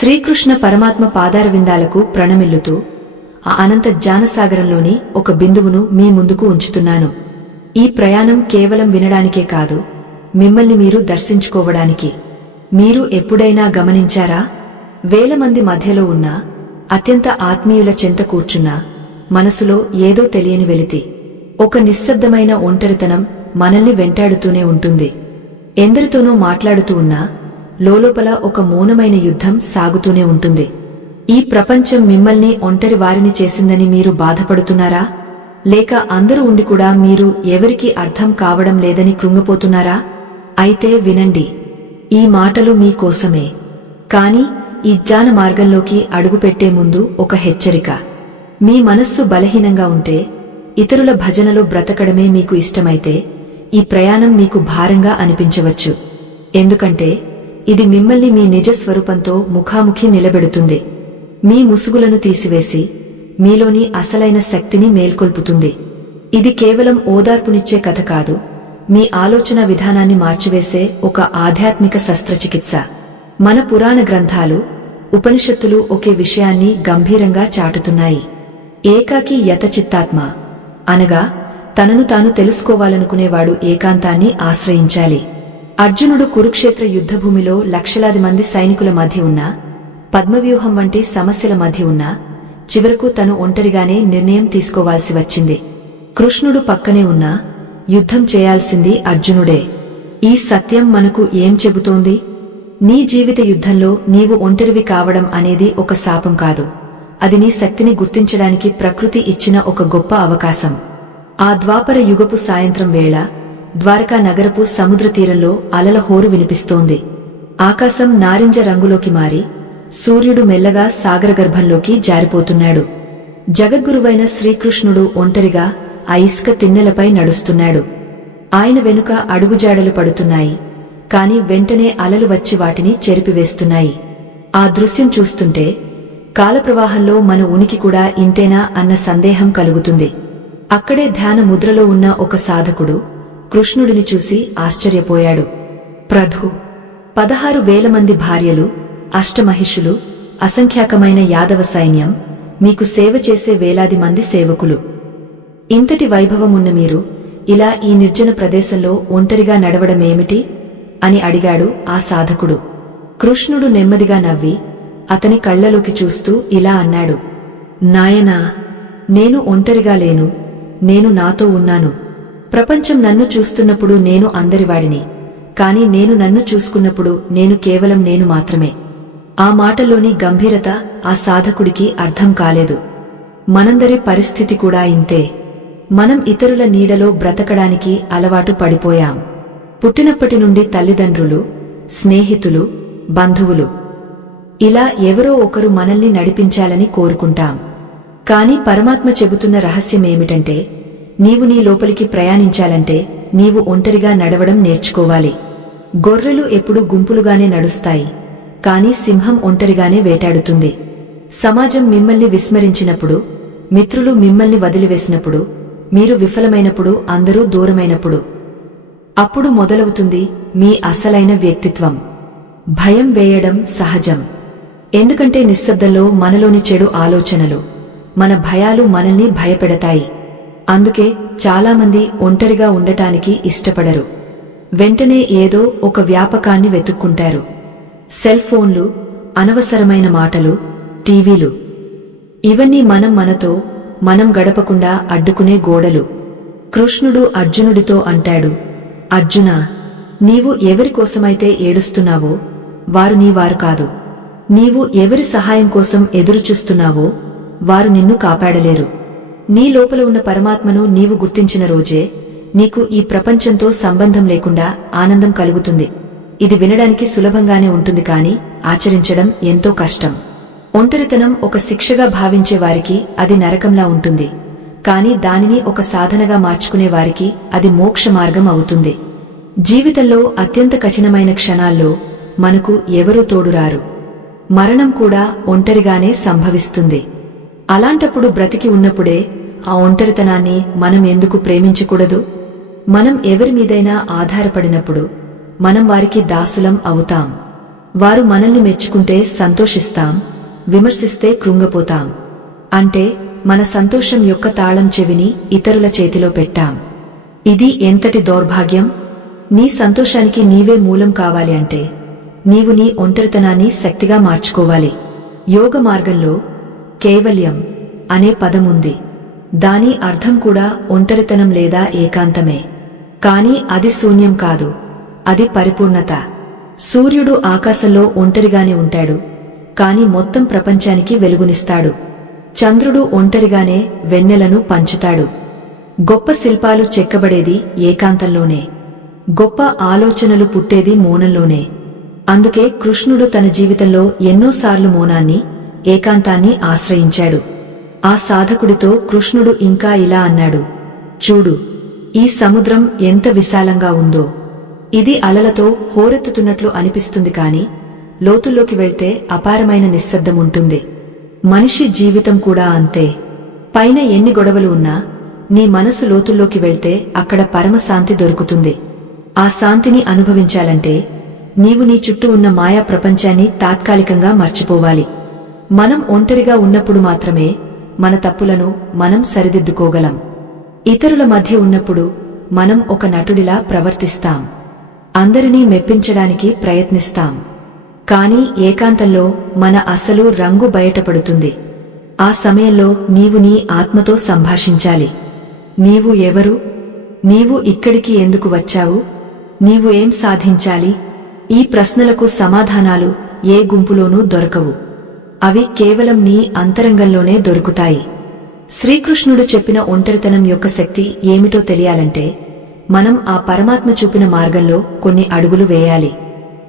శ్రీకృష్ణ పరమాత్మ పాదారవిందాలకు ప్రణమిల్లుతూ ఆ అనంత జ్ఞానసాగరంలోని ఒక బిందువును మీ ముందుకు ఉంచుతున్నాను. ఈ ప్రయాణం కేవలం వినడానికే కాదు, మిమ్మల్ని మీరు దర్శించుకోవడానికి. మీరు ఎప్పుడైనా గమనించారా? వేల మంది మధ్యలో ఉన్న అత్యంత ఆత్మీయుల చెంత కూర్చున్నా మనసులో ఏదో తెలియని వెలితి, ఒక నిశ్శబ్దమైన ఒంటరితనం మనల్ని వెంటాడుతూనే ఉంటుంది. ఎందరితోనో మాట్లాడుతూ ఉన్నా లోలోపల ఒక మౌనమైన యుద్ధం సాగుతూనే ఉంటుంది. ఈ ప్రపంచం మిమ్మల్ని ఒంటరి వారిని చేసిందని మీరు బాధపడుతున్నారా? లేక అందరూ ఉండి కూడా మీరు ఎవరికీ అర్థం కావడం లేదని కృంగిపోతున్నారా? అయితే వినండి, ఈ మాటలు మీకోసమే. కాని ఈ జ్ఞాన మార్గంలోకి అడుగుపెట్టే ముందు ఒక హెచ్చరిక. మీ మనస్సు బలహీనంగా ఉంటే, ఇతరుల భజనలో బ్రతకడమే మీకు ఇష్టమైతే ఈ ప్రయాణం మీకు భారంగా అనిపించవచ్చు. ఎందుకంటే ఇది మిమ్మల్ని మీ నిజ స్వరూపంతో ముఖాముఖి నిలబెడుతుంది. మీ ముసుగులను తీసివేసి మీలోని అసలైన శక్తిని మేల్కొల్పుతుంది. ఇది కేవలం ఓదార్పునిచ్చే కథ కాదు, మీ ఆలోచన విధానాన్ని మార్చివేసే ఒక ఆధ్యాత్మిక శస్త్రచికిత్స. మన పురాణ గ్రంథాలు, ఉపనిషత్తులు ఒకే విషయాన్ని గంభీరంగా చాటుతున్నాయి. ఏకాకి యతచిత్తాత్మ అనగా తనను తాను తెలుసుకోవాలనుకునేవాడు ఏకాంతాన్ని ఆశ్రయించాలి. అర్జునుడు కురుక్షేత్ర యుద్ధభూమిలో లక్షలాది మంది సైనికుల మధ్య ఉన్నా, పద్మవ్యూహం వంటి సమస్యల మధ్య ఉన్నా చివరకు తను ఒంటరిగానే నిర్ణయం తీసుకోవాల్సి వచ్చింది. కృష్ణుడు పక్కనే ఉన్నా యుద్ధం చేయాల్సింది అర్జునుడే. ఈ సత్యం మనకు ఏం చెబుతోంది? నీ జీవిత యుద్ధంలో నీవు ఒంటరివి కావడం అనేది ఒక శాపం కాదు, అది నీ శక్తిని గుర్తించడానికి ప్రకృతి ఇచ్చిన ఒక గొప్ప అవకాశం. ఆ ద్వాపర యుగపు సాయంత్రం వేళ ద్వారకా నగరపు సముద్ర తీరంలో అలల హోరు వినిపిస్తోంది. ఆకాశం నారింజ రంగులోకి మారి సూర్యుడు మెల్లగా సాగరగర్భంలోకి జారిపోతున్నాడు. జగద్గురువైన శ్రీకృష్ణుడు ఒంటరిగా ఆ ఇసుక తిన్నెలపై నడుస్తున్నాడు. ఆయన వెనుక అడుగుజాడలు పడుతున్నాయి, కాని వెంటనే అలలు వచ్చి వాటిని చెరిపివేస్తున్నాయి. ఆ దృశ్యం చూస్తుంటే కాలప్రవాహంలో మన ఉనికి కూడా ఇంతేనా అన్న సందేహం కలుగుతుంది. అక్కడే ధ్యాన ముద్రలో ఉన్న ఒక సాధకుడు కృష్ణుడిని చూసి ఆశ్చర్యపోయాడు. ప్రభూ, 16,000 మంది భార్యలు, అష్టమహిషులు, అసంఖ్యాకమైన యాదవ సైన్యం, మీకు సేవ చేసే వేలాది మంది సేవకులు, ఇంతటి వైభవమున్న మీరు ఇలా ఈ నిర్జన ప్రదేశంలో ఒంటరిగా నడవడమేమిటి అని అడిగాడు ఆ సాధకుడు. కృష్ణుడు నెమ్మదిగా నవ్వి అతని కళ్లలోకి చూస్తూ ఇలా అన్నాడు, నాయనా, నేను ఒంటరిగా లేను, నేను నాతో ఉన్నాను. ప్రపంచం నన్ను చూస్తున్నప్పుడు నేను అందరివాడిని, కాని నేను నన్ను చూసుకున్నప్పుడు నేను కేవలం నేను మాత్రమే. ఆ మాటల్లోని గంభీరత ఆ సాధకుడికి అర్థం కాలేదు. మనందరి పరిస్థితి కూడా ఇంతే. మనం ఇతరుల నీడలో బ్రతకడానికి అలవాటు పడిపోయాం. పుట్టినప్పటి నుండి తల్లిదండ్రులు, స్నేహితులు, బంధువులు, ఇలా ఎవరో ఒకరు మనల్ని నడిపించాలని కోరుకుంటాం. కాని పరమాత్మ చెబుతున్న రహస్యమేమిటంటే, నీవు నీ లోపలికి ప్రయాణించాలంటే నీవు ఒంటరిగా నడవడం నేర్చుకోవాలి. గొర్రెలు ఎప్పుడూ గుంపులుగానే నడుస్తాయి, కాని సింహం ఒంటరిగానే వేటాడుతుంది. సమాజం మిమ్మల్ని విస్మరించినప్పుడు, మిత్రులు మిమ్మల్ని వదిలివేసినప్పుడు, మీరు విఫలమైనప్పుడు, అందరూ దూరమైనప్పుడు, అప్పుడు మొదలవుతుంది మీ అసలైన వ్యక్తిత్వం. భయం వేయడం సహజం. ఎందుకంటే నిశ్శబ్దంలో మనలోని చెడు ఆలోచనలు, మన భయాలు మనల్ని భయపెడతాయి. అందుకే చాలామంది ఒంటరిగా ఉండటానికి ఇష్టపడరు. వెంటనే ఏదో ఒక వ్యాపకాన్ని వెతుక్కుంటారు. సెల్ ఫోన్లు, అనవసరమైన మాటలు, టీవీలు, ఇవన్నీ మనతో మనం గడపకుండా అడ్డుకునే గోడలు. కృష్ణుడు అర్జునుడితో అంటాడు, అర్జునా, నీవు ఎవరికోసమైతే ఏడుస్తున్నావో వారు నీవారు కాదు. నీవు ఎవరి సహాయం కోసం ఎదురుచూస్తున్నావో వారు నిన్ను కాపాడలేరు. నీ లోపల ఉన్న పరమాత్మను నీవు గుర్తించిన రోజే నీకు ఈ ప్రపంచంతో సంబంధం లేకుండా ఆనందం కలుగుతుంది. ఇది వినడానికి సులభంగానే ఉంటుంది, కాని ఆచరించడం ఎంతో కష్టం. ఒంటరితనం ఒక శిక్షగా భావించే వారికి అది నరకంలా ఉంటుంది, కాని దానిని ఒక సాధనగా మార్చుకునే వారికి అది మోక్ష మార్గం అవుతుంది. జీవితంలో అత్యంత కఠినమైన క్షణాల్లో మనకు ఎవరూ తోడురారు. మరణం కూడా ఒంటరిగానే సంభవిస్తుంది. అలాంటప్పుడు బ్రతికి ఉన్నప్పుడే ఆ ఒంటరితనాన్ని మనం ఎందుకు ప్రేమించకూడదు? మనం ఎవరి మీదైనా ఆధారపడినప్పుడు మనం వారికి దాసులం అవుతాం. వారు మనల్ని మెచ్చుకుంటే సంతోషిస్తాం, విమర్శిస్తే కృంగపోతాం. అంటే మన సంతోషం యొక్క తాళం చెవిని ఇతరుల చేతిలో పెట్టాం. ఇది ఎంతటి దౌర్భాగ్యం! నీ సంతోషానికి నీవే మూలం కావాలి అంటే నీవు నీ ఒంటరితనాన్ని శక్తిగా మార్చుకోవాలి. యోగ మార్గంలో కైవల్యం అనే పదం ఉంది. దాని అర్థం కూడా ఒంటరితనం లేదా ఏకాంతమే. కాని అది శూన్యం కాదు, అది పరిపూర్ణత. సూర్యుడు ఆకాశంలో ఒంటరిగానే ఉంటాడు, కాని మొత్తం ప్రపంచానికి వెలుగునిస్తాడు. చంద్రుడు ఒంటరిగానే వెన్నెలను పంచుతాడు. గొప్ప శిల్పాలు చెక్కబడేది ఏకాంతంలోనే. గొప్ప ఆలోచనలు పుట్టేది మౌనంలోనే. అందుకే కృష్ణుడు తన జీవితంలో ఎన్నోసార్లు మౌనాన్ని, ఏకాంతాన్ని ఆశ్రయించాడు. ఆ సాధకుడితో కృష్ణుడు ఇంకా ఇలా అన్నాడు, చూడు, ఈ సముద్రం ఎంత విశాలంగా ఉందో. ఇది అలలతో హోరెత్తుతున్నట్లు అనిపిస్తుంది, కాని లోతుల్లోకి వెళ్తే అపారమైన నిశ్శబ్దం ఉంటుంది. మనిషి జీవితం కూడా అంతే. పైన ఎన్ని గొడవలు ఉన్నా నీ మనసు లోతుల్లోకి వెళ్తే అక్కడ పరమశాంతి దొరుకుతుంది. ఆ శాంతిని అనుభవించాలంటే నీవు నీ చుట్టూ ఉన్న మాయా ప్రపంచాన్ని తాత్కాలికంగా మర్చిపోవాలి. మనం ఒంటరిగా ఉన్నప్పుడు మాత్రమే మన తప్పులను మనం సరిదిద్దుకోగలం. ఇతరుల మధ్య ఉన్నప్పుడు మనం ఒక నటుడిలా ప్రవర్తిస్తాం, అందరినీ మెప్పించడానికి ప్రయత్నిస్తాం. కాని ఏకాంతంలో మన అసలు రంగు బయటపడుతుంది. ఆ సమయంలో నీవు నీ ఆత్మతో సంభాషించాలి. నీవు ఎవరు? నీవు ఇక్కడికి ఎందుకు వచ్చావు? నీవు ఏం సాధించాలి? ఈ ప్రశ్నలకు సమాధానాలు ఏ గుంపులోనూ దొరకవు. అవి కేవలం నీ అంతరంగంలోనే దొరుకుతాయి. శ్రీకృష్ణుడు చెప్పిన ఒంటరితనం యొక్క శక్తి ఏమిటో తెలియాలంటే మనం ఆ పరమాత్మ చూపిన మార్గంలో కొన్ని అడుగులు వేయాలి.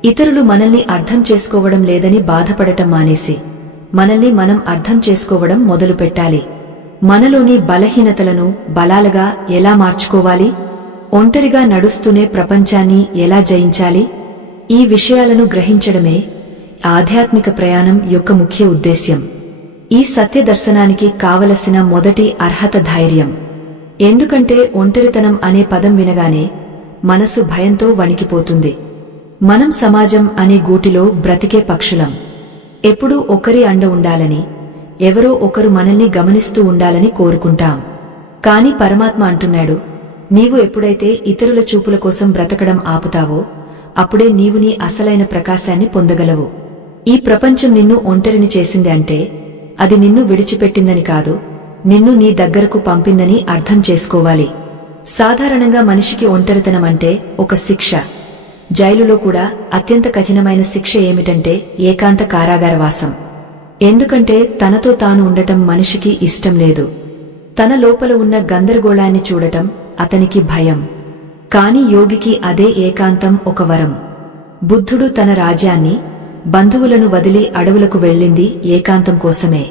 ఇతరులు మనల్ని అర్థం చేసుకోవడం లేదని బాధపడటం మానేసి మనల్ని మనం అర్థం చేసుకోవడం మొదలుపెట్టాలి. మనలోని బలహీనతలను బలాలుగా ఎలా మార్చుకోవాలి? ఒంటరిగా నడుస్తూనే ప్రపంచాన్ని ఎలా జయించాలి? ఈ విషయాలను గ్రహించడమే ఆధ్యాత్మిక ప్రయాణం యొక్క ముఖ్య ఉద్దేశ్యం. ఈ సత్య దర్శనానికి కావలసిన మొదటి అర్హత ధైర్యం. ఎందుకంటే ఒంటరితనం అనే పదం వినగానే మనసు భయంతో వణికిపోతుంది. మనం సమాజం అనే గూటిలో బ్రతికే పక్షులం. ఎప్పుడూ ఒకరి అండ ఉండాలని, ఎవరో ఒకరు మనల్ని గమనిస్తూ ఉండాలని కోరుకుంటాం. కాని పరమాత్మ అంటున్నాడు, నీవు ఎప్పుడైతే ఇతరుల చూపుల కోసం బ్రతకడం ఆపుతావో అప్పుడే నీవు నీ అసలైన ప్రకాశాన్ని పొందగలవు. ఈ ప్రపంచం నిన్ను ఒంటరిని చేసింది అంటే అది నిన్ను విడిచిపెట్టిందని కాదు, నిన్ను నీ దగ్గరకు పంపిందని అర్థం చేసుకోవాలి. సాధారణంగా మనిషికి ఒంటరితనం అంటే ఒక శిక్ష. జైలులో కూడా అత్యంత కఠినమైన శిక్ష ఏమిటంటే ఏకాంత కారాగారవాసం. ఎందుకంటే తనతో తాను ఉండటం మనిషికి ఇష్టం లేదు. తన లోపల ఉన్న గందరగోళాన్ని చూడటం అతనికి భయం. కాని యోగికి అదే ఏకాంతం ఒక వరం. బుద్ధుడు తన రాజ్యాన్ని, బంధువులను వదిలి అడవులకు వెళ్ళింది ఏకాంతం కోసమే.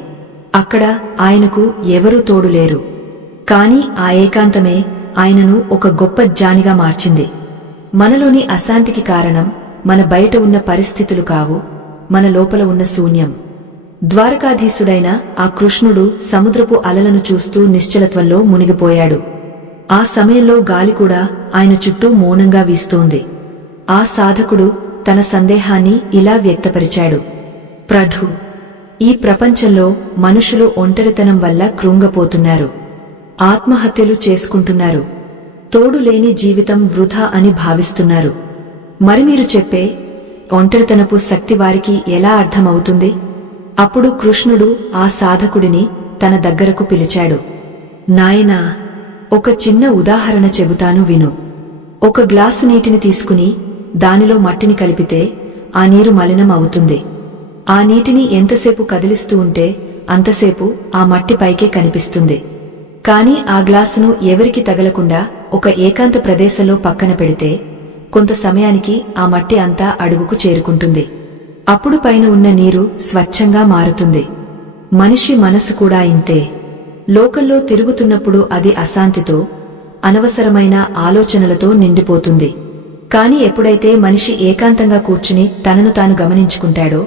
అక్కడ ఆయనకు ఎవరూ తోడులేరు. కాని ఆ ఏకాంతమే ఆయనను ఒక గొప్ప జ్ఞానిగా మార్చింది. మనలోని అశాంతికి కారణం మన బయట ఉన్న పరిస్థితులు కావు, మన లోపల ఉన్న శూన్యం. ద్వారకాధీశుడైన ఆ కృష్ణుడు సముద్రపు అలలను చూస్తూ నిశ్చలత్వంలో మునిగిపోయాడు. ఆ సమయంలో గాలి కూడా ఆయన చుట్టూ మౌనంగా వీస్తోంది. ఆ సాధకుడు తన సందేహాన్ని ఇలా వ్యక్తపరిచాడు, ప్రభూ, ఈ ప్రపంచంలో మనుషులు ఒంటరితనం వల్ల కృంగపోతున్నారు, ఆత్మహత్యలు చేసుకుంటున్నారు, తోడులేని జీవితం వృధా అని భావిస్తున్నారు. మరి మీరు చెప్పే ఒంటరితనపు శక్తి వారికి ఎలా అర్థమవుతుంది? అప్పుడు కృష్ణుడు ఆ సాధకుడిని తన దగ్గరకు పిలిచాడు. నాయనా, ఒక చిన్న ఉదాహరణ చెబుతాను విను. ఒక గ్లాసు నీటిని తీసుకుని దానిలో మట్టిని కలిపితే ఆ నీరు మలినం అవుతుంది. ఆ నీటిని ఎంతసేపు కదిలిస్తూ ఉంటే అంతసేపు ఆ మట్టి పైకే కనిపిస్తుంది. కాని ఆ గ్లాసును ఎవరికి తగలకుండా ఒక ఏకాంత ప్రదేశంలో పక్కన పెడితే కొంత సమయానికి ఆ మట్టి అంతా అడుగుకు చేరుకుంటుంది. అప్పుడు పైన ఉన్న నీరు స్వచ్ఛంగా మారుతుంది. మనిషి మనసు కూడా ఇంతే. లోకంలో తిరుగుతున్నప్పుడు అది అశాంతితో, అనవసరమైన ఆలోచనలతో నిండిపోతుంది. కాని ఎప్పుడైతే మనిషి ఏకాంతంగా కూర్చుని తనను తాను గమనించుకుంటాడో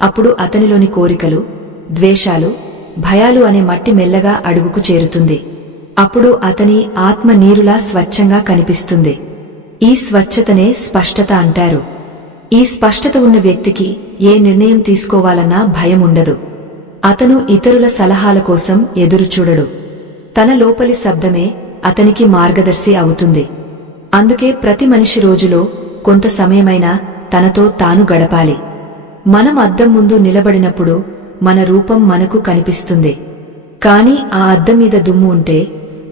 అప్పుడు అతనిలోని కోరికలు, ద్వేషాలు, భయాలు అనే మట్టి మెల్లగా అడుగుకు చేరుతుంది. అప్పుడు అతని ఆత్మ నీరులా స్వచ్ఛంగా కనిపిస్తుంది. ఈ స్వచ్ఛతనే స్పష్టత అంటారు. ఈ స్పష్టత ఉన్న వ్యక్తికి ఏ నిర్ణయం తీసుకోవాలన్నా భయం ఉండదు. అతను ఇతరుల సలహాల కోసం ఎదురుచూడడు. తన లోపలి శబ్దమే అతనికి మార్గదర్శి అవుతుంది. అందుకే ప్రతి మనిషి రోజులో కొంత సమయమైనా తనతో తాను గడపాలి. మనం అద్దం ముందు నిలబడినప్పుడు మన రూపం మనకు కనిపిస్తుంది. కాని ఆ అద్దం మీద దుమ్ము ఉంటే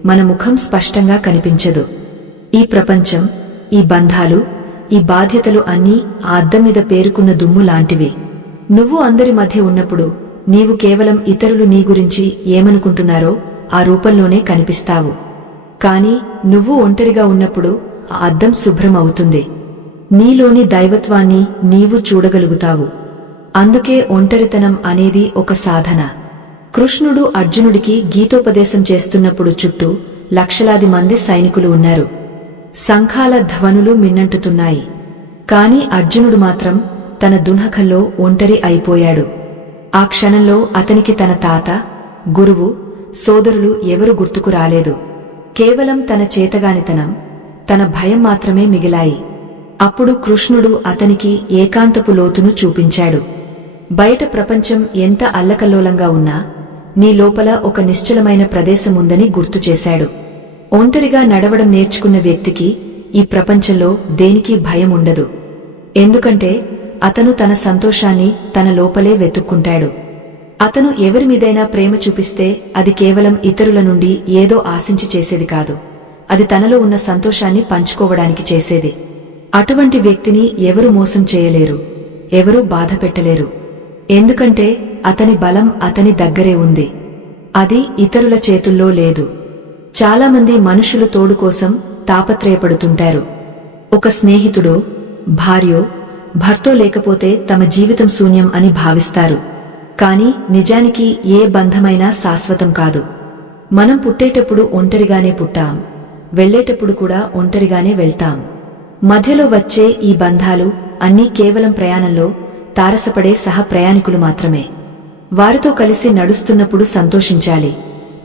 మన ముఖం స్పష్టంగా కనిపించదు. ఈ ప్రపంచం, ఈ బంధాలు, ఈ బాధ్యతలు అన్నీ ఆ అద్దం మీద పేరుకున్న దుమ్ము లాంటివి. నువ్వు అందరి మధ్య ఉన్నప్పుడు నీవు కేవలం ఇతరులు నీ గురించి ఏమనుకుంటున్నారో ఆ రూపంలోనే కనిపిస్తావు. కాని నువ్వు ఒంటరిగా ఉన్నప్పుడు ఆ అద్దం శుభ్రం అవుతుంది. నీలోని దైవత్వాన్ని నీవు చూడగలుగుతావు. అందుకే ఒంటరితనం అనేది ఒక సాధన. కృష్ణుడు అర్జునుడికి గీతోపదేశం చేస్తున్నప్పుడు చుట్టూ లక్షలాది మంది సైనికులు ఉన్నారు. శంఖాల ధ్వనులు మిన్నంటుతున్నాయి. కాని అర్జునుడు మాత్రం తన దునఖంలో ఒంటరి అయిపోయాడు. ఆ క్షణంలో అతనికి తన తాత, గురువు, సోదరులు ఎవరు గుర్తుకు రాలేదు. కేవలం తన చేతగానితనం, తన భయం మాత్రమే మిగిలాయి. అప్పుడు కృష్ణుడు అతనికి ఏకాంతపు లోతును చూపించాడు. బయట ప్రపంచం ఎంత అల్లకల్లోలంగా ఉన్నా నీ లోపల ఒక నిశ్చలమైన ప్రదేశముందని గుర్తుచేశాడు. ఒంటరిగా నడవడం నేర్చుకున్న వ్యక్తికి ఈ ప్రపంచంలో దేనికి భయం ఉండదు. ఎందుకంటే అతను తన సంతోషాన్ని తన లోపలే వెతుక్కుంటాడు. అతను ఎవరిమీదైనా ప్రేమ చూపిస్తే అది కేవలం ఇతరుల నుండి ఏదో ఆశించి చేసేది కాదు. అది తనలో ఉన్న సంతోషాన్ని పంచుకోవడానికి చేసేది. అటువంటి వ్యక్తిని ఎవరు మోసం చేయలేరు, ఎవరూ బాధ పెట్టలేరు. ఎందుకంటే అతని బలం అతని దగ్గరే ఉంది. అది ఇతరుల చేతుల్లో లేదు. చాలామంది మనుషులు తోడు కోసం తాపత్రయపడుతుంటారు. ఒక స్నేహితుడో, భార్యో, భర్తో లేకపోతే తమ జీవితం శూన్యం అని భావిస్తారు. కాని నిజానికి ఏ బంధమైనా శాశ్వతం కాదు. మనం పుట్టేటప్పుడు ఒంటరిగానే పుట్టాం, వెళ్లేటప్పుడు కూడా ఒంటరిగానే వెళ్తాం. మధ్యలో వచ్చే ఈ బంధాలు అన్నీ కేవలం ప్రయాణంలో తారసపడే సహప్రయాణికులు మాత్రమే. వారితో కలిసి నడుస్తున్నప్పుడు సంతోషించాలి,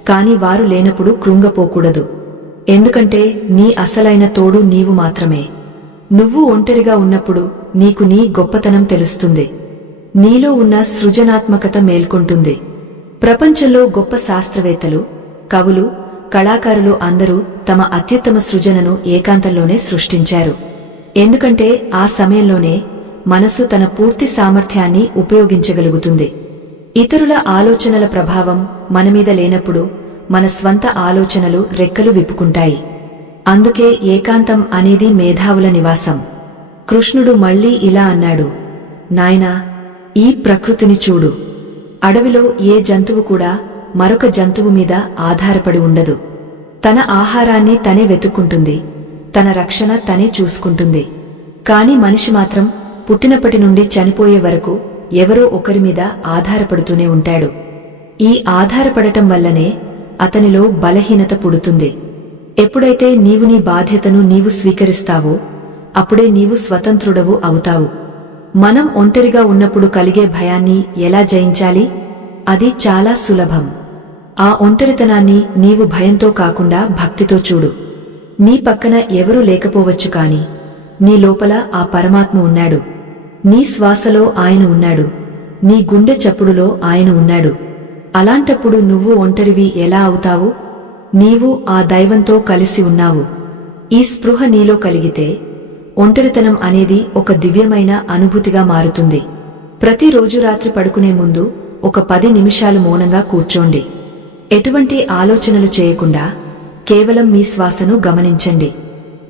కాని వారు లేనప్పుడు కృంగపోకూడదు. ఎందుకంటే నీ అసలైన తోడు నీవు మాత్రమే. నువ్వు ఒంటరిగా ఉన్నప్పుడు నీకు నీ గొప్పతనం తెలుస్తుంది. నీలో ఉన్న సృజనాత్మకత మేల్కొంటుంది. ప్రపంచంలో గొప్ప శాస్త్రవేత్తలు, కవులు, కళాకారులు అందరూ తమ అత్యుత్తమ సృజనను ఏకాంతంలోనే సృష్టించారు. ఎందుకంటే ఆ సమయంలోనే మనసు తన పూర్తి సామర్థ్యాన్ని ఉపయోగించగలుగుతుంది. ఇతరుల ఆలోచనల ప్రభావం మనమీద లేనప్పుడు మన స్వంత ఆలోచనలు రెక్కలు విప్పుకుంటాయి. అందుకే ఏకాంతం అనేది మేధావుల నివాసం. కృష్ణుడు మళ్లీ ఇలా అన్నాడు, నాయనా, ఈ ప్రకృతిని చూడు. అడవిలో ఏ జంతువు కూడా మరొక జంతువు మీద ఆధారపడి ఉండదు. తన ఆహారాన్ని తనే వెతుక్కుంటుంది, తన రక్షణ తనే చూసుకుంటుంది. కాని మనిషి మాత్రం పుట్టినప్పటి నుండి చనిపోయే వరకు ఎవరో ఒకరి మీద ఆధారపడుతూనే ఉంటాడు. ఈ ఆధారపడటం వల్లనే అతనిలో బలహీనత పుడుతుంది. ఎప్పుడైతే నీవు నీ బాధ్యతను నీవు స్వీకరిస్తావో అప్పుడే నీవు స్వతంత్రుడవు అవుతావు. మనం ఒంటరిగా ఉన్నప్పుడు కలిగే భయాన్ని ఎలా జయించాలి? అది చాలా సులభం. ఆ ఒంటరితనాన్ని నీవు భయంతో కాకుండా భక్తితో చూడు. నీ పక్కన ఎవరూ లేకపోవచ్చు, కాని నీ లోపల ఆ పరమాత్మ ఉన్నాడు. నీ శ్వాసలో ఆయన ఉన్నాడు, నీ గుండె చప్పుడులో ఆయన ఉన్నాడు. అలాంటప్పుడు నువ్వు ఒంటరివి ఎలా అవుతావు? నీవు ఆ దైవంతో కలిసి ఉన్నావు. ఈ స్పృహ నీలో కలిగితే ఒంటరితనం అనేది ఒక దివ్యమైన అనుభూతిగా మారుతుంది. ప్రతిరోజు రాత్రి పడుకునే ముందు ఒక 10 నిమిషాలు మౌనంగా కూర్చోండి. ఎటువంటి ఆలోచనలు చేయకుండా కేవలం మీ శ్వాసను గమనించండి.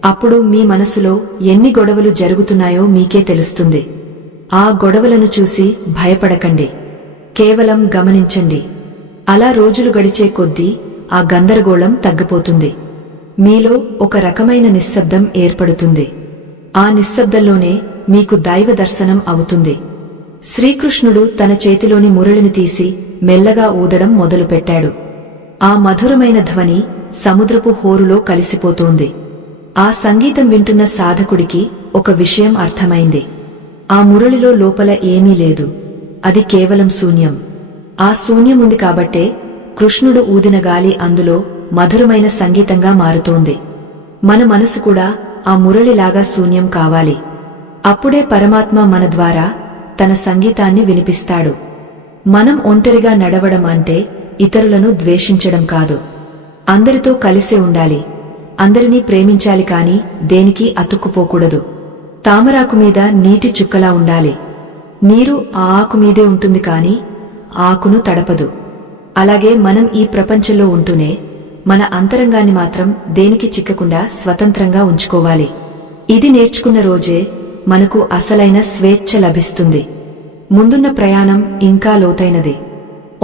అప్పుడు మీ మనసులో ఎన్ని గొడవలు జరుగుతున్నాయో మీకే తెలుస్తుంది. ఆ గొడవలను చూసి భయపడకండి, కేవలం గమనించండి. అలా రోజులు గడిచే కొద్దీ ఆ గందరగోళం తగ్గిపోతుంది. మీలో ఒక రకమైన నిశ్శబ్దం ఏర్పడుతుంది. ఆ నిశ్శబ్దంలోనే మీకు దైవ దర్శనం అవుతుంది. శ్రీకృష్ణుడు తన చేతిలోని మురళిని తీసి మెల్లగా ఊదడం మొదలుపెట్టాడు. ఆ మధురమైన ధ్వని సముద్రపు హోరులో కలిసిపోతోంది. ఆ సంగీతం వింటున్న సాధకుడికి ఒక విషయం అర్థమైంది. ఆ మురళిలో లోపల ఏమీ లేదు, అది కేవలం శూన్యం. ఆ శూన్యముంది కాబట్టే కృష్ణుడు ఊదిన గాలి అందులో మధురమైన సంగీతంగా మారుతోంది. మన మనసు కూడా ఆ మురళిలాగా శూన్యం కావాలి. అప్పుడే పరమాత్మ మన ద్వారా తన సంగీతాన్ని వినిపిస్తాడు. మనం ఒంటరిగా నడవడం అంటే ఇతరులను ద్వేషించడం కాదు. అందరితో కలిసే ఉండాలి, అందరినీ ప్రేమించాలి, కాని దేనికి అతుక్కుపోకూడదు. తామరాకు మీద నీటి చుక్కలా ఉండాలి. నీరు ఆ ఆకు మీదే ఉంటుంది, కాని ఆకును తడపదు. అలాగే మనం ఈ ప్రపంచంలో ఉంటూనే మన అంతరంగాన్ని మాత్రం దేనికి చిక్కకుండా స్వతంత్రంగా ఉంచుకోవాలి. ఇది నేర్చుకున్న రోజే మనకు అసలైన స్వేచ్ఛ లభిస్తుంది. ముందున్న ప్రయాణం ఇంకా లోతైనది.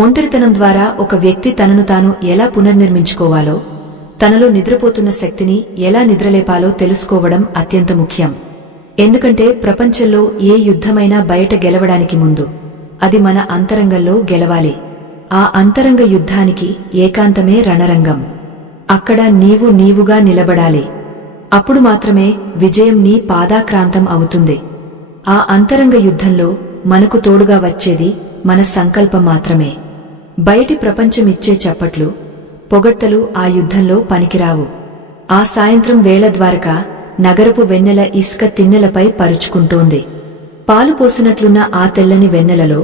ఒంటరితనం ద్వారా ఒక వ్యక్తి తనను తాను ఎలా పునర్నిర్మించుకోవాలో, తనలో నిద్రపోతున్న శక్తిని ఎలా నిద్రలేపాలో తెలుసుకోవడం అత్యంత ముఖ్యం. ఎందుకంటే ప్రపంచంలో ఏ యుద్ధమైనా బయట గెలవడానికి ముందు అది మన అంతరంగంలో గెలవాలి. ఆ అంతరంగ యుద్ధానికి ఏకాంతమే రణరంగం. అక్కడ నీవు నీవుగా నిలబడాలి. అప్పుడు మాత్రమే విజయం నీ పాదాక్రాంతం అవుతుంది. ఆ అంతరంగ యుద్ధంలో మనకు తోడుగా వచ్చేది మన సంకల్పం మాత్రమే. బయటి ప్రపంచమిచ్చే చప్పట్లు, పొగడ్తలు ఆ యుద్ధంలో పనికిరావు. ఆ సాయంత్రం వేళ ద్వారక నగరపు వెన్నెల ఇసుక తిన్నెలపై పరుచుకుంటోంది. పాలు పోసినట్లున్న ఆ తెల్లని వెన్నెలలో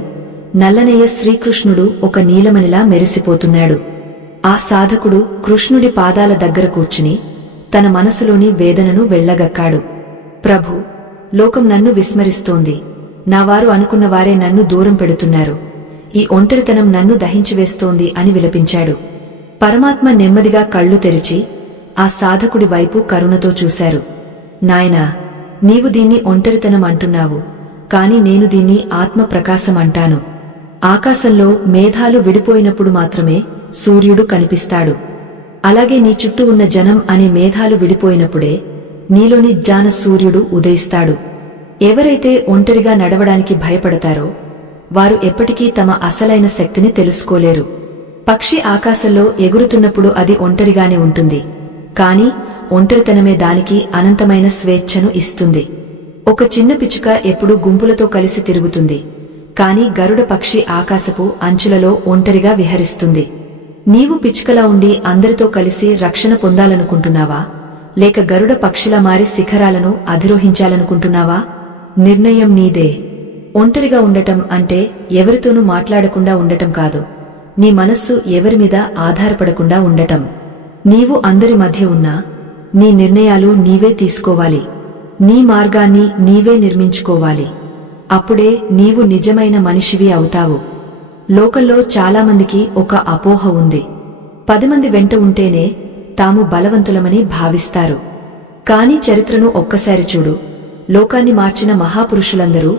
నల్లనయ్య శ్రీకృష్ణుడు ఒక నీలమణిలా మెరిసిపోతున్నాడు. ఆ సాధకుడు కృష్ణుడి పాదాల దగ్గర కూర్చుని తన మనసులోని వేదనను వెళ్లగక్కాడు. ప్రభూ, లోకం నన్ను విస్మరిస్తోంది. నావారు అనుకున్న వారే నన్ను దూరం పెడుతున్నారు. ఈ ఒంటరితనం నన్ను దహించివేస్తోంది అని విలపించాడు. పరమాత్మ నెమ్మదిగా కళ్ళు తెరిచి ఆ సాధకుడి వైపు కరుణతో చూశారు. నాయనా, నీవు దీన్ని ఒంటరితనం అంటున్నావు, కాని నేను దీన్ని ఆత్మ ప్రకాశం అంటాను. ఆకాశంలో మేఘాలు విడిపోయినప్పుడు మాత్రమే సూర్యుడు కనిపిస్తాడు. అలాగే నీ చుట్టూ ఉన్న జనం అనే మేఘాలు విడిపోయినప్పుడే నీలోని జ్ఞాన సూర్యుడు ఉదయిస్తాడు. ఎవరైతే ఒంటరిగా నడవడానికి భయపడతారో వారు ఎప్పటికీ తమ అసలైన శక్తిని తెలుసుకోలేరు. పక్షి ఆకాశంలో ఎగురుతున్నప్పుడు అది ఒంటరిగానే ఉంటుంది, కాని ఒంటరితనమే దానికి అనంతమైన స్వేచ్ఛను ఇస్తుంది. ఒక చిన్న పిచ్చుక ఎప్పుడూ గుంపులతో కలిసి తిరుగుతుంది, కాని గరుడ పక్షి ఆకాశపు అంచులలో ఒంటరిగా విహరిస్తుంది. నీవు పిచ్చుకలా ఉండి అందరితో కలిసి రక్షణ పొందాలనుకుంటున్నావా, లేక గరుడ పక్షిలా మారి శిఖరాలను అధిరోహించాలనుకుంటున్నావా? నిర్ణయం నీదే. ఒంటరిగా ఉండటం అంటే ఎవరితోనూ మాట్లాడకుండా ఉండటం కాదు, నీ మనస్సు ఎవరిమీద ఆధారపడకుండా ఉండటం. నీవు అందరి మధ్య ఉన్నా నీ నిర్ణయాలు నీవే తీసుకోవాలి. నీ మార్గాన్ని నీవే నిర్మించుకోవాలి. అప్పుడే నీవు నిజమైన మనిషివి అవుతావు. లోకంలో చాలామందికి ఒక అపోహ ఉంది. 10 మంది వెంట ఉంటేనే తాము బలవంతులమని భావిస్తారు. కాని చరిత్రను ఒక్కసారి చూడు. లోకాన్ని మార్చిన మహాపురుషులందరూ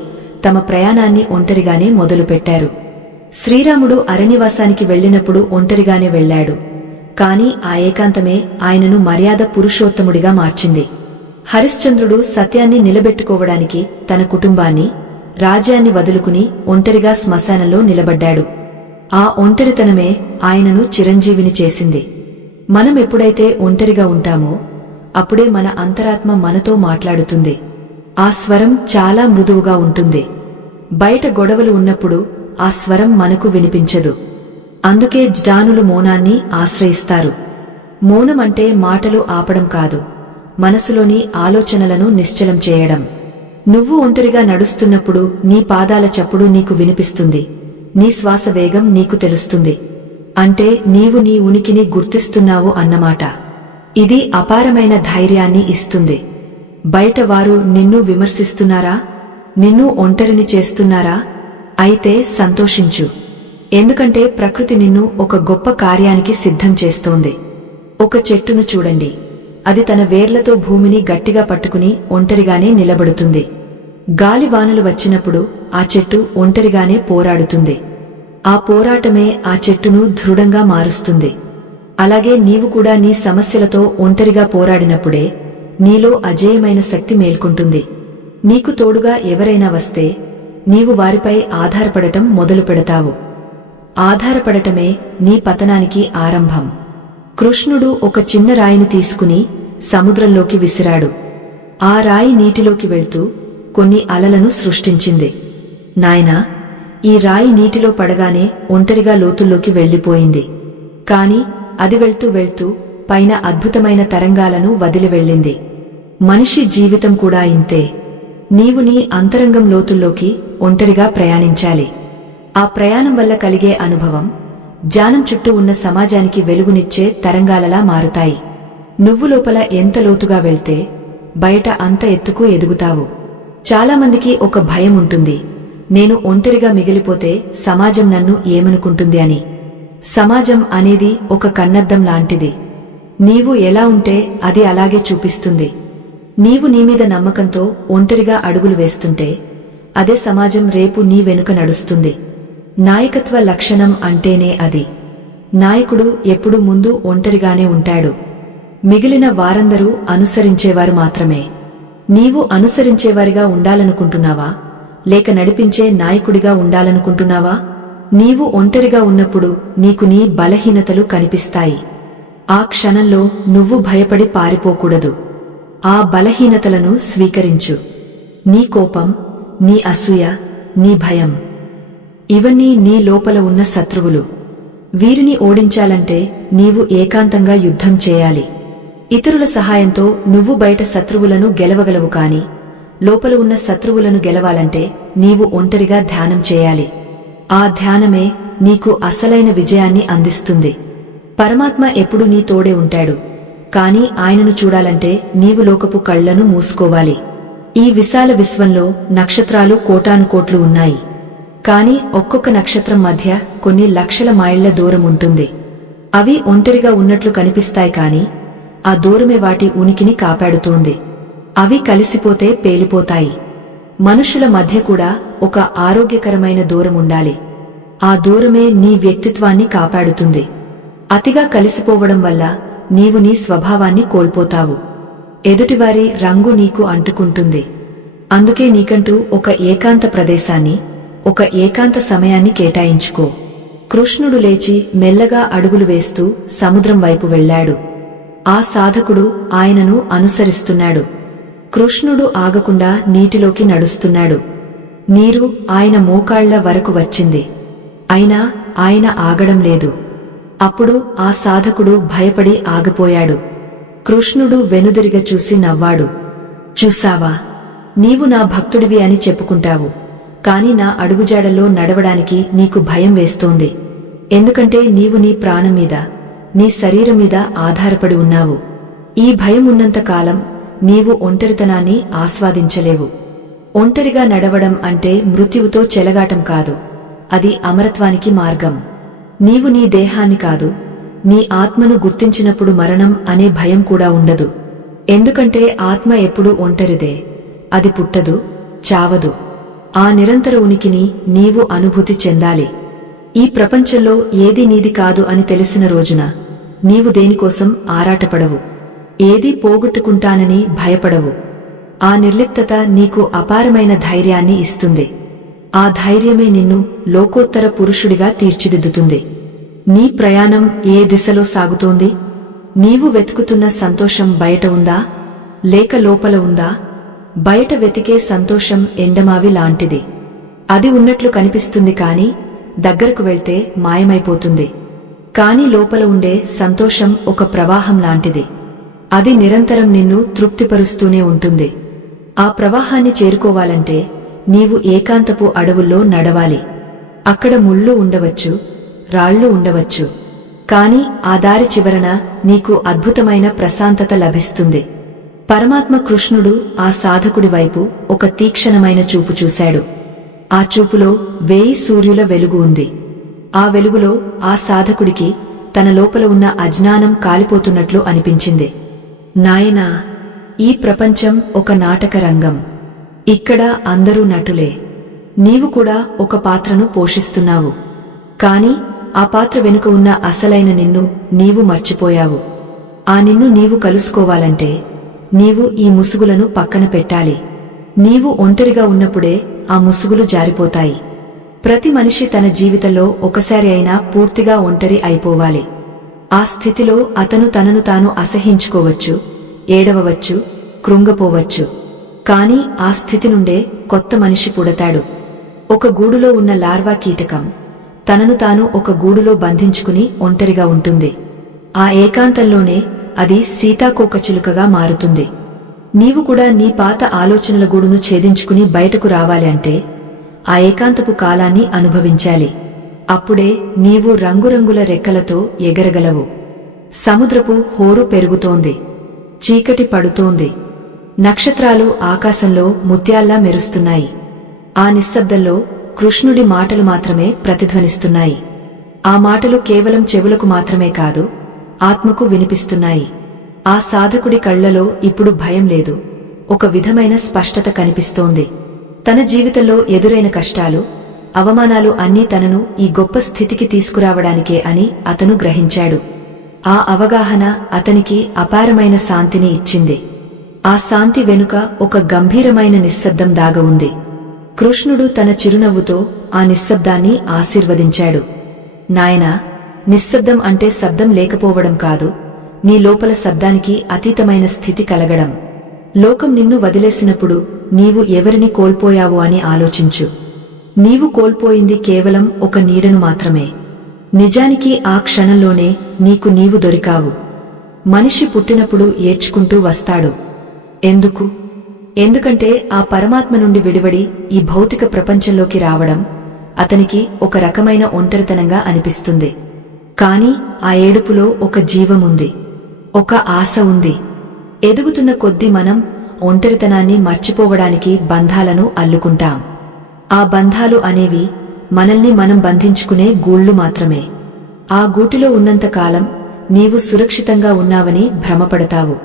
తమ ప్రయాణాన్ని ఒంటరిగానే మొదలుపెట్టారు. శ్రీరాముడు అరణ్యవాసానికి వెళ్లినప్పుడు ఒంటరిగానే వెళ్లాడు, కాని ఆ ఏకాంతమే ఆయనను మర్యాద పురుషోత్తముడిగా మార్చింది. హరిశ్చంద్రుడు సత్యాన్ని నిలబెట్టుకోవడానికి తన కుటుంబాన్ని, రాజ్యాన్ని వదులుకుని ఒంటరిగా శ్మశానంలో నిలబడ్డాడు. ఆ ఒంటరితనమే ఆయనను చిరంజీవిని చేసింది. మనం ఎప్పుడైతే ఒంటరిగా ఉంటామో అప్పుడే మన అంతరాత్మ మనతో మాట్లాడుతుంది. ఆ స్వరం చాలా మృదువుగా ఉంటుంది. బయట గొడవలు ఉన్నప్పుడు ఆ స్వరం మనకు వినిపించదు. అందుకే జ్ఞానులు మౌనాన్ని ఆశ్రయిస్తారు. మౌనం అంటే మాటలు ఆపడం కాదు, మనసులోని ఆలోచనలను నిశ్చలం చేయడం. నువ్వు ఒంటరిగా నడుస్తున్నప్పుడు నీ పాదాల చప్పుడు నీకు వినిపిస్తుంది, నీ శ్వాస వేగం నీకు తెలుస్తుంది. అంటే నీవు నీ ఉనికిని గుర్తిస్తున్నావు అన్నమాట. ఇది అపారమైన ధైర్యాన్ని ఇస్తుంది. బయట వారు నిన్ను విమర్శిస్తున్నారా, నిన్ను ఒంటరిని చేస్తున్నారా? అయితే సంతోషించు. ఎందుకంటే ప్రకృతి నిన్ను ఒక గొప్ప కార్యానికి సిద్ధం చేస్తోంది. ఒక చెట్టును చూడండి, అది తన వేర్లతో భూమిని గట్టిగా పట్టుకుని ఒంటరిగానే నిలబడుతుంది. గాలివానలు వచ్చినప్పుడు ఆ చెట్టు ఒంటరిగానే పోరాడుతుంది. ఆ పోరాటమే ఆ చెట్టును దృఢంగా మారుస్తుంది. అలాగే నీవు కూడా నీ సమస్యలతో ఒంటరిగా పోరాడినప్పుడే నీలో అజేయమైన శక్తి మేల్కొంటుంది. నీకు తోడుగా ఎవరైనా వస్తే నీవు వారిపై ఆధారపడటం మొదలు పెడతావు. ఆధారపడటమే నీ పతనానికి ఆరంభం. కృష్ణుడు ఒక చిన్న రాయిని తీసుకుని సముద్రంలోకి విసిరాడు. ఆ రాయి నీటిలోకి వెళ్తూ కొన్ని అలలను సృష్టించింది. నాయనా, ఈ రాయి నీటిలో పడగానే ఒంటరిగా లోతుల్లోకి వెళ్లిపోయింది. కాని అది వెళ్తూ వెళ్తూ పైన అద్భుతమైన తరంగాలను వదిలి వెళ్ళింది. మనిషి జీవితం కూడా ఇంతే. నీవు నీ అంతరంగం లోతుల్లోకి ఒంటరిగా ప్రయాణించాలి. ఆ ప్రయాణం వల్ల కలిగే అనుభవం ధ్యానం చుట్టూ ఉన్న సమాజానికి వెలుగునిచ్చే తరంగాలలా మారుతాయి. నువ్వు లోపల ఎంత లోతుగా వెళ్తే బయట అంత ఎత్తుకు ఎదుగుతావు. చాలామందికి ఒక భయం ఉంటుంది, నేను ఒంటరిగా మిగిలిపోతే సమాజం నన్ను ఏమనుకుంటుంది అని. సమాజం అనేది ఒక కన్నద్దం లాంటిది. నీవు ఎలా ఉంటే అది అలాగే చూపిస్తుంది. నీవు నీమీద నమ్మకంతో ఒంటరిగా అడుగులు వేస్తుంటే అదే సమాజం రేపు నీ వెనుక నడుస్తుంది. నాయకత్వ లక్షణం అంటేనే అది. నాయకుడు ఎప్పుడూ ముందు ఒంటరిగానే ఉంటాడు. మిగిలిన వారందరూ అనుసరించేవారు మాత్రమే. నీవు అనుసరించేవారిగా ఉండాలనుకుంటున్నావా లేక నడిపించే నాయకుడిగా ఉండాలనుకుంటున్నావా? నీవు ఒంటరిగా ఉన్నప్పుడు నీకు నీ బలహీనతలు కనిపిస్తాయి. ఆ క్షణంలో నువ్వు భయపడి పారిపోకూడదు. ఆ బలహీనతలను స్వీకరించు. నీ కోపం, నీ అసూయ, నీ భయం, ఇవన్నీ నీ లోపల ఉన్న శత్రువులు. వీరిని ఓడించాలంటే నీవు ఏకాంతంగా యుద్ధం చేయాలి. ఇతరుల సహాయంతో నువ్వు బయట శత్రువులను గెలవగలవు, కాని లోపల ఉన్న శత్రువులను గెలవాలంటే నీవు ఒంటరిగా ధ్యానం చేయాలి. ఆ ధ్యానమే నీకు అసలైన విజయాన్ని అందిస్తుంది. పరమాత్మ ఎప్పుడు నీ తోడే ఉంటాడు, కాని ఆయనను చూడాలంటే నీవు లోకపు కళ్లను మూసుకోవాలి. ఈ విశాల విశ్వంలో నక్షత్రాలు కోటానుకోట్లు ఉన్నాయి. కాని ఒక్కొక్క నక్షత్రం మధ్య కొన్ని లక్షల మైళ్ల దూరం ఉంటుంది. అవి ఒంటరిగా ఉన్నట్లు కనిపిస్తాయి, కాని ఆ దూరమే వాటి ఉనికిని కాపాడుతోంది. అవి కలిసిపోతే పేలిపోతాయి. మనుషుల మధ్య కూడా ఒక ఆరోగ్యకరమైన దూరం ఉండాలి. ఆ దూరమే నీ వ్యక్తిత్వాన్ని కాపాడుతుంది. అతిగా కలిసిపోవడం వల్ల నీవు నీ స్వభావాన్ని కోల్పోతావు. ఎదుటివారి రంగు నీకు అంటుకుంటుంది. అందుకే నీకంటూ ఒక ఏకాంత ప్రదేశాన్ని, ఒక ఏకాంత సమయాన్ని కేటాయించుకో. కృష్ణుడు లేచి మెల్లగా అడుగులు వేస్తూ సముద్రం వైపు వెళ్లాడు. ఆ సాధకుడు ఆయనను అనుసరిస్తున్నాడు. కృష్ణుడు ఆగకుండా నీటిలోకి నడుస్తున్నాడు. నీరు ఆయన మోకాళ్ల వరకు వచ్చింది. అయినా ఆయన ఆగడం లేదు. అప్పుడు ఆ సాధకుడు భయపడి ఆగిపోయాడు. కృష్ణుడు వెనుదిరిగ చూసి నవ్వాడు. చూసావా, నీవు నా భక్తుడివి అని చెప్పుకుంటావు, కాని నా అడుగుజాడల్లో నడవడానికి నీకు భయం వేస్తోంది. ఎందుకంటే నీవు నీ ప్రాణం మీద, నీ శరీరం మీద ఆధారపడి ఉన్నావు. ఈ భయం ఉన్నంతకాలం నీవు ఒంటరితనాన్ని ఆస్వాదించలేవు. ఒంటరిగా నడవడం అంటే మృత్యువుతో చెలగాటం కాదు, అది అమరత్వానికి మార్గం. నీవు నీ దేహాన్ని కాదు, నీ ఆత్మను గుర్తించినప్పుడు మరణం అనే భయం కూడా ఉండదు. ఎందుకంటే ఆత్మ ఎప్పుడూ ఒంటరిదే. అది పుట్టదు, చావదు. ఆ నిరంతర ఉనికిని నీవు అనుభూతి చెందాలి. ఈ ప్రపంచంలో ఏదీ నీది కాదు అని తెలిసిన రోజున నీవు దేనికోసం ఆరాటపడవు. ఏదీ పోగొట్టుకుంటానని భయపడవు. ఆ నిర్లిప్తత నీకు అపారమైన ధైర్యాన్ని ఇస్తుంది. ఆ ధైర్యమే నిన్ను లోకోత్తర పురుషుడిగా తీర్చిదిద్దుతుంది. నీ ప్రయాణం ఏ దిశలో సాగుతోంది? నీవు వెతుకుతున్న సంతోషం బయట ఉందా లేక లోపల ఉందా? బయట వెతికే సంతోషం ఎండమావి లాంటిది. అది ఉన్నట్లు కనిపిస్తుంది, కాని దగ్గరకు వెళ్తే మాయమైపోతుంది. కాని లోపల ఉండే సంతోషం ఒక ప్రవాహం లాంటిది. అది నిరంతరం నిన్ను తృప్తిపరుస్తూనే ఉంటుంది. ఆ ప్రవాహాన్ని చేరుకోవాలంటే నీవు ఏకాంతపు అడవుల్లో నడవాలి. అక్కడ ముళ్ళు ఉండవచ్చు, రాళ్లు ఉండవచ్చు, కాని ఆ దారి చివరన నీకు అద్భుతమైన ప్రశాంతత లభిస్తుంది. పరమాత్మ కృష్ణుడు ఆ సాధకుడి వైపు ఒక తీక్షణమైన చూపు చూశాడు. ఆ చూపులో 1000 సూర్యుల వెలుగు ఉంది. ఆ వెలుగులో ఆ సాధకుడికి తన లోపల ఉన్న అజ్ఞానం కాలిపోతున్నట్లు అనిపించింది. నాయనా, ఈ ప్రపంచం ఒక నాటక రంగం. ఇక్కడ అందరూ నటులే. నీవు కూడా ఒక పాత్రను పోషిస్తున్నావు. కాని ఆ పాత్ర వెనుక ఉన్న అసలైన నిన్ను నీవు మర్చిపోయావు. ఆ నిన్ను నీవు కలుసుకోవాలంటే నీవు ఈ ముసుగులను పక్కన పెట్టాలి. నీవు ఒంటరిగా ఉన్నప్పుడే ఆ ముసుగులు జారిపోతాయి. ప్రతి మనిషి తన జీవితంలో ఒకసారి అయినా పూర్తిగా ఒంటరి అయిపోవాలి. ఆ స్థితిలో అతను తనను తాను అసహించుకోవచ్చు, ఏడవవచ్చు, కృంగపోవచ్చు. కాని ఆ స్థితి నుండే కొత్త మనిషి పుడతాడు. ఒక గూడులో ఉన్న లార్వా కీటకం తనను తాను ఒక గూడులో బంధించుకుని ఒంటరిగా ఉంటుంది. ఆ ఏకాంతంలోనే అది సీతాకోకచిలుకగా మారుతుంది. నీవు కూడా నీ పాత ఆలోచనల గూడును ఛేదించుకుని బయటకు రావాలి అంటే ఆ ఏకాంతపు కాలాన్ని అనుభవించాలి. అప్పుడే నీవు రంగురంగుల రెక్కలతో ఎగరగలవు. సముద్రపు హోరు పెరుగుతోంది. చీకటి పడుతోంది. నక్షత్రాలు ఆకాశంలో ముత్యాల్లా మెరుస్తున్నాయి. ఆ నిశ్శబ్దంలో కృష్ణుడి మాటలు మాత్రమే ప్రతిధ్వనిస్తున్నాయి. ఆ మాటలు కేవలం చెవులకు మాత్రమే కాదు, ఆత్మకు వినిపిస్తున్నాయి. ఆ సాధకుడి కళ్లలో ఇప్పుడు భయం లేదు, ఒక విధమైన స్పష్టత కనిపిస్తోంది. తన జీవితంలో ఎదురైన కష్టాలు, అవమానాలు అన్నీ తనను ఈ గొప్ప స్థితికి తీసుకురావడానికే అని అతను గ్రహించాడు. ఆ అవగాహన అతనికి అపారమైన శాంతిని ఇచ్చింది. ఆ శాంతి వెనుక ఒక గంభీరమైన నిశ్శబ్దం దాగ ఉంది. కృష్ణుడు తన చిరునవ్వుతో ఆ నిశ్శబ్దాన్ని ఆశీర్వదించాడు. నాయనా, నిశ్శబ్దం అంటే శబ్దం లేకపోవడం కాదు, నీ లోపల శబ్దానికి అతీతమైన స్థితి కలగడం. లోకం నిన్ను వదిలేసినప్పుడు నీవు ఎవరిని కోల్పోయావు అని ఆలోచించు. నీవు కోల్పోయింది కేవలం ఒక నీడను మాత్రమే. నిజానికి ఆ క్షణంలోనే నీకు నీవు దొరికావు. మనిషి పుట్టినప్పుడు ఏడ్చుకుంటూ వస్తాడు. ఎందుకు? ఎందుకంటే ఆ పరమాత్మ నుండి విడివడి ఈ భౌతిక ప్రపంచంలోకి రావడం అతనికి ఒక రకమైన ఒంటరితనంగా అనిపిస్తుంది. కాని ఆ ఏడుపులో ఒక జీవముంది, ఒక ఆశ ఉంది. ఎదుగుతున్న కొద్దీ మనం ఒంటరితనాన్ని మర్చిపోవడానికి బంధాలను అల్లుకుంటాం. ఆ బంధాలు అనేవి మనల్ని మనం బంధించుకునే గూళ్లు మాత్రమే. ఆ గూటిలో ఉన్నంతకాలం నీవు సురక్షితంగా ఉన్నావని భ్రమపడతావు.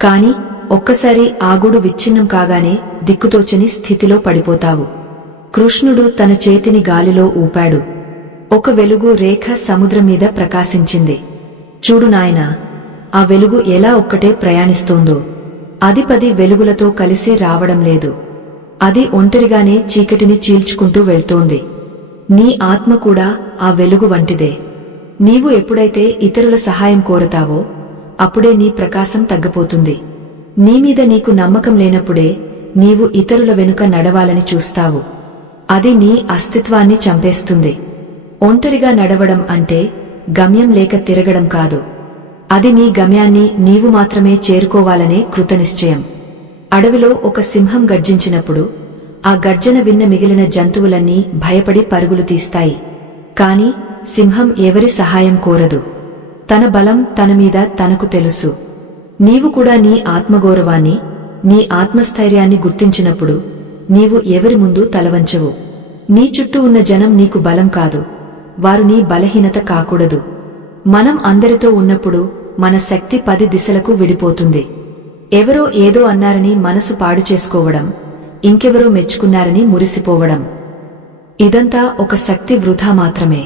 కాని ఒక్కసారి ఆ గూడు విచ్ఛిన్నం కాగానే దిక్కుతోచని స్థితిలో పడిపోతావు. కృష్ణుడు తన చేతిని గాలిలో ఊపాడు. ఒక వెలుగు రేఖ సముద్రం మీద ప్రకాశించింది. చూడు నాయనా, ఆ వెలుగు ఎలా ఒక్కటే ప్రయాణిస్తోందో. అది 10 వెలుగులతో కలిసి రావడం లేదు. అది ఒంటరిగానే చీకటిని చీల్చుకుంటూ వెళ్తోంది. నీ ఆత్మ కూడా ఆ వెలుగు వంటిదే. నీవు ఎప్పుడైతే ఇతరుల సహాయం కోరతావో అప్పుడే నీ ప్రకాశం తగ్గిపోతుంది. నీమీద నీకు నమ్మకం లేనప్పుడే నీవు ఇతరుల వెనుక నడవాలని చూస్తావు. అది నీ అస్తిత్వాన్ని చంపేస్తుంది. ఒంటరిగా నడవడం అంటే గమ్యం లేక తిరగడం కాదు. అది నీ గమ్యాన్ని నీవు మాత్రమే చేరుకోవాలనే కృతనిశ్చయం. అడవిలో ఒక సింహం గర్జించినప్పుడు ఆ గర్జన విన్న మిగిలిన జంతువులన్నీ భయపడి పరుగులు తీస్తాయి. కాని సింహం ఎవరి సహాయం కోరదు. తన బలం తనమీద తనకు తెలుసు. నీవు కూడా నీ ఆత్మగౌరవాన్ని, నీ ఆత్మస్థైర్యాన్ని గుర్తించినప్పుడు నీవు ఎవరి ముందు తలవంచవు. నీ చుట్టూ ఉన్న జనం నీకు బలం కాదు, వారు నీ బలహీనత కాకూడదు. మనం అందరితో ఉన్నప్పుడు మన శక్తి 10 దిశలకు విడిపోతుంది. ఎవరో ఏదో అన్నారని మనసు పాడు చేసుకోవడం, ఇంకెవరో మెచ్చుకున్నారని మురిసిపోవడం, ఇదంతా ఒక శక్తి వృధా మాత్రమే.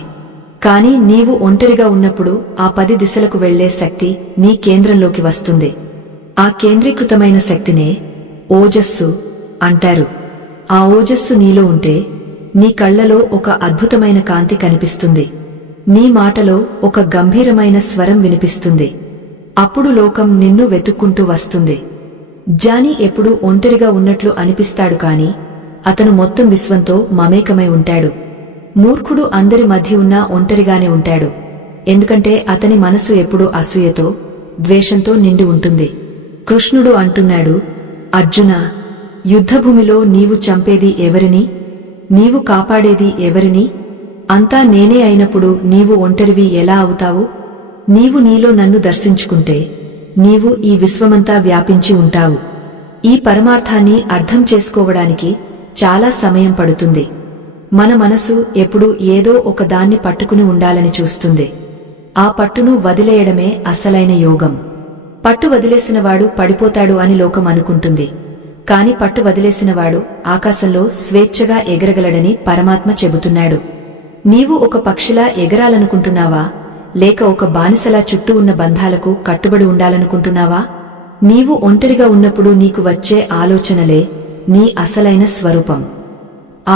కాని నీవు ఒంటరిగా ఉన్నప్పుడు ఆ 10 దిశలకు వెళ్లే శక్తి నీ కేంద్రంలోకి వస్తుంది. ఆ కేంద్రీకృతమైన శక్తినే ఓజస్సు అంటారు. ఆ ఓజస్సు నీలో ఉంటే నీ కళ్లలో ఒక అద్భుతమైన కాంతి కనిపిస్తుంది. నీ మాటలో ఒక గంభీరమైన స్వరం వినిపిస్తుంది. అప్పుడు లోకం నిన్ను వెతుక్కుంటూ వస్తుంది. జానీ ఎప్పుడూ ఒంటరిగా ఉన్నట్లు అనిపిస్తాడు, కాని అతను మొత్తం విశ్వంతో మమేకమై ఉంటాడు. మూర్ఖుడు అందరి మధ్య ఉన్నా ఒంటరిగానే ఉంటాడు, ఎందుకంటే అతని మనసు ఎప్పుడూ అసూయతో, ద్వేషంతో నిండి ఉంటుంది. కృష్ణుడు అంటున్నాడు, అర్జునా, యుద్ధభూమిలో నీవు చంపేది ఎవరిని? నీవు కాపాడేది ఎవరిని? అంతా నేనే అయినప్పుడు నీవు ఒంటరివి ఎలా అవుతావు? నీవు నీలో నన్ను దర్శించుకుంటే నీవు ఈ విశ్వమంతా వ్యాపించి ఉంటావు. ఈ పరమార్థాన్ని అర్థం చేసుకోవడానికి చాలా సమయం పడుతుంది. మన మనసు ఎప్పుడూ ఏదో ఒక దాన్ని పట్టుకుని ఉండాలని చూస్తుంది. ఆ పట్టును వదిలేయడమే అసలైన యోగం. పట్టు వదిలేసినవాడు పడిపోతాడు అని లోకం అనుకుంటుంది, కాని పట్టు వదిలేసినవాడు ఆకాశంలో స్వేచ్ఛగా ఎగరగలడని పరమాత్మ చెబుతున్నాడు. నీవు ఒక పక్షిలా ఎగరాలనుకుంటున్నావా, లేక ఒక బానిసలా చుట్టూ ఉన్న బంధాలకు కట్టుబడి ఉండాలనుకుంటున్నావా? నీవు ఒంటరిగా ఉన్నప్పుడు నీకు వచ్చే ఆలోచనలే నీ అసలైన స్వరూపం.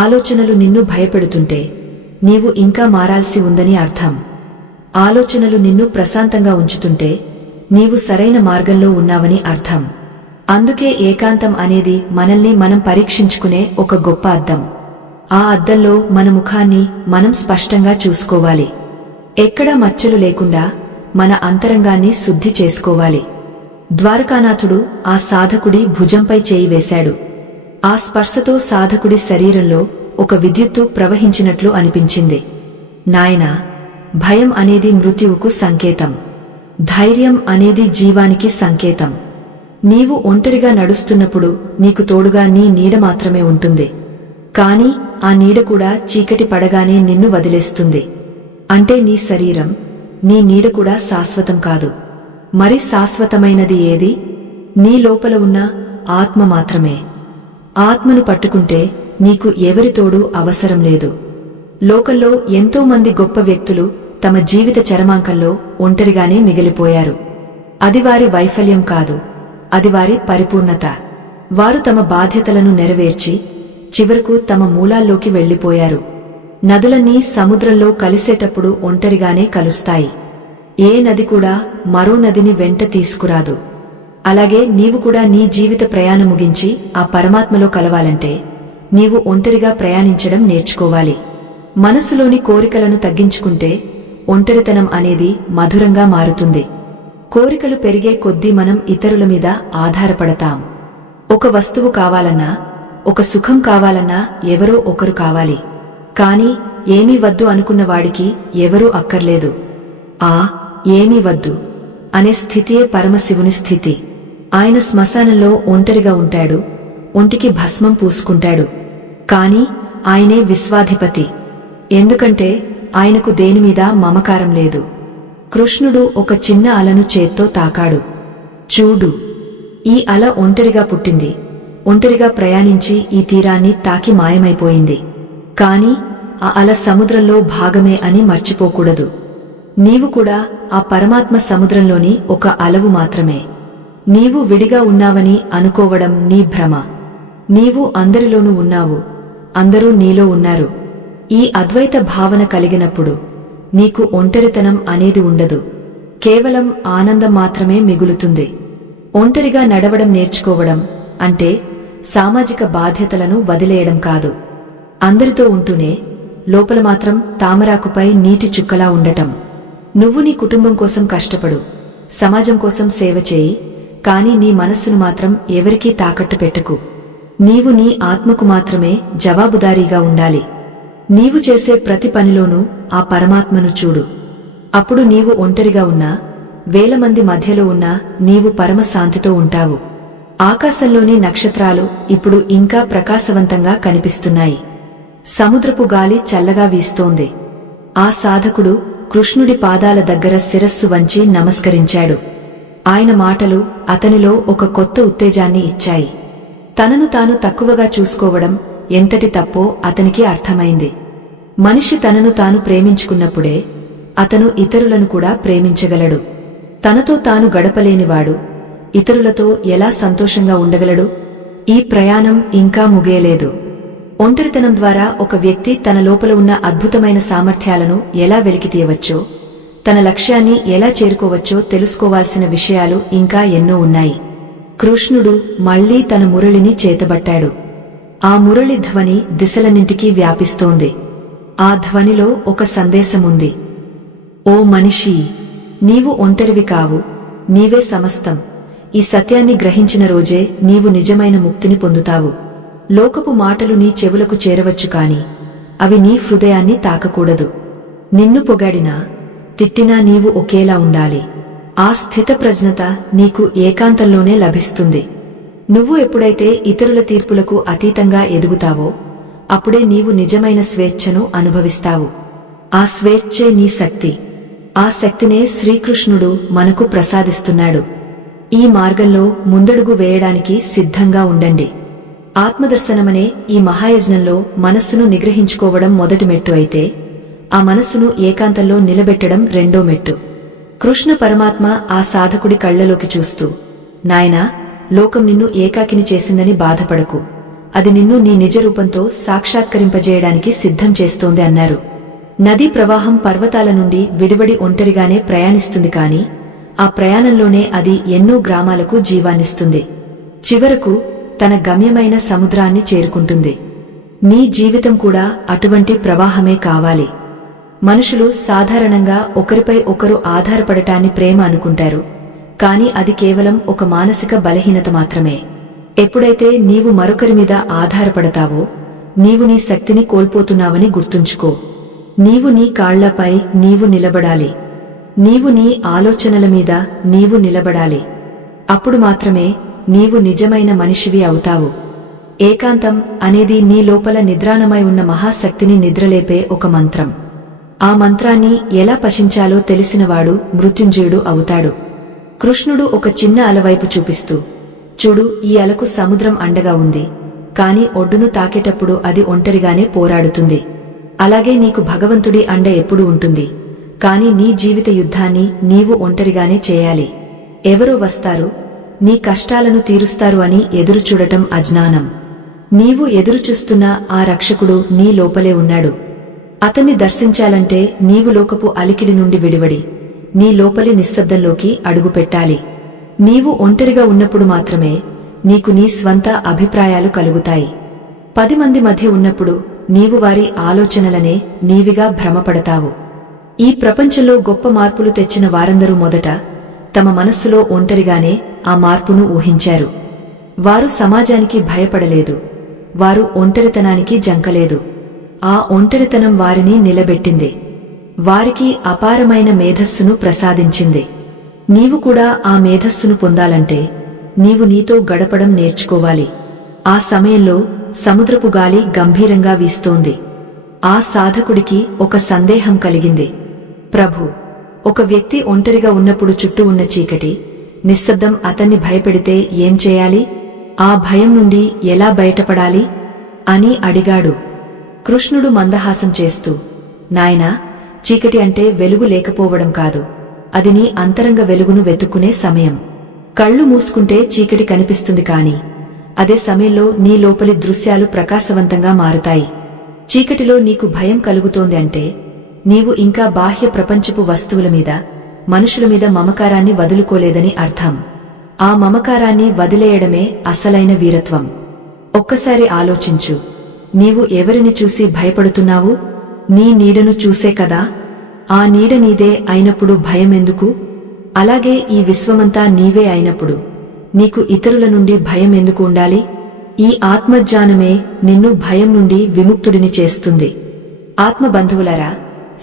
ఆలోచనలు నిన్ను భయపెడుతుంటే నీవు ఇంకా మారాల్సి ఉందని అర్థం. ఆలోచనలు నిన్ను ప్రశాంతంగా ఉంచుతుంటే నీవు సరైన మార్గంలో ఉన్నావని అర్థం. అందుకే ఏకాంతం అనేది మనల్ని మనం పరీక్షించుకునే ఒక గొప్ప అద్దం. ఆ అద్దంలో మన ముఖాన్ని మనం స్పష్టంగా చూసుకోవాలి. ఎక్కడా మచ్చలు లేకుండా మన అంతరంగాన్ని శుద్ధి చేసుకోవాలి. ద్వారకానాథుడు ఆ సాధకుడి భుజంపై చేయి వేశాడు. ఆ స్పర్శతో సాధకుడి శరీరంలో ఒక విద్యుత్తు ప్రవహించినట్లు అనిపించింది. నాయనా, భయం అనేది మృత్యువుకు సంకేతం. ధైర్యం అనేది జీవానికి సంకేతం. నీవు ఒంటరిగా నడుస్తున్నప్పుడు నీకు తోడుగా నీ నీడ మాత్రమే ఉంటుంది. కాని ఆ నీడ కూడా చీకటి పడగానే నిన్ను వదిలేస్తుంది. అంటే నీ శరీరం, నీ నీడ కూడా శాశ్వతం కాదు. మరి శాశ్వతమైనది ఏది? నీ లోపల ఉన్న ఆత్మ మాత్రమే. ఆత్మను పట్టుకుంటే నీకు ఎవరి తోడు అవసరం లేదు. లోకంలో ఎంతో మంది గొప్ప వ్యక్తులు తమ జీవిత చరమాంకంలో ఒంటరిగానే మిగిలిపోయారు. అది వారి వైఫల్యం కాదు, అది వారి పరిపూర్ణత. వారు తమ బాధ్యతలను నెరవేర్చి చివరకు తమ మూలాల్లోకి వెళ్లిపోయారు. నదులన్నీ సముద్రంలో కలిసేటప్పుడు ఒంటరిగానే కలుస్తాయి. ఏ నది కూడా మరో నదిని వెంట తీసుకురాదు. అలాగే నీవు కూడా నీ జీవిత ప్రయాణం ముగించి ఆ పరమాత్మలో కలవాలంటే నీవు ఒంటరిగా ప్రయాణించడం నేర్చుకోవాలి. మనసులోని కోరికలను తగ్గించుకుంటే ఒంటరితనం అనేది మధురంగా మారుతుంది. కోరికలు పెరిగే కొద్దీ మనం ఇతరుల మీద ఆధారపడతాం. ఒక వస్తువు కావాలన్నా, ఒక సుఖం కావాలన్నా ఎవరో ఒకరు కావాలి. కాని ఏమీ వద్దు అనుకున్న వాడికి ఎవరూ అక్కర్లేదు. ఆ ఏమీ వద్దు అనే స్థితియే పరమశివుని స్థితి. ఆయన శ్మశానంలో ఒంటరిగా ఉంటాడు, ఒంటికి భస్మం పూసుకుంటాడు. కాని ఆయనే విశ్వాధిపతి. ఎందుకంటే ఆయనకు దేనిమీద మమకారం లేదు. కృష్ణుడు ఒక చిన్న అలను చేత్తో తాకాడు. చూడు, ఈ అల ఒంటరిగా పుట్టింది, ఒంటరిగా ప్రయాణించి ఈ తీరాన్ని తాకి మాయమైపోయింది. కాని ఆ అల సముద్రంలో భాగమే అని మర్చిపోకూడదు. నీవు కూడా ఆ పరమాత్మ సముద్రంలోని ఒక అలవు మాత్రమే. నీవు విడిగా ఉన్నావని అనుకోవడం నీ భ్రమ. నీవు అందరిలోనూ ఉన్నావు, అందరూ నీలో ఉన్నారు. ఈ అద్వైత భావన కలిగినప్పుడు నీకు ఒంటరితనం అనేది ఉండదు. కేవలం ఆనందం మాత్రమే మిగులుతుంది. ఒంటరిగా నడవడం నేర్చుకోవడం అంటే సామాజిక బాధ్యతలను వదిలేయడం కాదు. అందరితో ఉంటూనే లోపల మాత్రం తామరాకుపై నీటి చుక్కలా ఉండటం. నువ్వు నీ కుటుంబం కోసం కష్టపడు, సమాజం కోసం సేవ చేయి, కాని నీ మనస్సును మాత్రం ఎవరికీ తాకట్టు పెట్టకు. నీవు నీ ఆత్మకు మాత్రమే జవాబుదారీగా ఉండాలి. నీవు చేసే ప్రతి పనిలోనూ ఆ పరమాత్మను చూడు. అప్పుడు నీవు ఒంటరిగా ఉన్నా, వేల మంది మధ్యలో ఉన్నా నీవు పరమశాంతితో ఉంటావు. ఆకాశంలోని నక్షత్రాలు ఇప్పుడు ఇంకా ప్రకాశవంతంగా కనిపిస్తున్నాయి. సముద్రపు గాలి చల్లగా వీస్తోంది. ఆ సాధకుడు కృష్ణుడి పాదాల దగ్గర శిరస్సు వంచి నమస్కరించాడు. ఆయన మాటలు అతనిలో ఒక కొత్త ఉత్తేజాన్ని ఇచ్చాయి. తనను తాను తక్కువగా చూసుకోవడం ఎంతటి తప్పో అతనికి అర్థమైంది. మనిషి తనను తాను ప్రేమించుకున్నప్పుడే అతను ఇతరులను కూడా ప్రేమించగలడు. తనతో తాను గడపలేనివాడు ఇతరులతో ఎలా సంతోషంగా ఉండగలడు? ఈ ప్రయాణం ఇంకా ముగియలేదు. ఒంటరితనం ద్వారా ఒక వ్యక్తి తన లోపల ఉన్న అద్భుతమైన సామర్థ్యాలను ఎలా వెలికితీయవచ్చో, తన లక్ష్యాన్ని ఎలా చేరుకోవచ్చో తెలుసుకోవాల్సిన విషయాలు ఇంకా ఎన్నో ఉన్నాయి. కృష్ణుడు మళ్లీ తన మురళిని చేతబట్టాడు. ఆ మురళి ధ్వని దిశలన్నింటికీ వ్యాపిస్తోంది. ఆ ధ్వనిలో ఒక సందేశముంది. ఓ మనిషీ, నీవు ఒంటరివి కావు, నీవే సమస్తం. ఈ సత్యాన్ని గ్రహించిన రోజే నీవు నిజమైన ముక్తిని పొందుతావు. లోకపు మాటలు నీ చెవులకు చేరవచ్చు కాని అవి నీ హృదయాన్ని తాకకూడదు. నిన్ను పొగాడినా తిట్టినా నీవు ఒకేలా ఉండాలి. ఆ స్థితప్రజ్ఞత నీకు ఏకాంతంలోనే లభిస్తుంది. నువ్వు ఎప్పుడైతే ఇతరుల తీర్పులకు అతీతంగా ఎదుగుతావో అప్పుడే నీవు నిజమైన స్వేచ్ఛను అనుభవిస్తావు. ఆ స్వేచ్ఛే నీ శక్తి. ఆ శక్తినే శ్రీకృష్ణుడు మనకు ప్రసాదిస్తున్నాడు. ఈ మార్గంలో ముందడుగు వేయడానికి సిద్ధంగా ఉండండి. ఆత్మదర్శనమనే ఈ మహాయజ్ఞంలో మనస్సును నిగ్రహించుకోవడం మొదటి మెట్టు అయితే, ఆ మనస్సును ఏకాంతంలో నిలబెట్టడం రెండో మెట్టు. కృష్ణ పరమాత్మ ఆ సాధకుడి కళ్లలోకి చూస్తూ, నాయనా, లోకం నిన్ను ఏకాకిని చేసిందని బాధపడకు. అది నిన్ను నీ నిజ రూపంతో సాక్షాత్కరింపజేయడానికి సిద్ధం చేస్తోంది అన్నారు. నదీ ప్రవాహం పర్వతాల నుండి విడివడి ఒంటరిగానే ప్రయాణిస్తుంది కాని ఆ ప్రయాణంలోనే అది ఎన్నో గ్రామాలకు జీవాన్నిస్తుంది. చివరకు తన గమ్యమైన సముద్రాన్ని చేరుకుంటుంది. నీ జీవితం కూడా అటువంటి ప్రవాహమే కావాలి. మనుషులు సాధారణంగా ఒకరిపై ఒకరు ఆధారపడటాన్ని ప్రేమ అనుకుంటారు. కాని అది కేవలం ఒక మానసిక బలహీనత మాత్రమే. ఎప్పుడైతే నీవు మరొకరి మీద ఆధారపడతావో నీవు నీ శక్తిని కోల్పోతున్నావని గుర్తుంచుకో. నీవు నీ కాళ్లపై నీవు నిలబడాలి. నీవు నీ ఆలోచనల మీద నీవు నిలబడాలి. అప్పుడు మాత్రమే నీవు నిజమైన మనిషివి అవుతావు. ఏకాంతం అనేది నీ లోపల నిద్రాణమై ఉన్న మహాశక్తిని నిద్రలేపే ఒక మంత్రం. ఆ మంత్రాన్ని ఎలా పఠించాలో తెలిసినవాడు మృత్యుంజయుడు అవుతాడు. కృష్ణుడు ఒక చిన్న అలవైపు చూపిస్తూ, చూడు, ఈ అలకు సముద్రం అండగా ఉంది, కాని ఒడ్డును తాకేటప్పుడు అది ఒంటరిగానే పోరాడుతుంది. అలాగే నీకు భగవంతుడి అండ ఎప్పుడూ ఉంటుంది, కాని నీ జీవిత యుద్ధాన్ని నీవు ఒంటరిగానే చేయాలి. ఎవరో వస్తారు, నీ కష్టాలను తీరుస్తారు అని ఎదురుచూడటం అజ్ఞానం. నీవు ఎదురుచూస్తున్న ఆ రక్షకుడు నీ లోపలే ఉన్నాడు. అతన్ని దర్శించాలంటే నీవు లోకపు అలికిడి నుండి విడివడి నీ లోపలి నిశ్శబ్దంలోకి అడుగుపెట్టాలి. నీవు ఒంటరిగా ఉన్నప్పుడు మాత్రమే నీకు నీ స్వంత అభిప్రాయాలు కలుగుతాయి. 10 మంది మధ్య ఉన్నప్పుడు నీవు వారి ఆలోచనలనే నీవిగా భ్రమపడతావు. ఈ ప్రపంచంలో గొప్ప మార్పులు తెచ్చిన వారందరూ మొదట తమ మనస్సులో ఒంటరిగానే ఆ మార్పును ఊహించారు. వారు సమాజానికి భయపడలేదు, వారు ఒంటరితనానికి జంకలేదు. ఆ ఒంటరితనం వారిని నిలబెట్టింది, వారికి అపారమైన మేధస్సును ప్రసాదించింది. నీవు కూడా ఆ మేధస్సును పొందాలంటే నీవు నీతో గడపడం నేర్చుకోవాలి. ఆ సమయంలో సముద్రపు గాలి గంభీరంగా వీస్తోంది. ఆ సాధకుడికి ఒక సందేహం కలిగింది. ప్రభూ, ఒక వ్యక్తి ఒంటరిగా ఉన్నప్పుడు చుట్టూ ఉన్న చీకటి, నిశ్శబ్దం అతన్ని భయపెడితే ఏం చేయాలి? ఆ భయం నుండి ఎలా బయటపడాలి అని అడిగాడు. కృష్ణుడు మందహాసం చేస్తూ, నాయనా, చీకటి అంటే వెలుగు లేకపోవడం కాదు, అది నీ అంతరంగ వెలుగును వెతుక్కునే సమయం. కళ్ళు మూసుకుంటే చీకటి కనిపిస్తుంది, కాని అదే సమయంలో నీ లోపలి దృశ్యాలు ప్రకాశవంతంగా మారుతాయి. చీకటిలో నీకు భయం కలుగుతోంది అంటే నీవు ఇంకా బాహ్య ప్రపంచపు వస్తువుల మీద, మనుషుల మీద మమకారాన్ని వదులుకోలేదని అర్థం. ఆ మమకారాన్ని వదిలేయడమే అసలైన వీరత్వం. ఒక్కసారి ఆలోచించు, నీవు ఎవరిని చూసి భయపడుతున్నావు? నీ నీడను చూసే కదా. ఆ నీడ నీదే అయినప్పుడు భయమెందుకు? అలాగే ఈ విశ్వమంతా నీవే అయినప్పుడు నీకు ఇతరుల నుండి భయం ఎందుకు ఉండాలి? ఈ ఆత్మజ్ఞానమే నిన్ను భయం నుండి విముక్తుడిని చేస్తుంది. ఆత్మబంధువులారా,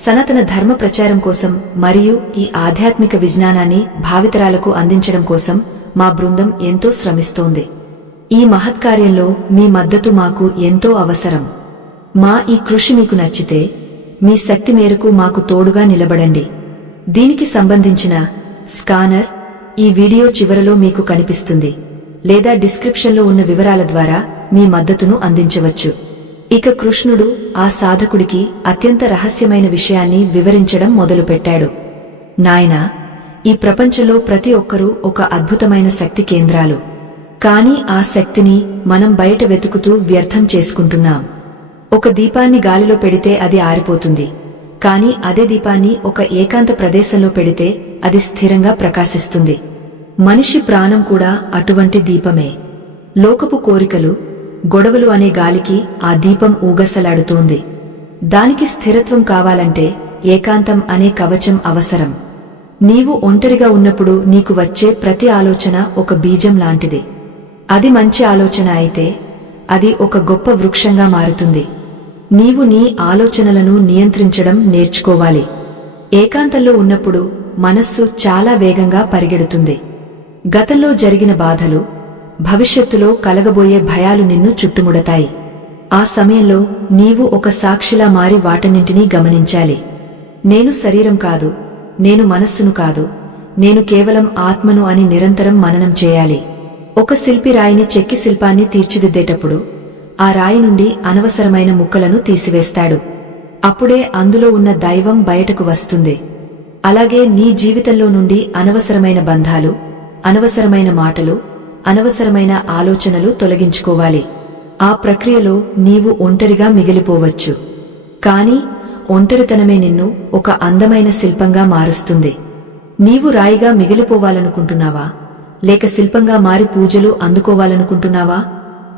సనాతన ధర్మ ప్రచారం కోసం మరియు ఈ ఆధ్యాత్మిక విజ్ఞానాన్ని భావితరాలకు అందించడం కోసం మా బృందం ఎంతో శ్రమిస్తోంది. ఈ మహత్కార్యంలో మీ మద్దతు మాకు ఎంతో అవసరం. మా ఈ కృషి మీకు నచ్చితే మీ శక్తి మేరకు మాకు తోడుగా నిలబడండి. దీనికి సంబంధించిన స్కానర్ ఈ వీడియో చివరలో మీకు కనిపిస్తుంది, లేదా డిస్క్రిప్షన్లో ఉన్న వివరాల ద్వారా మీ మద్దతును అందించవచ్చు. ఇక కృష్ణుడు ఆ సాధకుడికి అత్యంత రహస్యమైన విషయాన్ని వివరించడం మొదలుపెట్టాడు. నాయనా, ఈ ప్రపంచంలో ప్రతి ఒక్కరూ ఒక అద్భుతమైన శక్తి కేంద్రాలు. కాని ఆ శక్తిని మనం బయట వెతుకుతూ వ్యర్థం చేసుకుంటున్నాం. ఒక దీపాన్ని గాలిలో పెడితే అది ఆరిపోతుంది, కాని అదే దీపాన్ని ఒక ఏకాంత ప్రదేశంలో పెడితే అది స్థిరంగా ప్రకాశిస్తుంది. మనిషి ప్రాణం కూడా అటువంటి దీపమే. లోకపు కోరికలు, గొడవలు అనే గాలికి ఆ దీపం ఊగసలాడుతోంది. దానికి స్థిరత్వం కావాలంటే ఏకాంతం అనే కవచం అవసరం. నీవు ఒంటరిగా ఉన్నప్పుడు నీకు వచ్చే ప్రతి ఆలోచన ఒక బీజం లాంటిది. అది మంచి ఆలోచన అయితే అది ఒక గొప్ప వృక్షంగా మారుతుంది. నీవు నీ ఆలోచనలను నియంత్రించడం నేర్చుకోవాలి. ఏకాంతంలో ఉన్నప్పుడు మనస్సు చాలా వేగంగా పరిగెడుతుంది. గతంలో జరిగిన బాధలు, భవిష్యత్తులో కలగబోయే భయాలు నిన్ను చుట్టుముడతాయి. ఆ సమయంలో నీవు ఒక సాక్షిలా మారి వాటన్నింటినీ గమనించాలి. నేను శరీరం కాదు, నేను మనస్సును కాదు, నేను కేవలం ఆత్మను అని నిరంతరం మననం చేయాలి. ఒక శిల్పి రాయిని చెక్కి శిల్పాన్ని తీర్చిదిద్దేటప్పుడు ఆ రాయి నుండి అనవసరమైన ముక్కలను తీసివేస్తాడు. అప్పుడే అందులో ఉన్న దైవం బయటకు వస్తుంది. అలాగే నీ జీవితంలో నుండి అనవసరమైన బంధాలు, అనవసరమైన మాటలు, అనవసరమైన ఆలోచనలు తొలగించుకోవాలి. ఆ ప్రక్రియలో నీవు ఒంటరిగా మిగిలిపోవచ్చు, కాని ఒంటరితనమే నిన్ను ఒక అందమైన శిల్పంగా మారుస్తుంది. నీవు రాయిగా మిగిలిపోవాలనుకుంటున్నావా, లేక శిల్పంగా మారి పూజలు అందుకోవాలనుకుంటున్నావా?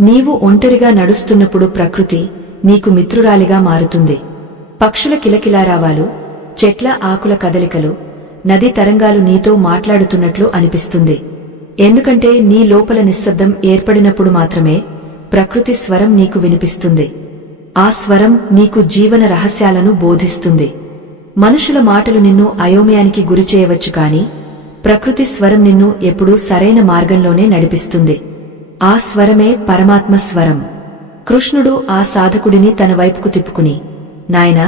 నీవు ఒంటరిగా నడుస్తున్నప్పుడు ప్రకృతి నీకు మిత్రురాలిగా మారుతుంది. పక్షుల కిలకిలారావాలు, చెట్ల ఆకుల కదలికలు, నదీ తరంగాలు నీతో మాట్లాడుతున్నట్లు అనిపిస్తుంది. ఎందుకంటే నీ లోపల నిశ్శబ్దం ఏర్పడినప్పుడు మాత్రమే ప్రకృతి స్వరం నీకు వినిపిస్తుంది. ఆ స్వరం నీకు జీవన రహస్యాలను బోధిస్తుంది. మనుషుల మాటలు నిన్ను అయోమయానికి గురిచేయవచ్చు కాని ప్రకృతి స్వరం నిన్ను ఎప్పుడూ సరైన మార్గంలోనే నడిపిస్తుంది. ఆ స్వరమే పరమాత్మ స్వరం. కృష్ణుడు ఆ సాధకుడిని తన వైపుకు తిప్పుకుని, నాయనా,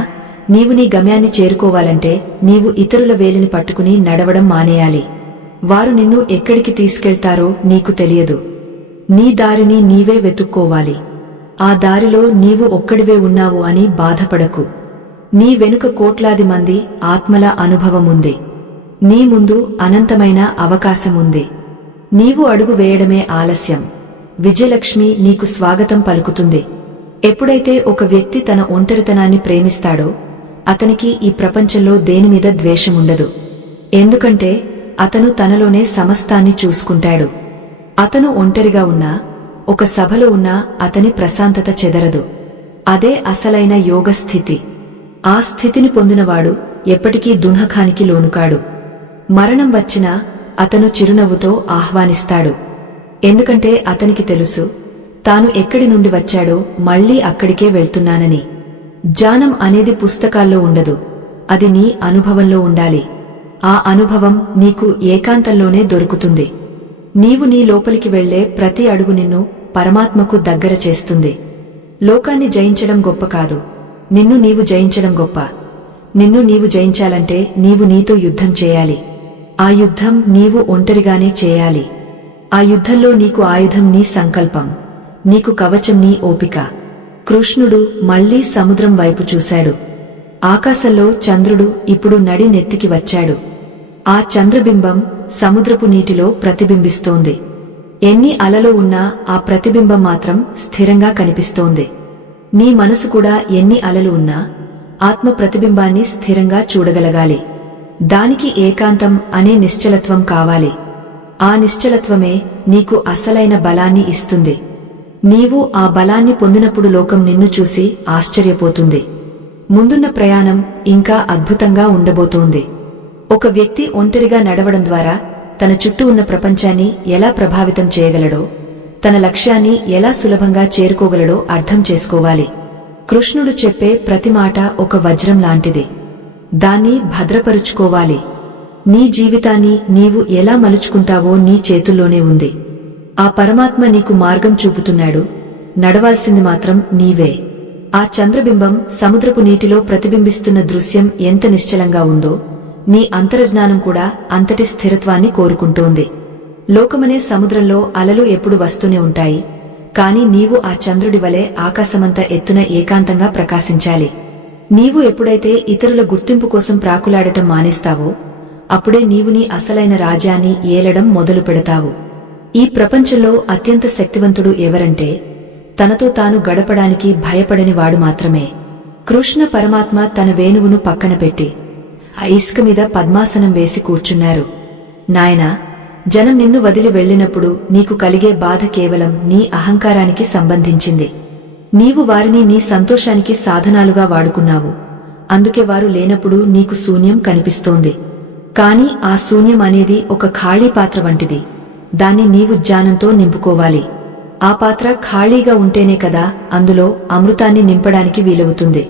నీవు నీ గమ్యాన్ని చేరుకోవాలంటే నీవు ఇతరుల వేలిని పట్టుకుని నడవడం మానేయాలి. వారు నిన్ను ఎక్కడికి తీసుకెళ్తారో నీకు తెలియదు. నీ దారిని నీవే వెతుక్కోవాలి. ఆ దారిలో నీవు ఒక్కడివే ఉన్నావు అని బాధపడకు. నీ వెనుక కోట్లాది మంది ఆత్మల అనుభవముంది. నీ ముందు అనంతమైన అవకాశముంది. నీవు అడుగు వేయడమే ఆలస్యం. విజయలక్ష్మి నీకు స్వాగతం పలుకుతుంది. ఎప్పుడైతే ఒక వ్యక్తి తన ఒంటరితనాన్ని ప్రేమిస్తాడో అతనికి ఈ ప్రపంచంలో దేనిమీద ద్వేషముండదు. ఎందుకంటే అతను తనలోనే సమస్తాన్ని చూసుకుంటాడు. అతను ఒంటరిగా ఉన్నా, ఒక సభలో ఉన్నా అతని ప్రశాంతత చెదరదు. అదే అసలైన యోగ స్థితి. ఆ స్థితిని పొందినవాడు ఎప్పటికీ దుఃఖానికి లోనుకాడు. మరణం వచ్చినా అతను చిరునవ్వుతో ఆహ్వానిస్తాడు. ఎందుకంటే అతనికి తెలుసు, తాను ఎక్కడి నుండి వచ్చాడో మళ్లీ అక్కడికే వెళ్తున్నానని. జ్ఞానం అనేది పుస్తకాల్లో ఉండదు, అది నీ అనుభవంలో ఉండాలి. ఆ అనుభవం నీకు ఏకాంతంలోనే దొరుకుతుంది. నీవు నీ లోపలికి వెళ్లే ప్రతి అడుగు నిన్ను పరమాత్మకు దగ్గర చేస్తుంది. లోకాన్ని జయించడం గొప్ప కాదు, నిన్ను నీవు జయించడం గొప్ప. నిన్ను నీవు జయించాలంటే నీవు నీతో యుద్ధం చేయాలి. ఆ యుద్ధం నీవు ఒంటరిగానే చేయాలి. ఆ యుద్ధంలో నీకు ఆయుధం నీ సంకల్పం, నీకు కవచం నీ ఓపిక. కృష్ణుడు మళ్లీ సముద్రం వైపు చూశాడు. ఆకాశంలో చంద్రుడు ఇప్పుడు నడి నెత్తికి వచ్చాడు. ఆ చంద్రబింబం సముద్రపు నీటిలో ప్రతిబింబిస్తోంది. ఎన్ని అలలు ఉన్నా ఆ ప్రతిబింబం మాత్రం స్థిరంగా కనిపిస్తోంది. నీ మనసు కూడా ఎన్ని అలలు ఉన్నా ఆత్మ ప్రతిబింబాన్ని స్థిరంగా చూడగలగాలి. దానికి ఏకాంతం అనే నిశ్చలత్వం కావాలి. ఆ నిశ్చలత్వమే నీకు అసలైన బలాన్ని ఇస్తుంది. నీవు ఆ బలాన్ని పొందినప్పుడు లోకం నిన్ను చూసి ఆశ్చర్యపోతుంది. ముందున్న ప్రయాణం ఇంకా అద్భుతంగా ఉండబోతోంది. ఒక వ్యక్తి ఒంటరిగా నడవడం ద్వారా తన చుట్టూ ఉన్న ప్రపంచాన్ని ఎలా ప్రభావితం చేయగలడో, తన లక్ష్యాన్ని ఎలా సులభంగా చేరుకోగలడో అర్థం చేసుకోవాలి. కృష్ణుడు చెప్పే ప్రతి మాట ఒక వజ్రం లాంటిది. దాన్ని భద్రపరుచుకోవాలి. నీ జీవితాన్ని నీవు ఎలా మలుచుకుంటావో నీ చేతుల్లోనే ఉంది. ఆ పరమాత్మ నీకు మార్గం చూపుతున్నాడు, నడవాల్సింది మాత్రం నీవే. ఆ చంద్రబింబం సముద్రపు నీటిలో ప్రతిబింబిస్తున్న దృశ్యం ఎంత నిశ్చలంగా ఉందో, నీ అంతర్జ్ఞానం కూడా అంతటి స్థిరత్వాన్ని కోరుకుంటోంది. లోకమనే సముద్రంలో అలలు ఎప్పుడు వస్తూనే ఉంటాయి, కాని నీవు ఆ చంద్రుడి వలె ఆకాశమంత ఎత్తున ఏకాంతంగా ప్రకాశించాలి. నీవు ఎప్పుడైతే ఇతరుల గుర్తింపు కోసం ప్రాకులాడటం మానేస్తావో అప్పుడే నీవు నీ అసలైన రాజ్యాన్ని ఏలడం మొదలు పెడతావు. ఈ ప్రపంచంలో అత్యంత శక్తివంతుడు ఎవరంటే తనతో తాను గడపడానికి భయపడని వాడు మాత్రమే. కృష్ణ పరమాత్మ తన వేణువును పక్కన పెట్టి ఆ ఇసుక మీద పద్మాసనం వేసి కూర్చున్నారు. నాయనా, జనం నిన్ను వదిలి వెళ్లినప్పుడు నీకు కలిగే బాధ కేవలం నీ అహంకారానికి సంబంధించింది. నీవు వారిని నీ సంతోషానికి సాధనాలుగా వాడుకున్నావు. అందుకే వారు లేనప్పుడు నీకు శూన్యం కనిపిస్తోంది. కాని ఆ శూన్యం అనేది ఒక ఖాళీ పాత్ర వంటిది. దాన్ని నీవు జ్ఞానంతో నింపుకోవాలి. ఆ పాత్ర ఖాళీగా ఉంటేనే కదా అందులో అమృతాన్ని నింపడానికి వీలవుతుంది.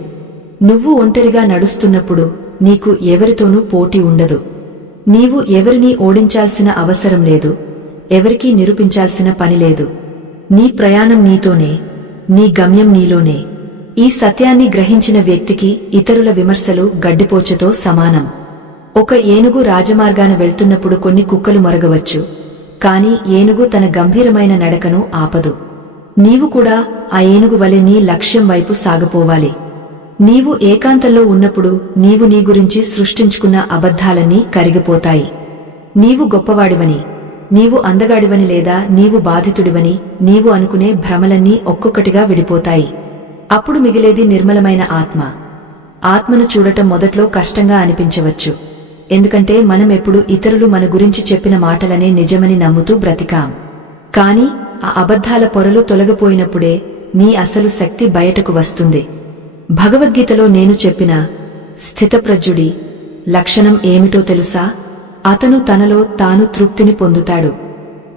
నువ్వు ఒంటరిగా నడుస్తున్నప్పుడు నీకు ఎవరితోనూ పోటీ ఉండదు. నీవు ఎవరినీ ఓడించాల్సిన అవసరం లేదు, ఎవరికీ నిరూపించాల్సిన పనిలేదు. నీ ప్రయాణం నీతోనే, నీ గమ్యం నీలోనే. ఈ సత్యాన్ని గ్రహించిన వ్యక్తికి ఇతరుల విమర్శలు గడ్డిపోచతో సమానం. ఒక ఏనుగు రాజమార్గాన వెళ్తున్నప్పుడు కొన్ని కుక్కలు మొరగవచ్చు, కాని ఏనుగు తన గంభీరమైన నడకను ఆపదు. నీవు కూడా ఆ ఏనుగు వలె నీ లక్ష్యం వైపు సాగపోవాలి. నీవు ఏకాంతంలో ఉన్నప్పుడు నీవు నీ గురించి సృష్టించుకున్న అబద్ధాలన్నీ కరిగిపోతాయి. నీవు గొప్పవాడివని, నీవు అందగాడివని లేదా నీవు బాధితుడివని నీవు అనుకునే భ్రమలన్నీ ఒక్కొక్కటిగా విడిపోతాయి. అప్పుడు మిగిలేది నిర్మలమైన ఆత్మ. ఆత్మను చూడటం మొదట్లో కష్టంగా అనిపించవచ్చు, ఎందుకంటే మనం ఎప్పుడు ఇతరులు మన గురించి చెప్పిన మాటలనే నిజమని నమ్ముతూ బ్రతికాం. కాని ఆ అబద్ధాల పొరలు తొలగిపోయినప్పుడే నీ అసలు శక్తి బయటకు వస్తుంది. భగవద్గీతలో నేను చెప్పిన స్థితప్రజ్ఞుడి, లక్షణం ఏమిటో తెలుసా? అతను తనలో తాను తృప్తిని పొందుతాడు.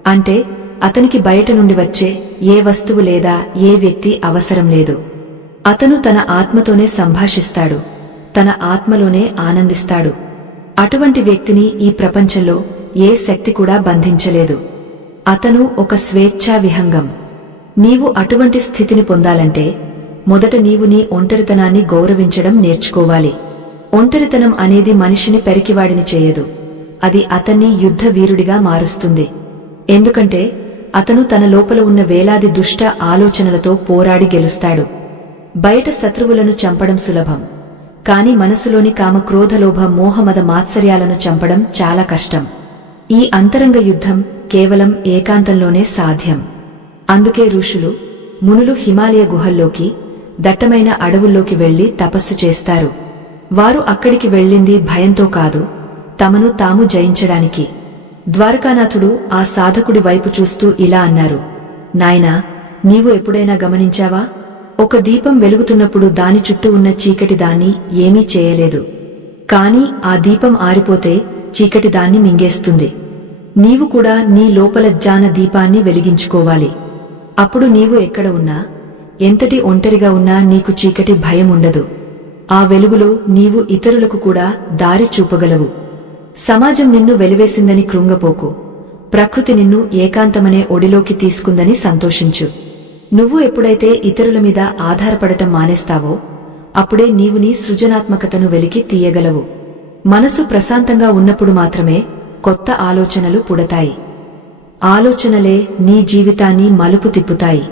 అంటే అతనికి బయట నుండి వచ్చే ఏ వస్తువు లేదా ఏ వ్యక్తి అవసరం లేదు. అతను తన ఆత్మతోనే సంభాషిస్తాడు, తన ఆత్మలోనే ఆనందిస్తాడు. అటువంటి వ్యక్తిని ఈ ప్రపంచంలో ఏ శక్తి కూడా బంధించలేదు. అతను ఒక స్వేచ్ఛా విహంగం. నీవు అటువంటి స్థితిని పొందాలంటే మొదట నీవు నీ ఒంటరితనాన్ని గౌరవించడం నేర్చుకోవాలి. ఒంటరితనం అనేది మనిషిని పెరికివాడిని చేయదు, అది అతన్ని యుద్ధ వీరుడిగా మారుస్తుంది. ఎందుకంటే అతను తన లోపల ఉన్న వేలాది దుష్ట ఆలోచనలతో పోరాడి గెలుస్తాడు. బయట శత్రువులను చంపడం సులభం, కాని మనసులోని కామ క్రోధ లోభ మోహమద మాత్సర్యాలను చంపడం చాలా కష్టం. ఈ అంతరంగ యుద్ధం కేవలం ఏకాంతంలోనే సాధ్యం. అందుకే ఋషులు, మునులు హిమాలయ గుహల్లోకి, దట్టమైన అడవుల్లోకి వెళ్లి తపస్సు చేస్తారు. వారు అక్కడికి వెళ్ళింది భయంతో కాదు, తమను తాము జయించడానికి. ద్వారకానాథుడు ఆ సాధకుడి వైపు చూస్తూ ఇలా అన్నారు, నాయనా, నీవు ఎప్పుడైనా గమనించావా? ఒక దీపం వెలుగుతున్నప్పుడు దాని చుట్టూ ఉన్న చీకటి దాన్ని ఏమీ చేయలేదు. కాని ఆ దీపం ఆరిపోతే చీకటి దాన్ని మింగేస్తుంది. నీవు కూడా నీ లోపల జ్ఞాన దీపాన్ని వెలిగించుకోవాలి. అప్పుడు నీవు ఎక్కడ ఉన్నా, ఎంతటి ఒంటరిగా ఉన్నా నీకు చీకటి భయం ఉండదు. ఆ వెలుగులో నీవు ఇతరులకు కూడా దారి చూపగలవు. సమాజం నిన్ను వెలివేసిందని కృంగపోకు. ప్రకృతి నిన్ను ఏకాంతమనే ఒడిలోకి తీసుకుందని సంతోషించు. నువ్వు ఎప్పుడైతే ఇతరుల మీద ఆధారపడటం మానేస్తావో అప్పుడే నీవు నీ సృజనాత్మకతను వెలికి తీయగలవు. మనసు ప్రశాంతంగా ఉన్నప్పుడు మాత్రమే కొత్త ఆలోచనలు పుడతాయి. ఆలోచనలే నీ జీవితాన్ని మలుపు తిప్పుతాయి.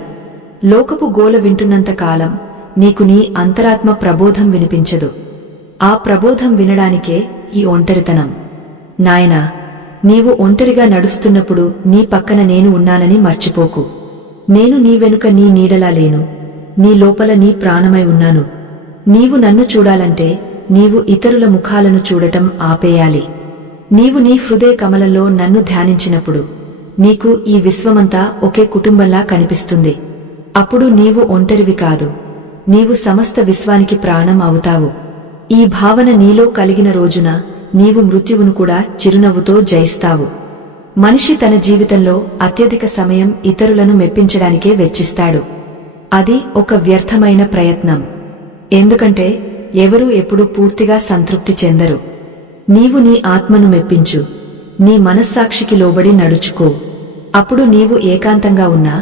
లోకపు గోల వింటున్నంత కాలం నీకు నీ అంతరాత్మ ప్రబోధం వినిపించదు. ఆ ప్రబోధం వినడానికే ఈ ఒంటరితనం. నాయనా, నీవు ఒంటరిగా నడుస్తున్నప్పుడు నీ పక్కన నేను ఉన్నానని మర్చిపోకు. నేను నీ వెనుక నీ నీడలా లేను, నీ లోపల నీ ప్రాణమై ఉన్నాను. నీవు నన్ను చూడాలంటే నీవు ఇతరుల ముఖాలను చూడటం ఆపేయాలి. నీవు నీ హృదయ కమలంలో నన్ను ధ్యానించినప్పుడు నీకు ఈ విశ్వమంతా ఒకే కుటుంబంలా కనిపిస్తుంది. అప్పుడు నీవు ఒంటరివి కాదు, నీవు సమస్త విశ్వానికి ప్రాణం అవుతావు. ఈ భావన నీలో కలిగిన రోజున నీవు మృత్యువును కూడా చిరునవ్వుతో జయిస్తావు. మనిషి తన జీవితంలో అత్యధిక సమయం ఇతరులను మెప్పించడానికే వెచ్చిస్తాడు. అది ఒక వ్యర్థమైన ప్రయత్నం. ఎందుకంటే ఎవరూ ఎప్పుడూ పూర్తిగా సంతృప్తి చెందరు. నీవు నీ ఆత్మను మెప్పించు, నీ మనస్సాక్షికి లోబడి నడుచుకో. అప్పుడు నీవు ఏకాంతంగా ఉన్నా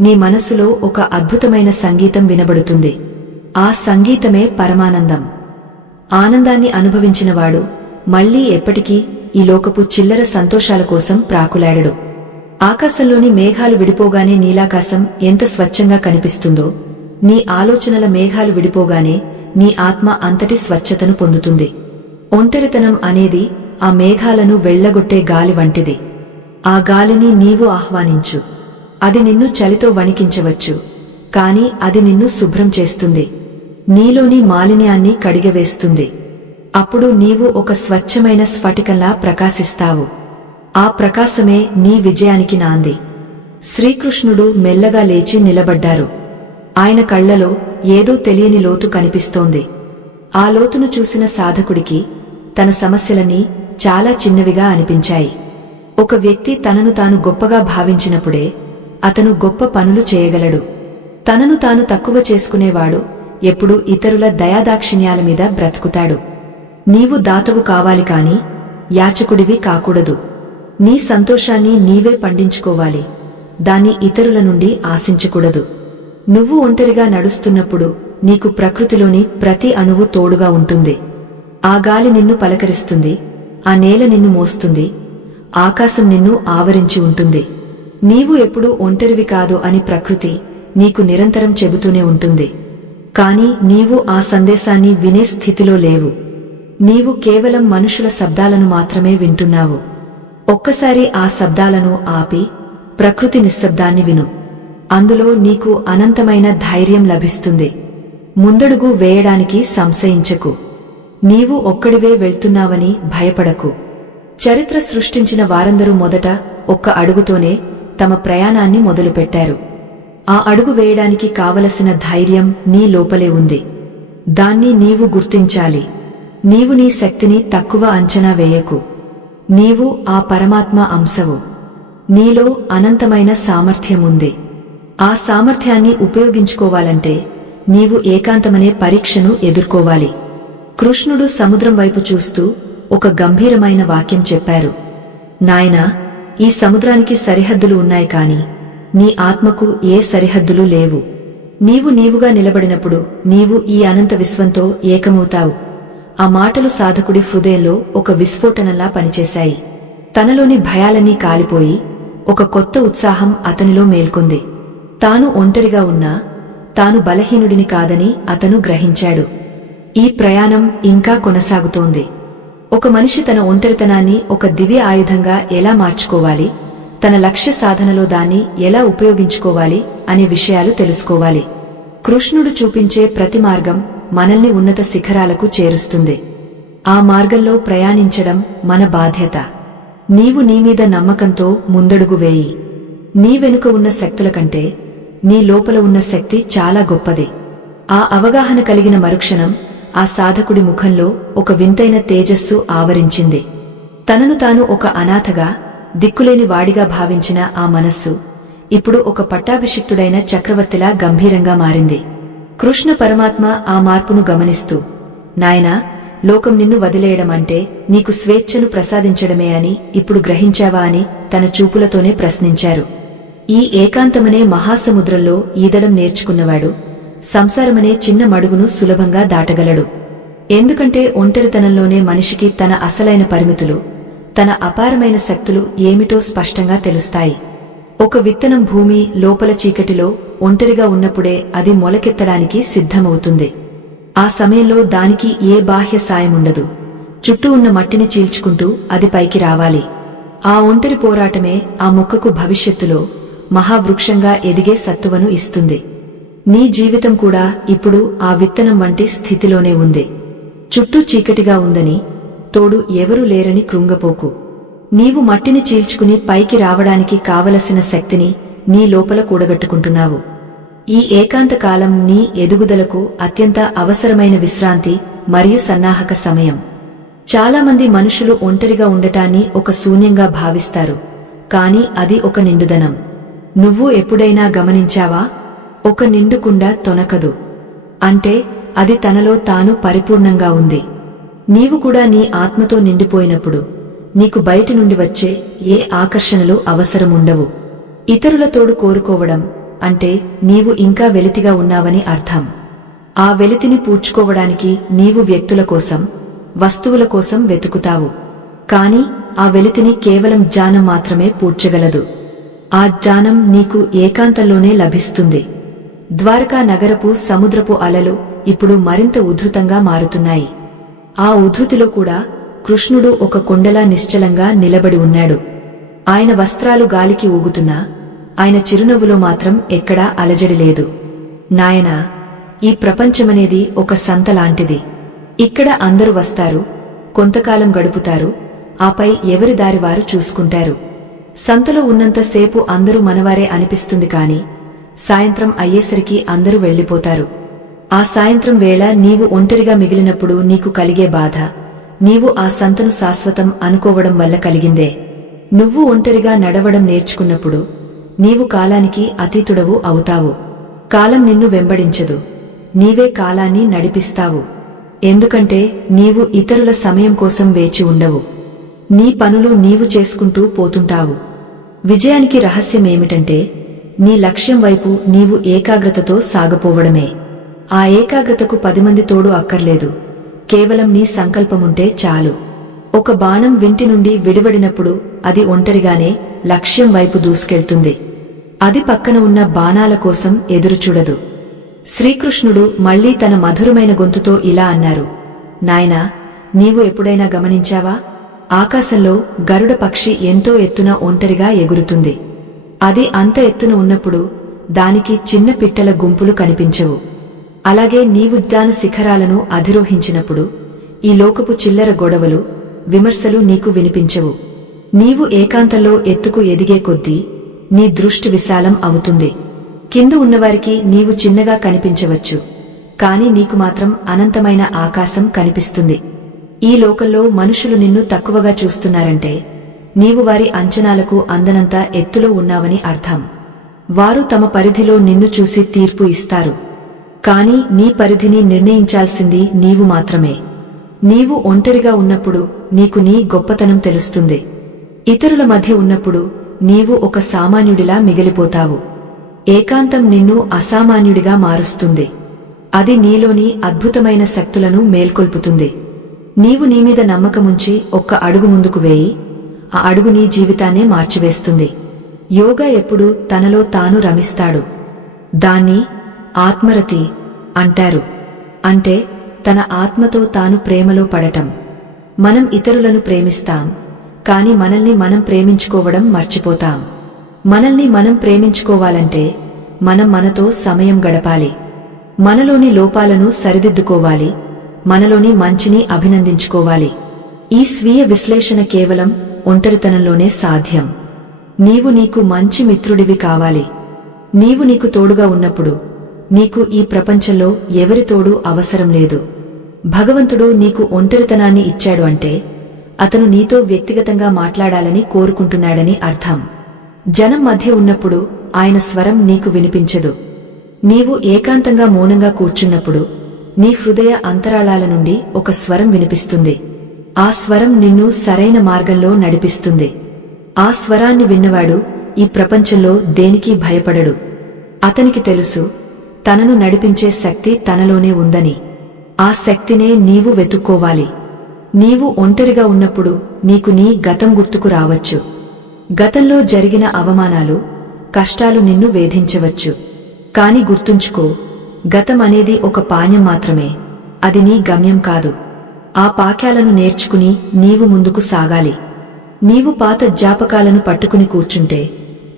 నీ మనస్సులో ఒక అద్భుతమైన సంగీతం వినబడుతుంది. ఆ సంగీతమే పరమానందం. ఆనందాన్ని అనుభవించినవాడు మళ్లీ ఎప్పటికీ ఈ లోకపు చిల్లర సంతోషాల కోసం ప్రాకులాడడు. ఆకాశంలోని మేఘాలు విడిపోగానే నీలాకాశం ఎంత స్వచ్ఛంగా కనిపిస్తుందో, నీ ఆలోచనల మేఘాలు విడిపోగానే నీ ఆత్మ అంతటి స్వచ్ఛతను పొందుతుంది. ఒంటరితనం అనేది ఆ మేఘాలను వెళ్లగొట్టే గాలి వంటిది. ఆ గాలిని నీవు ఆహ్వానించు. అది నిన్ను చలితో వణికించవచ్చు, కాని అది నిన్ను శుభ్రం చేస్తుంది, నీలోని మాలిన్యాన్ని కడిగవేస్తుంది. అప్పుడు నీవు ఒక స్వచ్ఛమైన స్ఫటికంలా ప్రకాశిస్తావు. ఆ ప్రకాశమే నీ విజయానికి నాంది. శ్రీకృష్ణుడు మెల్లగా లేచి నిలబడ్డారు. ఆయన కళ్లలో ఏదో తెలియని లోతు కనిపిస్తోంది. ఆ లోతును చూసిన సాధకుడికి తన సమస్యలన్నీ చాలా చిన్నవిగా అనిపించాయి. ఒక వ్యక్తి తనను తాను గొప్పగా భావించినప్పుడే అతను గొప్ప పనులు చేయగలడు. తనను తాను తక్కువ చేసుకునేవాడు ఎప్పుడూ ఇతరుల దయాదాక్షిణ్యాల మీద బ్రతుకుతాడు. నీవు దాతవు కావాలి కాని యాచకుడివి కాకూడదు. నీ సంతోషాన్ని నీవే పండించుకోవాలి, దాన్ని ఇతరుల నుండి ఆశించకూడదు. నువ్వు ఒంటరిగా నడుస్తున్నప్పుడు నీకు ప్రకృతిలోని ప్రతి అణువు తోడుగా ఉంటుంది. ఆ గాలి నిన్ను పలకరిస్తుంది, ఆ నేల నిన్ను మోస్తుంది, ఆకాశం నిన్ను ఆవరించి ఉంటుంది. నీవు ఎప్పుడూ ఒంటరివి కాదు అని ప్రకృతి నీకు నిరంతరం చెబుతూనే ఉంటుంది. కాని నీవు ఆ సందేశాన్ని వినే స్థితిలో లేవు. నీవు కేవలం మనుషుల శబ్దాలను మాత్రమే వింటున్నావు. ఒక్కసారి ఆ శబ్దాలను ఆపి ప్రకృతి నిశ్శబ్దాన్ని విను. అందులో నీకు అనంతమైన ధైర్యం లభిస్తుంది. ముందడుగు వేయడానికి సంశయించకు. నీవు ఒక్కడివే వెళ్తున్నావని భయపడకు. చరిత్ర సృష్టించిన వారందరూ మొదట ఒక్క అడుగుతోనే తమ ప్రయాణాన్ని మొదలుపెట్టారు. ఆ అడుగు వేయడానికి కావలసిన ధైర్యం నీ లోపలే ఉంది. దాన్ని నీవు గుర్తించాలి. నీవు నీ శక్తిని తక్కువ అంచనా వేయకు. నీవు ఆ పరమాత్మ అంశవు. నీలో అనంతమైన సామర్థ్యముంది. ఆ సామర్థ్యాన్ని ఉపయోగించుకోవాలంటే నీవు ఏకాంతమనే పరీక్షను ఎదుర్కోవాలి. కృష్ణుడు సముద్రం వైపు చూస్తూ ఒక గంభీరమైన వాక్యం చెప్పారు. నాయనా, ఈ సముద్రానికి సరిహద్దులు ఉన్నాయి కాని నీ ఆత్మకు ఏ సరిహద్దులు లేవు. నీవు నీవుగా నిలబడినప్పుడు నీవు ఈ అనంత విశ్వంతో ఏకమవుతావు. ఆ మాటలు సాధకుడి హృదయంలో ఒక విస్ఫోటనలా పనిచేశాయి. తనలోని భయాలన్నీ కాలిపోయి ఒక కొత్త ఉత్సాహం అతనిలో మేల్కొంది. తాను ఒంటరిగా ఉన్నా తాను బలహీనుడిని కాదని అతను గ్రహించాడు. ఈ ప్రయాణం ఇంకా కొనసాగుతోంది. ఒక మనిషి తన ఒంటరితనాన్ని ఒక దివ్య ఆయుధంగా ఎలా మార్చుకోవాలి, తన లక్ష్య సాధనలో దాన్ని ఎలా ఉపయోగించుకోవాలి అనే విషయాలు తెలుసుకోవాలి. కృష్ణుడు చూపించే ప్రతి మార్గం మనల్ని ఉన్నత శిఖరాలకు చేరుస్తుంది. ఆ మార్గంలో ప్రయాణించడం మన బాధ్యత. నీవు నీమీద నమ్మకంతో ముందడుగు వేయి. నీ వెనుక ఉన్న శక్తుల కంటే నీ లోపల ఉన్న శక్తి చాలా గొప్పది. ఆ అవగాహన కలిగిన మరుక్షణం ఆ సాధకుడి ముఖంలో ఒక వింతైన తేజస్సు ఆవరించింది. తనను తాను ఒక అనాథగా, దిక్కులేని వాడిగా భావించిన ఆ మనస్సు ఇప్పుడు ఒక పట్టాభిషిక్తుడైన చక్రవర్తిలా గంభీరంగా మారింది. కృష్ణ పరమాత్మ ఆ మార్పును గమనిస్తూ, నాయనా, లోకం నిన్ను వదిలేయడం అంటే నీకు స్వేచ్ఛను ప్రసాదించడమే అని ఇప్పుడు గ్రహించావా అని తన చూపులతోనే ప్రశ్నించారు. ఈ ఏకాంతమనే మహాసముద్రంలో ఈదడం నేర్చుకున్నవాడు సంసారమనే చిన్న మడుగును సులభంగా దాటగలడు. ఎందుకంటే ఒంటరితనంలోనే మనిషికి తన అసలైన పరిమితులు, తన అపారమైన శక్తులు ఏమిటో స్పష్టంగా తెలుస్తాయి. ఒక విత్తనం భూమి లోపల చీకటిలో ఒంటరిగా ఉన్నప్పుడే అది మొలకెత్తడానికి సిద్ధమవుతుంది. ఆ సమయంలో దానికి ఏ బాహ్య సాయముండదు. చుట్టూ ఉన్న మట్టిని చీల్చుకుంటూ అది పైకి రావాలి. ఆ ఒంటరి పోరాటమే ఆ మొక్కకు భవిష్యత్తులో మహావృక్షంగా ఎదిగే సత్తువను ఇస్తుంది. నీ జీవితం కూడా ఇప్పుడు ఆ విత్తనం వంటి స్థితిలోనే ఉంది. చుట్టూ చీకటిగా ఉందని, తోడు ఎవరూ లేరని కృంగపోకు. నీవు మట్టిని చీల్చుకుని పైకి రావడానికి కావలసిన శక్తిని నీ లోపల కూడగట్టుకుంటున్నావు. ఈ ఏకాంతకాలం నీ ఎదుగుదలకు అత్యంత అవసరమైన విశ్రాంతి మరియు సన్నాహక సమయం. చాలామంది మనుషులు ఒంటరిగా ఉండటాన్ని ఒక శూన్యంగా భావిస్తారు, కాని అది ఒక నిండుదనం. నువ్వు ఎప్పుడైనా గమనించావా? ఒక నిండుకుండ తొనకదు అంటే అది తనలో తాను పరిపూర్ణంగా ఉంది. నీవు కూడా నీ ఆత్మతో నిండిపోయినప్పుడు నీకు బయటి నుండి వచ్చే ఏ ఆకర్షణలు అవసరముండవు. ఇతరుల తోడు కోరుకోవడం అంటే నీవు ఇంకా వెలితిగా ఉన్నావని అర్థం. ఆ వెలితిని పూడ్చుకోవడానికి నీవు వ్యక్తుల కోసం, వస్తువుల కోసం వెతుకుతావు. కాని ఆ వెలితిని కేవలం జ్ఞానం మాత్రమే పూడ్చగలదు. ఆ జ్ఞానం నీకు ఏకాంతంలోనే లభిస్తుంది. ద్వారకా నగరపు సముద్రపు అలలు ఇప్పుడు మరింత ఉధృతంగా మారుతున్నాయి. ఆ ఉధృతిలో కూడా కృష్ణుడు ఒక కొండలా నిశ్చలంగా నిలబడి ఉన్నాడు. ఆయన వస్త్రాలు గాలికి ఊగుతున్నా ఆయన చిరునవ్వులో మాత్రం ఎక్కడా అలజడి లేదు. నాయనా, ఈ ప్రపంచమనేది ఒక సంతలాంటిది. ఇక్కడ అందరూ వస్తారు, కొంతకాలం గడుపుతారు, ఆపై ఎవరి దారివారు చూసుకుంటారు. సంతలో ఉన్నంతసేపు అందరూ మనవారే అనిపిస్తుంది కాని సాయంత్రం అయ్యేసరికి అందరూ వెళ్లిపోతారు. ఆ సాయంత్రం వేళ నీవు ఒంటరిగా మిగిలినప్పుడు నీకు కలిగే బాధ నీవు ఆ సంతను శాశ్వతం అనుకోవడం వల్ల కలిగిందే. నువ్వు ఒంటరిగా నడవడం నేర్చుకున్నప్పుడు నీవు కాలానికి అతీతుడవు అవుతావు. కాలం నిన్ను వెంబడించదు, నీవే కాలాన్ని నడిపిస్తావు. ఎందుకంటే నీవు ఇతరుల సమయం కోసం వేచి ఉండవు. నీ పనులు నీవు చేసుకుంటూ పోతుంటావు. విజయానికి రహస్యమేమిటంటే నీ లక్ష్యం వైపు నీవు ఏకాగ్రతతో సాగపోవడమే. ఆ ఏకాగ్రతకు 10 మంది తోడు అక్కర్లేదు, కేవలం నీ సంకల్పముంటే చాలు. ఒక బాణం వింటి నుండి విడివడినప్పుడు అది ఒంటరిగానే లక్ష్యం వైపు దూసుకెళ్తుంది. అది పక్కన ఉన్న బాణాల కోసం ఎదురుచూడదు. శ్రీకృష్ణుడు మళ్లీ తన మధురమైన గొంతుతో ఇలా అన్నారు, నాయనా, నీవు ఎప్పుడైనా గమనించావా? ఆకాశంలో గరుడ పక్షి ఎంతో ఎత్తున ఒంటరిగా ఎగురుతుంది. అది అంత ఎత్తున ఉన్నప్పుడు దానికి చిన్న పిట్టల గుంపులు కనిపించవు. అలాగే నీవు జ్ఞాన శిఖరాలను అధిరోహించినప్పుడు ఈ లోకపు చిల్లర గొడవలు, విమర్శలు నీకు వినిపించవు. నీవు ఏకాంతంలో ఎత్తుకు ఎదిగే కొద్దీ నీ దృష్టి విశాలం అవుతుంది. కింద ఉన్నవారికి నీవు చిన్నగా కనిపించవచ్చు, కాని నీకు మాత్రం అనంతమైన ఆకాశం కనిపిస్తుంది. ఈ లోకంలో మనుషులు నిన్ను తక్కువగా చూస్తున్నారంటే నీవు వారి అంచనాలకు అందనంత ఎత్తులో ఉన్నావని అర్థం. వారు తమ పరిధిలో నిన్ను చూసి తీర్పు ఇస్తారు. కాని నీ పరిధిని నిర్ణయించాల్సింది నీవు మాత్రమే. నీవు ఒంటరిగా ఉన్నప్పుడు నీకు నీ గొప్పతనం తెలుస్తుంది. ఇతరుల మధ్య ఉన్నప్పుడు నీవు ఒక సామాన్యుడిలా మిగిలిపోతావు. ఏకాంతం నిన్ను అసామాన్యుడిగా మారుస్తుంది. అది నీలోని అద్భుతమైన శక్తులను మేల్కొల్పుతుంది. నీవు నీమీద నమ్మకముంచి ఒక్క అడుగు ముందుకు వేయి, ఆ అడుగు నీ జీవితాన్నే మార్చివేస్తుంది. యోగా ఎప్పుడూ తనలో తాను రమిస్తాడు. దాన్ని ఆత్మరతి అంటారు. అంటే తన ఆత్మతో తాను ప్రేమలో పడటం. మనం ఇతరులను ప్రేమిస్తాం, కాని మనల్ని మనం ప్రేమించుకోవడం మర్చిపోతాం. మనల్ని మనం ప్రేమించుకోవాలంటే మనం మనతో సమయం గడపాలి. మనలోని లోపాలను సరిదిద్దుకోవాలి. మనలోని మంచిని అభినందించుకోవాలి. ఈ స్వీయ విశ్లేషణ కేవలం ఒంటరితనంలోనే సాధ్యం. నీవు నీకు మంచి మిత్రుడివి కావాలి. నీవు నీకు తోడుగా ఉన్నప్పుడు నీకు ఈ ప్రపంచంలో ఎవరి తోడు అవసరం లేదు. భగవంతుడు నీకు ఒంటరితనాన్ని ఇచ్చాడు అంటే అతను నీతో వ్యక్తిగతంగా మాట్లాడాలని కోరుకుంటున్నాడని అర్థం. జనం మధ్య ఉన్నప్పుడు ఆయన స్వరం నీకు వినిపించదు. నీవు ఏకాంతంగా మౌనంగా కూర్చున్నప్పుడు నీ హృదయ అంతరాళాల నుండి ఒక స్వరం వినిపిస్తుంది. ఆ స్వరం నిన్ను సరైన మార్గంలో నడిపిస్తుంది. ఆ స్వరాన్ని విన్నవాడు ఈ ప్రపంచంలో దేనికీ భయపడడు. అతనికి తెలుసు తనను నడిపించే శక్తి తనలోనే ఉందని. ఆ శక్తినే నీవు వెతుక్కోవాలి. నీవు ఒంటరిగా ఉన్నప్పుడు నీకు నీ గతం గుర్తుకు రావచ్చు. గతంలో జరిగిన అవమానాలు, కష్టాలు నిన్ను వేధించవచ్చు. కాని గుర్తుంచుకో, గతం అనేది ఒక పాణ్యం మాత్రమే. అది నీ గమ్యం కాదు. ఆ పాఠాలను నేర్చుకుని నీవు ముందుకు సాగాలి. నీవు పాత జ్ఞాపకాలను పట్టుకుని కూర్చుంటే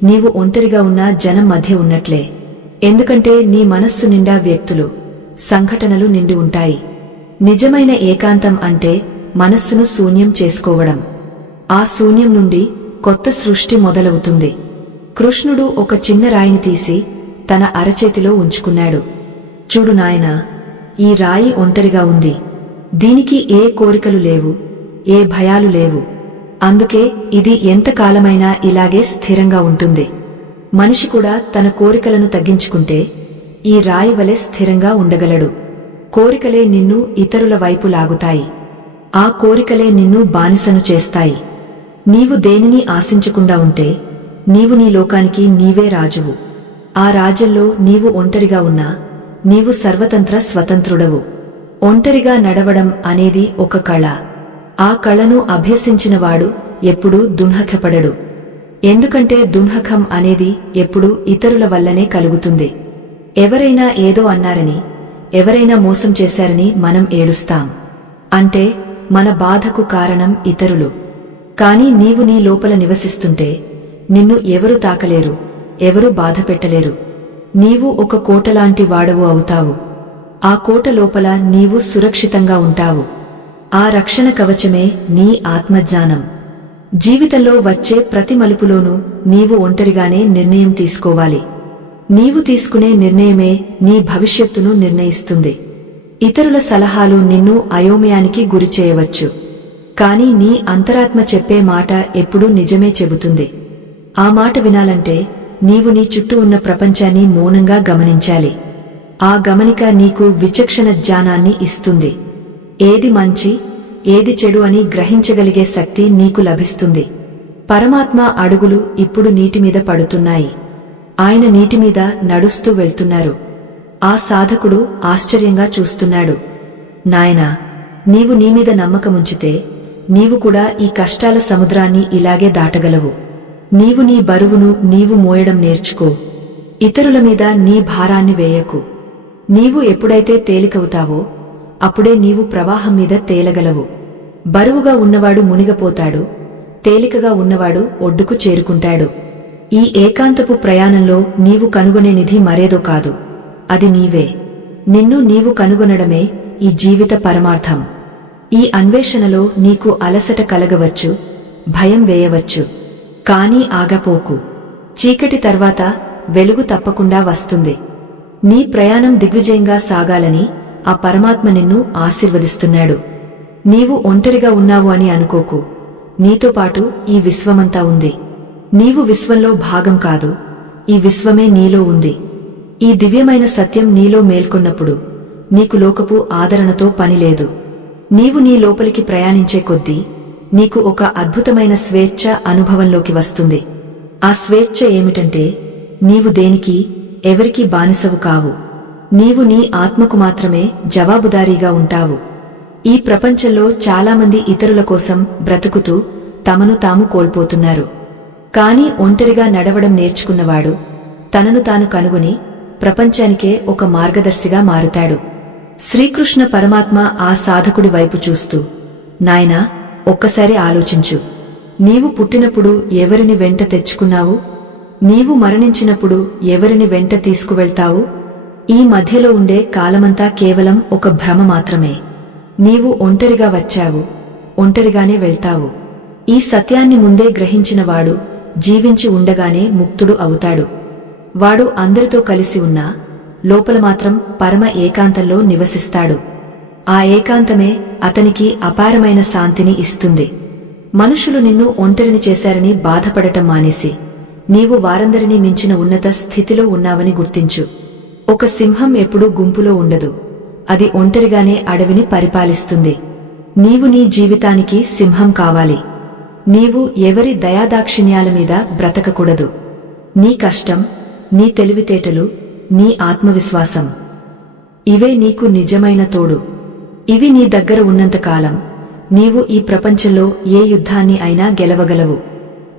నీవు ఒంటరిగా ఉన్న జనం మధ్య ఉన్నట్లే. ఎందుకంటే నీ మనస్సు నిండా వ్యక్తులు, సంఘటనలు నిండి ఉంటాయి. నిజమైన ఏకాంతం అంటే మనస్సును శూన్యం చేసుకోవడం. ఆ శూన్యం నుండి కొత్త సృష్టి మొదలవుతుంది. కృష్ణుడు ఒక చిన్న రాయిని తీసి తన అరచేతిలో ఉంచుకున్నాడు. చూడు నాయనా, ఈ రాయి ఒంటరిగా ఉంది. దీనికి ఏ కోరికలు లేవు, ఏ భయాలు లేవు. అందుకే ఇది ఎంతకాలమైనా ఇలాగే స్థిరంగా ఉంటుంది. మనిషి కూడా తన కోరికలను తగ్గించుకుంటే ఈ రాయి వలె స్థిరంగా ఉండగలడు. కోరికలే నిన్ను ఇతరుల వైపు లాగుతాయి. ఆ కోరికలే నిన్ను బానిసను చేస్తాయి. నీవు దేనిని ఆశించకుండా ఉంటే నీవు నీ లోకానికి నీవే రాజువు. ఆ రాజ్యంలో నీవు ఒంటరిగా ఉన్నా నీవు సర్వతంత్ర స్వతంత్రుడవు. ఒంటరిగా నడవడం అనేది ఒక కళ. ఆ కళను అభ్యసించినవాడు ఎప్పుడూ దున్హఖపడడు. ఎందుకంటే దున్హఖం అనేది ఎప్పుడూ ఇతరుల వల్లనే కలుగుతుంది. ఎవరైనా ఏదో అన్నారని, ఎవరైనా మోసం చేశారని మనం ఏడుస్తాం. అంటే మన బాధకు కారణం ఇతరులు. కాని నీవు నీ లోపల నివసిస్తుంటే నిన్ను ఎవరు తాకలేరు, ఎవరు బాధపెట్టలేరు. నీవు ఒక కోటలాంటి వాడవు అవుతావు. ఆ కోట లోపల నీవు సురక్షితంగా ఉంటావు. ఆ రక్షణ కవచమే నీ ఆత్మజ్ఞానం. జీవితంలో వచ్చే ప్రతి మలుపులోనూ నీవు ఒంటరిగానే నిర్ణయం తీసుకోవాలి. నీవు తీసుకునే నిర్ణయమే నీ భవిష్యత్తును నిర్ణయిస్తుంది. ఇతరుల సలహాలు నిన్ను అయోమయానికి గురిచేయవచ్చు. కాని నీ అంతరాత్మ చెప్పే మాట ఎప్పుడూ నిజమే చెబుతుంది. ఆ మాట వినాలంటే నీవు నీ చుట్టూ ఉన్న ప్రపంచాన్ని మౌనంగా గమనించాలి. ఆ గమనిక నీకు విచక్షణ జ్ఞానాన్ని ఇస్తుంది. ఏది మంచి, ఏది చెడు అని గ్రహించగలిగే శక్తి నీకు లభిస్తుంది. పరమాత్మ అడుగులు ఇప్పుడు నీటిమీద పడుతున్నాయి. ఆయన నీటిమీద నడుస్తూ వెళ్తున్నారు. ఆ సాధకుడు ఆశ్చర్యంగా చూస్తున్నాడు. నాయనా, నీవు నీమీద నమ్మకముంచితే నీవు కూడా ఈ కష్టాల సముద్రాన్ని ఇలాగే దాటగలవు. నీవు నీ బరువును నీవు మోయడం నేర్చుకో. ఇతరుల మీద నీ భారాన్ని వేయకు. నీవు ఎప్పుడైతే తేలికవుతావో అప్పుడే నీవు ప్రవాహం మీద తేలగలవు. బరువుగా ఉన్నవాడు మునిగపోతాడు, తేలికగా ఉన్నవాడు ఒడ్డుకు చేరుకుంటాడు. ఈ ఏకాంతపు ప్రయాణంలో నీవు కనుగొనే నిధి మరేదో కాదు, అది నీవే. నిన్ను నీవు కనుగొనడమే ఈ జీవిత పరమార్థం. ఈ అన్వేషణలో నీకు అలసట కలగవచ్చు, భయం వేయవచ్చు. కాని ఆగపోకు. చీకటి తర్వాత వెలుగు తప్పకుండా వస్తుంది. నీ ప్రయాణం దిగ్విజయంగా సాగాలని ఆ పరమాత్మ నిన్ను ఆశీర్వదిస్తున్నాడు. నీవు ఒంటరిగా ఉన్నావు అని అనుకోకు. నీతో పాటు ఈ విశ్వమంతా ఉంది. నీవు విశ్వంలో భాగం కాదు, ఈ విశ్వమే నీలో ఉంది. ఈ దివ్యమైన సత్యం నీలో మేల్కొన్నప్పుడు నీకు లోకపు ఆదరణతో పనిలేదు. నీవు నీ లోపలికి ప్రయాణించే కొద్దీ నీకు ఒక అద్భుతమైన స్వేచ్ఛ అనుభవంలోకి వస్తుంది. ఆ స్వేచ్ఛ ఏమిటంటే నీవు దేనికి, ఎవరికీ బానిసవు కావు. నీవు నీ ఆత్మకు మాత్రమే జవాబుదారీగా ఉంటావు. ఈ ప్రపంచంలో చాలామంది ఇతరుల కోసం బ్రతుకుతూ తమను తాము కోల్పోతున్నారు. కాని ఒంటరిగా నడవడం నేర్చుకున్నవాడు తనను తాను కనుగొని ప్రపంచానికే ఒక మార్గదర్శిగా మారుతాడు. శ్రీకృష్ణ పరమాత్మ ఆ సాధకుడి వైపు చూస్తూ, నాయనా, ఒక్కసారి ఆలోచించు. నీవు పుట్టినప్పుడు ఎవరిని వెంట తెచ్చుకున్నావు? నీవు మరణించినప్పుడు ఎవరిని వెంట తీసుకువెళ్తావు? ఈ మధ్యలో ఉండే కాలమంతా కేవలం ఒక భ్రమ మాత్రమే. నీవు ఒంటరిగా వచ్చావు, ఒంటరిగానే వెళ్తావు. ఈ సత్యాన్ని ముందే గ్రహించినవాడు జీవించి ఉండగానే ముక్తుడు అవుతాడు. వాడు అందరితో కలిసి ఉన్నా లోపల మాత్రం పరమ ఏకాంతంలో నివసిస్తాడు. ఆ ఏకాంతమే అతనికి అపారమైన శాంతిని ఇస్తుంది. మనుషులు నిన్ను ఒంటరిని చేశారని బాధపడటం మానేసి నీవు వారందరినీ మించిన ఉన్నత స్థితిలో ఉన్నావని గుర్తించు. ఒక సింహం ఎప్పుడూ గుంపులో ఉండదు, అది ఒంటరిగానే అడవిని పరిపాలిస్తుంది. నీవు నీ జీవితానికి సింహం కావాలి. నీవు ఎవరి దయాదాక్షిణ్యాల మీద బ్రతకకూడదు. నీ కష్టం, నీ తెలివితేటలు, నీ ఆత్మవిశ్వాసం, ఇవే నీకు నిజమైన తోడు. ఇవి నీ దగ్గర ఉన్నంతకాలం నీవు ఈ ప్రపంచంలో ఏ యుద్ధాన్ని అయినా గెలవగలవు.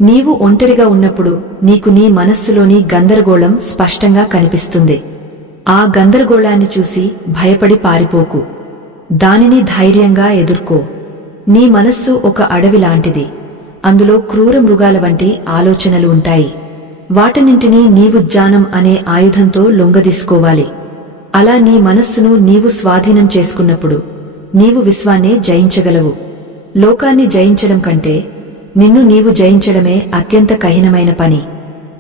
నీవు ఒంటరిగా ఉన్నప్పుడు నీకు నీ మనస్సులోని గందరగోళం స్పష్టంగా కనిపిస్తుంది. ఆ గందరగోళాన్ని చూసి భయపడి పారిపోకు. దానిని ధైర్యంగా ఎదుర్కో. నీ మనస్సు ఒక అడవి లాంటిది. అందులో క్రూర మృగాల వంటి ఆలోచనలు ఉంటాయి. వాటన్నింటినీ నీవు జ్ఞానం అనే ఆయుధంతో లొంగదీసుకోవాలి. అలా నీ మనస్సును నీవు స్వాధీనం చేసుకున్నప్పుడు నీవు విశ్వాన్నే జయించగలవు. లోకాన్ని జయించడం కంటే నిన్ను నీవు జయించడమే అత్యంత కఠినమైన పని.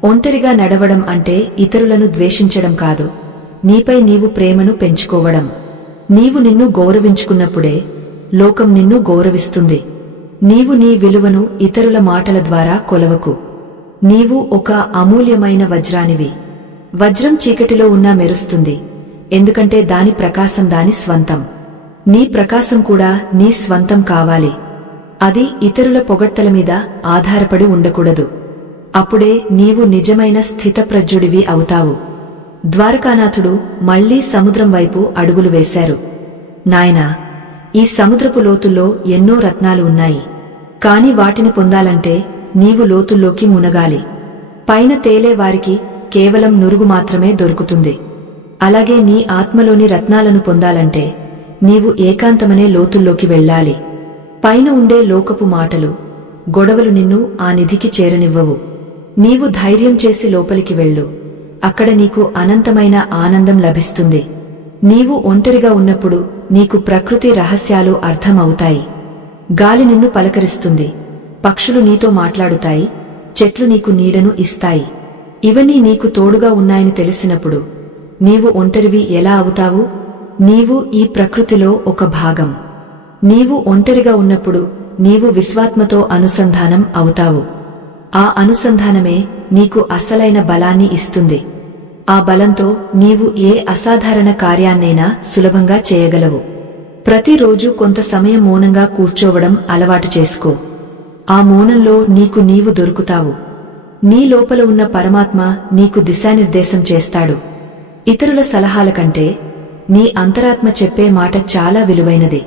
ఒంటరిగా నడవడం అంటే ఇతరులను ద్వేషించడం కాదు, నీపై నీవు ప్రేమను పెంచుకోవడం. నీవు నిన్ను గౌరవించుకున్నప్పుడే లోకం నిన్ను గౌరవిస్తుంది. నీవు నీ విలువను ఇతరుల మాటల ద్వారా కొలవకు. నీవు ఒక అమూల్యమైన వజ్రానివి. వజ్రం చీకటిలో ఉన్నా మెరుస్తుంది, ఎందుకంటే దాని ప్రకాశం దాని స్వంతం. నీ ప్రకాశం కూడా నీ స్వంతం కావాలి. అది ఇతరుల పొగడ్తల మీద ఆధారపడి ఉండకూడదు. అప్పుడే నీవు నిజమైన స్థితప్రజ్ఞుడివి అవుతావు. ద్వారకానాథుడు మళ్లీ సముద్రం వైపు అడుగులు వేశారు. నాయనా, ఈ సముద్రపు లోతుల్లో ఎన్నో రత్నాలు ఉన్నాయి. కాని వాటిని పొందాలంటే నీవు లోతుల్లోకి మునగాలి. పైన తేలే వారికి కేవలం నురుగు మాత్రమే దొరుకుతుంది. అలాగే నీ ఆత్మలోని రత్నాలను పొందాలంటే నీవు ఏకాంతమనే లోతుల్లోకి వెళ్ళాలి. పైన ఉండే లోకపు మాటలు, గొడవలు నిన్ను ఆ నిధికి చేరనివ్వవు. నీవు ధైర్యం చేసి లోపలికి వెళ్ళు. అక్కడ నీకు అనంతమైన ఆనందం లభిస్తుంది. నీవు ఒంటరిగా ఉన్నప్పుడు నీకు ప్రకృతి రహస్యాలు అర్థమవుతాయి. గాలి నిన్ను పలకరిస్తుంది, పక్షులు నీతో మాట్లాడుతాయి, చెట్లు నీకు నీడను ఇస్తాయి. ఇవన్నీ నీకు తోడుగా ఉన్నాయని తెలిసినప్పుడు నీవు ఒంటరివి ఎలా అవుతావు? నీవు ఈ ప్రకృతిలో ఒక భాగం. నీవు ఒంటరిగా ఉన్నప్పుడు నీవు విశ్వాత్మతో అనుసంధానం అవుతావు. ఆ అనుసంధానమే నీకు అసలైన బలాన్ని ఇస్తుంది. ఆ బలంతో నీవు ఏ అసాధారణ కార్యాన్నైనా సులభంగా చేయగలవు. ప్రతిరోజు కొంత సమయం మౌనంగా కూర్చోవడం అలవాటు చేసుకో. ఆ మౌనంలో నీకు నీవు దొరుకుతావు. నీ లోపల ఉన్న పరమాత్మ నీకు దిశానిర్దేశం చేస్తాడు. ఇతరుల సలహాల కంటే నీ అంతరాత్మ చెప్పే మాట చాలా విలువైనది.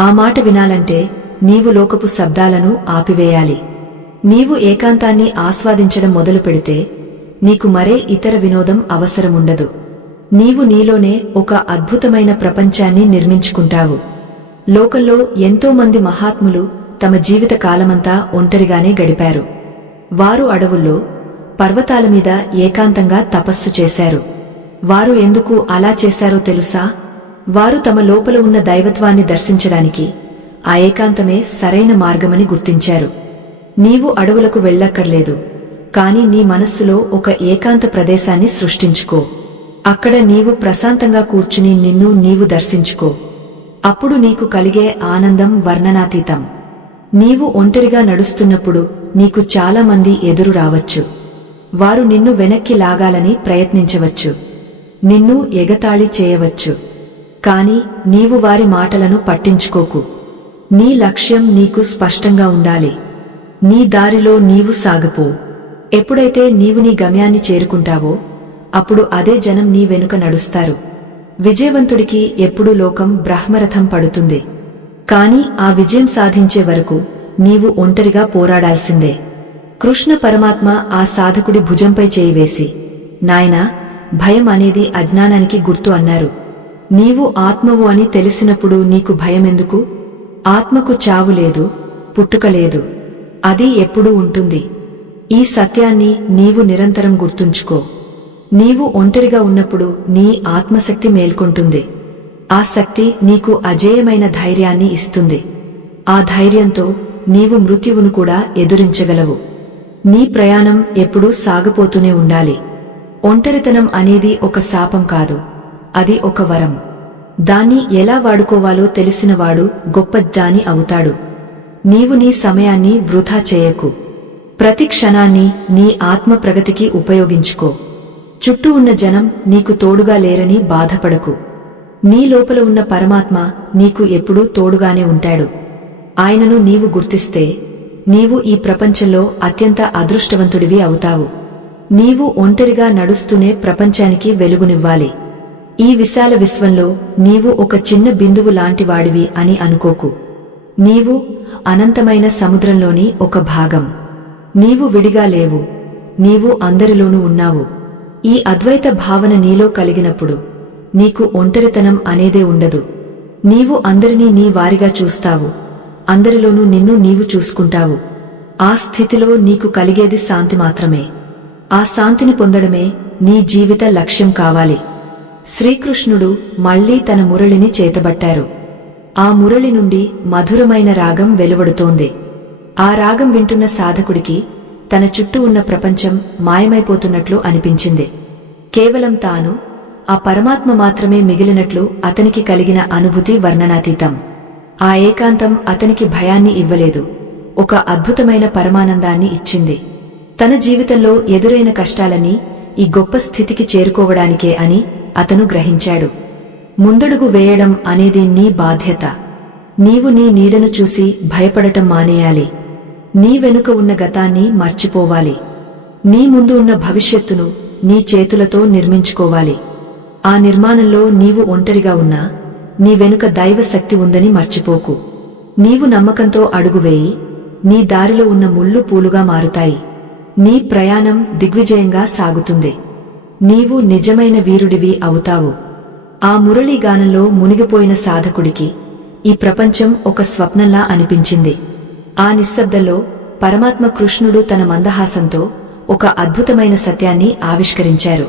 ఆ మాట వినాలంటే నీవు లోకపు శబ్దాలను ఆపివేయాలి. నీవు ఏకాంతాన్ని ఆస్వాదించడం మొదలు పెడితే నీకు మరే ఇతర వినోదం అవసరముండదు. నీవు నీలోనే ఒక అద్భుతమైన ప్రపంచాన్ని నిర్మించుకుంటావు. లోకంలో ఎంతో మంది మహాత్ములు తమ జీవిత కాలమంతా ఒంటరిగానే గడిపారు. వారు అడవుల్లో, పర్వతాల మీద ఏకాంతంగా తపస్సు చేశారు. వారు ఎందుకు అలా చేశారో తెలుసా? వారు తమ లోపల ఉన్న దైవత్వాన్ని దర్శించడానికి ఆ ఏకాంతమే సరైన మార్గమని గుర్తించారు. నీవు అడవులకు వెళ్ళక్కర్లేదు, కాని నీ మనస్సులో ఒక ఏకాంత ప్రదేశాన్ని సృష్టించుకో. అక్కడ నీవు ప్రశాంతంగా కూర్చుని నిన్ను నీవు దర్శించుకో. అప్పుడు నీకు కలిగే ఆనందం వర్ణనాతీతం. నీవు ఒంటరిగా నడుస్తున్నప్పుడు నీకు చాలా మంది ఎదురు రావచ్చు. వారు నిన్ను వెనక్కి లాగాలని ప్రయత్నించవచ్చు, నిన్ను ఎగతాళి చేయవచ్చు. కాని నీవు వారి మాటలను పట్టించుకోకు. నీ లక్ష్యం నీకు స్పష్టంగా ఉండాలి. నీ దారిలో నీవు సాగిపో. ఎప్పుడైతే నీవు నీ గమ్యాన్ని చేరుకుంటావో అప్పుడు అదే జనం నీ వెనుక నడుస్తారు. విజయవంతుడికి ఎప్పుడూ లోకం బ్రహ్మరథం పడుతుంది. కాని ఆ విజయం సాధించే వరకు నీవు ఒంటరిగా పోరాడాల్సిందే. కృష్ణ పరమాత్మ ఆ సాధకుడి భుజంపై చేయి వేసి, నాయనా, భయం అనేది అజ్ఞానానికి గుర్తు అన్నారు. నీవు ఆత్మవు అని తెలిసినప్పుడు నీకు భయమెందుకు? ఆత్మకు చావు లేదు, పుట్టుక లేదు. అది ఎప్పుడూ ఉంటుంది. ఈ సత్యాన్ని నీవు నిరంతరం గుర్తుంచుకో. నీవు ఒంటరిగా ఉన్నప్పుడు నీ ఆత్మశక్తి మేల్కొంటుంది. ఆ శక్తి నీకు అజేయమైన ధైర్యాన్ని ఇస్తుంది. ఆ ధైర్యంతో నీవు మృత్యువును కూడా ఎదురించగలవు. నీ ప్రయాణం ఎప్పుడూ సాగిపోతూనే ఉండాలి. ఒంటరితనం అనేది ఒక శాపం కాదు, అది ఒక వరం. దాన్ని ఎలా వాడుకోవాలో తెలిసినవాడు గొప్ప జ్ఞాని అవుతాడు. నీవు నీ సమయాన్ని వృధా చేయకు. ప్రతి క్షణాన్ని నీ ఆత్మ ప్రగతికి ఉపయోగించుకో. చుట్టూ ఉన్న జనం నీకు తోడుగా లేరని బాధపడకు. నీ లోపల ఉన్న పరమాత్మ నీకు ఎప్పుడూ తోడుగానే ఉంటాడు. ఆయనను నీవు గుర్తిస్తే నీవు ఈ ప్రపంచంలో అత్యంత అదృష్టవంతుడివి అవుతావు. నీవు ఒంటరిగా నడుస్తూనే ప్రపంచానికి వెలుగునివ్వాలి. ఈ విశాల విశ్వంలో నీవు ఒక చిన్న బిందువు లాంటివాడివి అని అనుకోకు. నీవు అనంతమైన సముద్రంలోని ఒక భాగం. నీవు విడిగా లేవు, నీవు అందరిలోనూ ఉన్నావు. ఈ అద్వైత భావన నీలో కలిగినప్పుడు నీకు ఒంటరితనం అనేదే ఉండదు. నీవు అందరినీ నీ వారిగా చూస్తావు, అందరిలోనూ నిన్ను నీవు చూసుకుంటావు. ఆ స్థితిలో నీకు కలిగేది శాంతి మాత్రమే. ఆ శాంతిని పొందడమే నీ జీవిత లక్ష్యం కావాలి. శ్రీకృష్ణుడు మళ్లీ తన మురళిని చేతబట్టారు. ఆ మురళి నుండి మధురమైన రాగం వెలువడుతోంది. ఆ రాగం వింటున్న సాధకుడికి తన చుట్టూ ఉన్న ప్రపంచం మాయమైపోతున్నట్లు అనిపించింది. కేవలం తాను, ఆ పరమాత్మ మాత్రమే మిగిలినట్లు అతనికి కలిగిన అనుభూతి వర్ణనాతీతం. ఆ ఏకాంతం అతనికి భయాన్ని ఇవ్వలేదు, ఒక అద్భుతమైన పరమానందాన్ని ఇచ్చింది. తన జీవితంలో ఎదురైన కష్టాలన్నీ ఈ గొప్ప స్థితికి చేరుకోవడానికే అని అతను గ్రహించాడు. ముందడుగు వేయడం అనేది నీ బాధ్యత. నీవు నీ నీడను చూసి భయపడటం మానేయాలి. నీ వెనుక ఉన్న గతాన్ని మర్చిపోవాలి. నీ ముందు ఉన్న భవిష్యత్తును నీ చేతులతో నిర్మించుకోవాలి. ఆ నిర్మాణంలో నీవు ఒంటరిగా ఉన్నా నీ వెనుక దైవ శక్తి ఉందని మర్చిపోకు. నీవు నమ్మకంతో అడుగువేయి, నీ దారిలో ఉన్న ముళ్ళు పూలుగా మారుతాయి. నీ ప్రయాణం దిగ్విజయంగా సాగుతుంది. నీవు నిజమైన వీరుడివి అవుతావు. ఆ మురళీగానంలో మునిగిపోయిన సాధకుడికి ఈ ప్రపంచం ఒక స్వప్నంలా అనిపించింది. ఆ నిశ్శబ్దంలో పరమాత్మ కృష్ణుడు తన మందహాసంతో ఒక అద్భుతమైన సత్యాన్ని ఆవిష్కరించారు.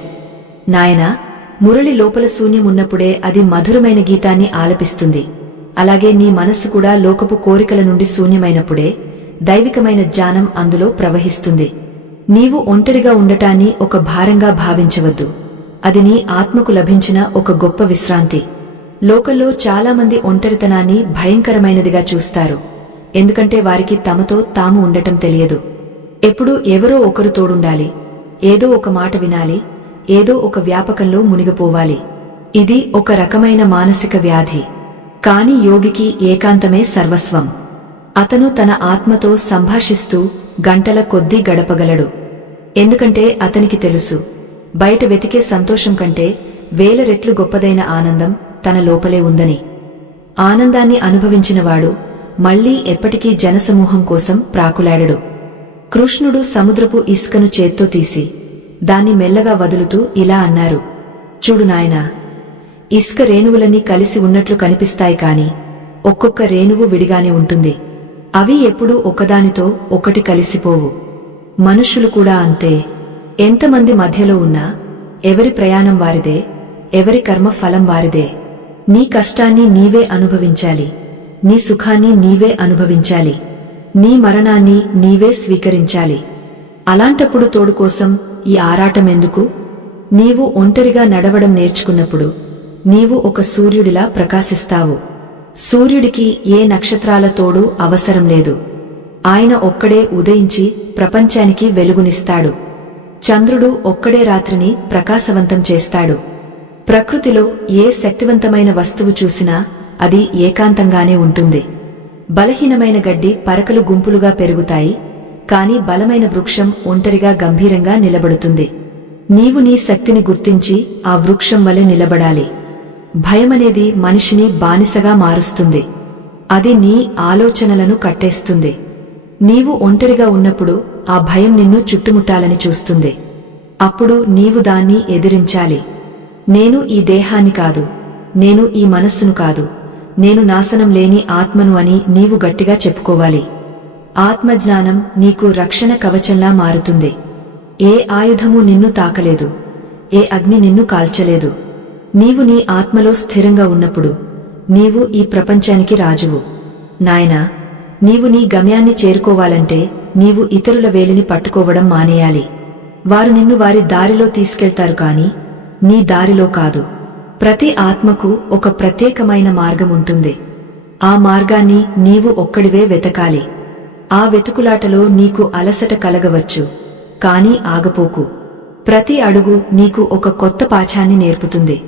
నాయనా, మురళి లోపల శూన్యమున్నప్పుడే అది మధురమైన గీతాన్ని ఆలపిస్తుంది. అలాగే నీ మనస్సు కూడా లోకపు కోరికల నుండి శూన్యమైనప్పుడే దైవికమైన జ్ఞానం అందులో ప్రవహిస్తుంది. నీవు ఒంటరిగా ఉండటాన్ని ఒక భారంగా భావించవద్దు. అది నీ ఆత్మకు లభించిన ఒక గొప్ప విశ్రాంతి. లోకంలో చాలామంది ఒంటరితనాన్ని భయంకరమైనదిగా చూస్తారు. ఎందుకంటే వారికి తమతో తాము ఉండటం తెలియదు. ఎప్పుడూ ఎవరో ఒకరు తోడుండాలి, ఏదో ఒక మాట వినాలి, ఏదో ఒక వ్యాపకంలో మునిగిపోవాలి. ఇది ఒక రకమైన మానసిక వ్యాధి. కాని యోగికి ఏకాంతమే సర్వస్వం. అతను తన ఆత్మతో సంభాషిస్తూ గంటల కొద్దీ గడపగలడు. ఎందుకంటే అతనికి తెలుసు, బయట వెతికే సంతోషం కంటే వేల రెట్లు గొప్పదైన ఆనందం తన లోపలే ఉందని. ఆనందాన్ని అనుభవించినవాడు మళ్లీ ఎప్పటికీ జనసమూహం కోసం ప్రాకులాడడు. కృష్ణుడు సముద్రపు ఇసుకను చేత్తో తీసి దాన్ని మెల్లగా వదులుతూ ఇలా అన్నారు, చూడు నాయనా, ఇసుక రేణువులన్నీ కలిసి ఉన్నట్లు కనిపిస్తాయి కాని ఒక్కొక్క రేణువు విడిగానే ఉంటుంది. అవి ఎప్పుడూ ఒకదానితో ఒకటి కలిసిపోవు. మనుష్యులు కూడా అంతే. ఎంతమంది మధ్యలో ఉన్నా ఎవరి ప్రయాణం వారిదే, ఎవరి కర్మ ఫలం వారిదే. నీ కష్టాన్ని నీవే అనుభవించాలి, నీ సుఖాన్ని నీవే అనుభవించాలి, నీ మరణాన్ని నీవే స్వీకరించాలి. అలాంటప్పుడు తోడు కోసం ఈ ఆరాటమెందుకు? నీవు ఒంటరిగా నడవడం నేర్చుకున్నప్పుడు నీవు ఒక సూర్యుడిలా ప్రకాశిస్తావు. సూర్యుడికి ఏ నక్షత్రాల తోడు అవసరం లేదు. ఆయన ఒక్కడే ఉదయించి ప్రపంచానికి వెలుగునిస్తాడు. చంద్రుడు ఒక్కడే రాత్రిని ప్రకాశవంతం చేస్తాడు. ప్రకృతిలో ఏ శక్తివంతమైన వస్తువు చూసినా అది ఏకాంతంగానే ఉంటుంది. బలహీనమైన గడ్డి పరకలు గుంపులుగా పెరుగుతాయి, కాని బలమైన వృక్షం ఒంటరిగా గంభీరంగా నిలబడుతుంది. నీవు నీ శక్తిని గుర్తించి ఆ వృక్షం వలె నిలబడాలి. భయమనేది మనిషిని బానిసగా మారుస్తుంది. అది నీ ఆలోచనలను కట్టేస్తుంది. నీవు ఒంటరిగా ఉన్నప్పుడు ఆ భయం నిన్ను చుట్టుముట్టాలని చూస్తుంది. అప్పుడు నీవు దాన్ని ఎదిరించాలి. నేను ఈ దేహాన్ని కాదు, నేను ఈ మనస్సును కాదు, నేను నాశనం లేని ఆత్మను అని నీవు గట్టిగా చెప్పుకోవాలి. ఆత్మజ్ఞానం నీకు రక్షణ కవచంలా మారుతుంది. ఏ ఆయుధము నిన్ను తాకలేదు, ఏ అగ్ని నిన్ను కాల్చలేదు. నీవు నీ ఆత్మలో స్థిరంగా ఉన్నప్పుడు నీవు ఈ ప్రపంచానికి రాజువు. నాయనా, నీవు నీ గమ్యాన్ని చేరుకోవాలంటే నీవు ఇతరుల వేలిని పట్టుకోవడం మానేయాలి. వారు నిన్ను వారి దారిలో తీసుకెళ్తారు కాని నీ దారిలో కాదు. ప్రతి ఆత్మకు ఒక ప్రత్యేకమైన మార్గం ఉంటుంది. ఆ మార్గాన్ని నీవు ఒక్కడివే వెతకాలి. ఆ వెతుకులాటలో నీకు అలసట కలగవచ్చు, కాని ఆగపోకు. ప్రతి అడుగు నీకు ఒక కొత్త పాఠాన్ని నేర్పుతుంది.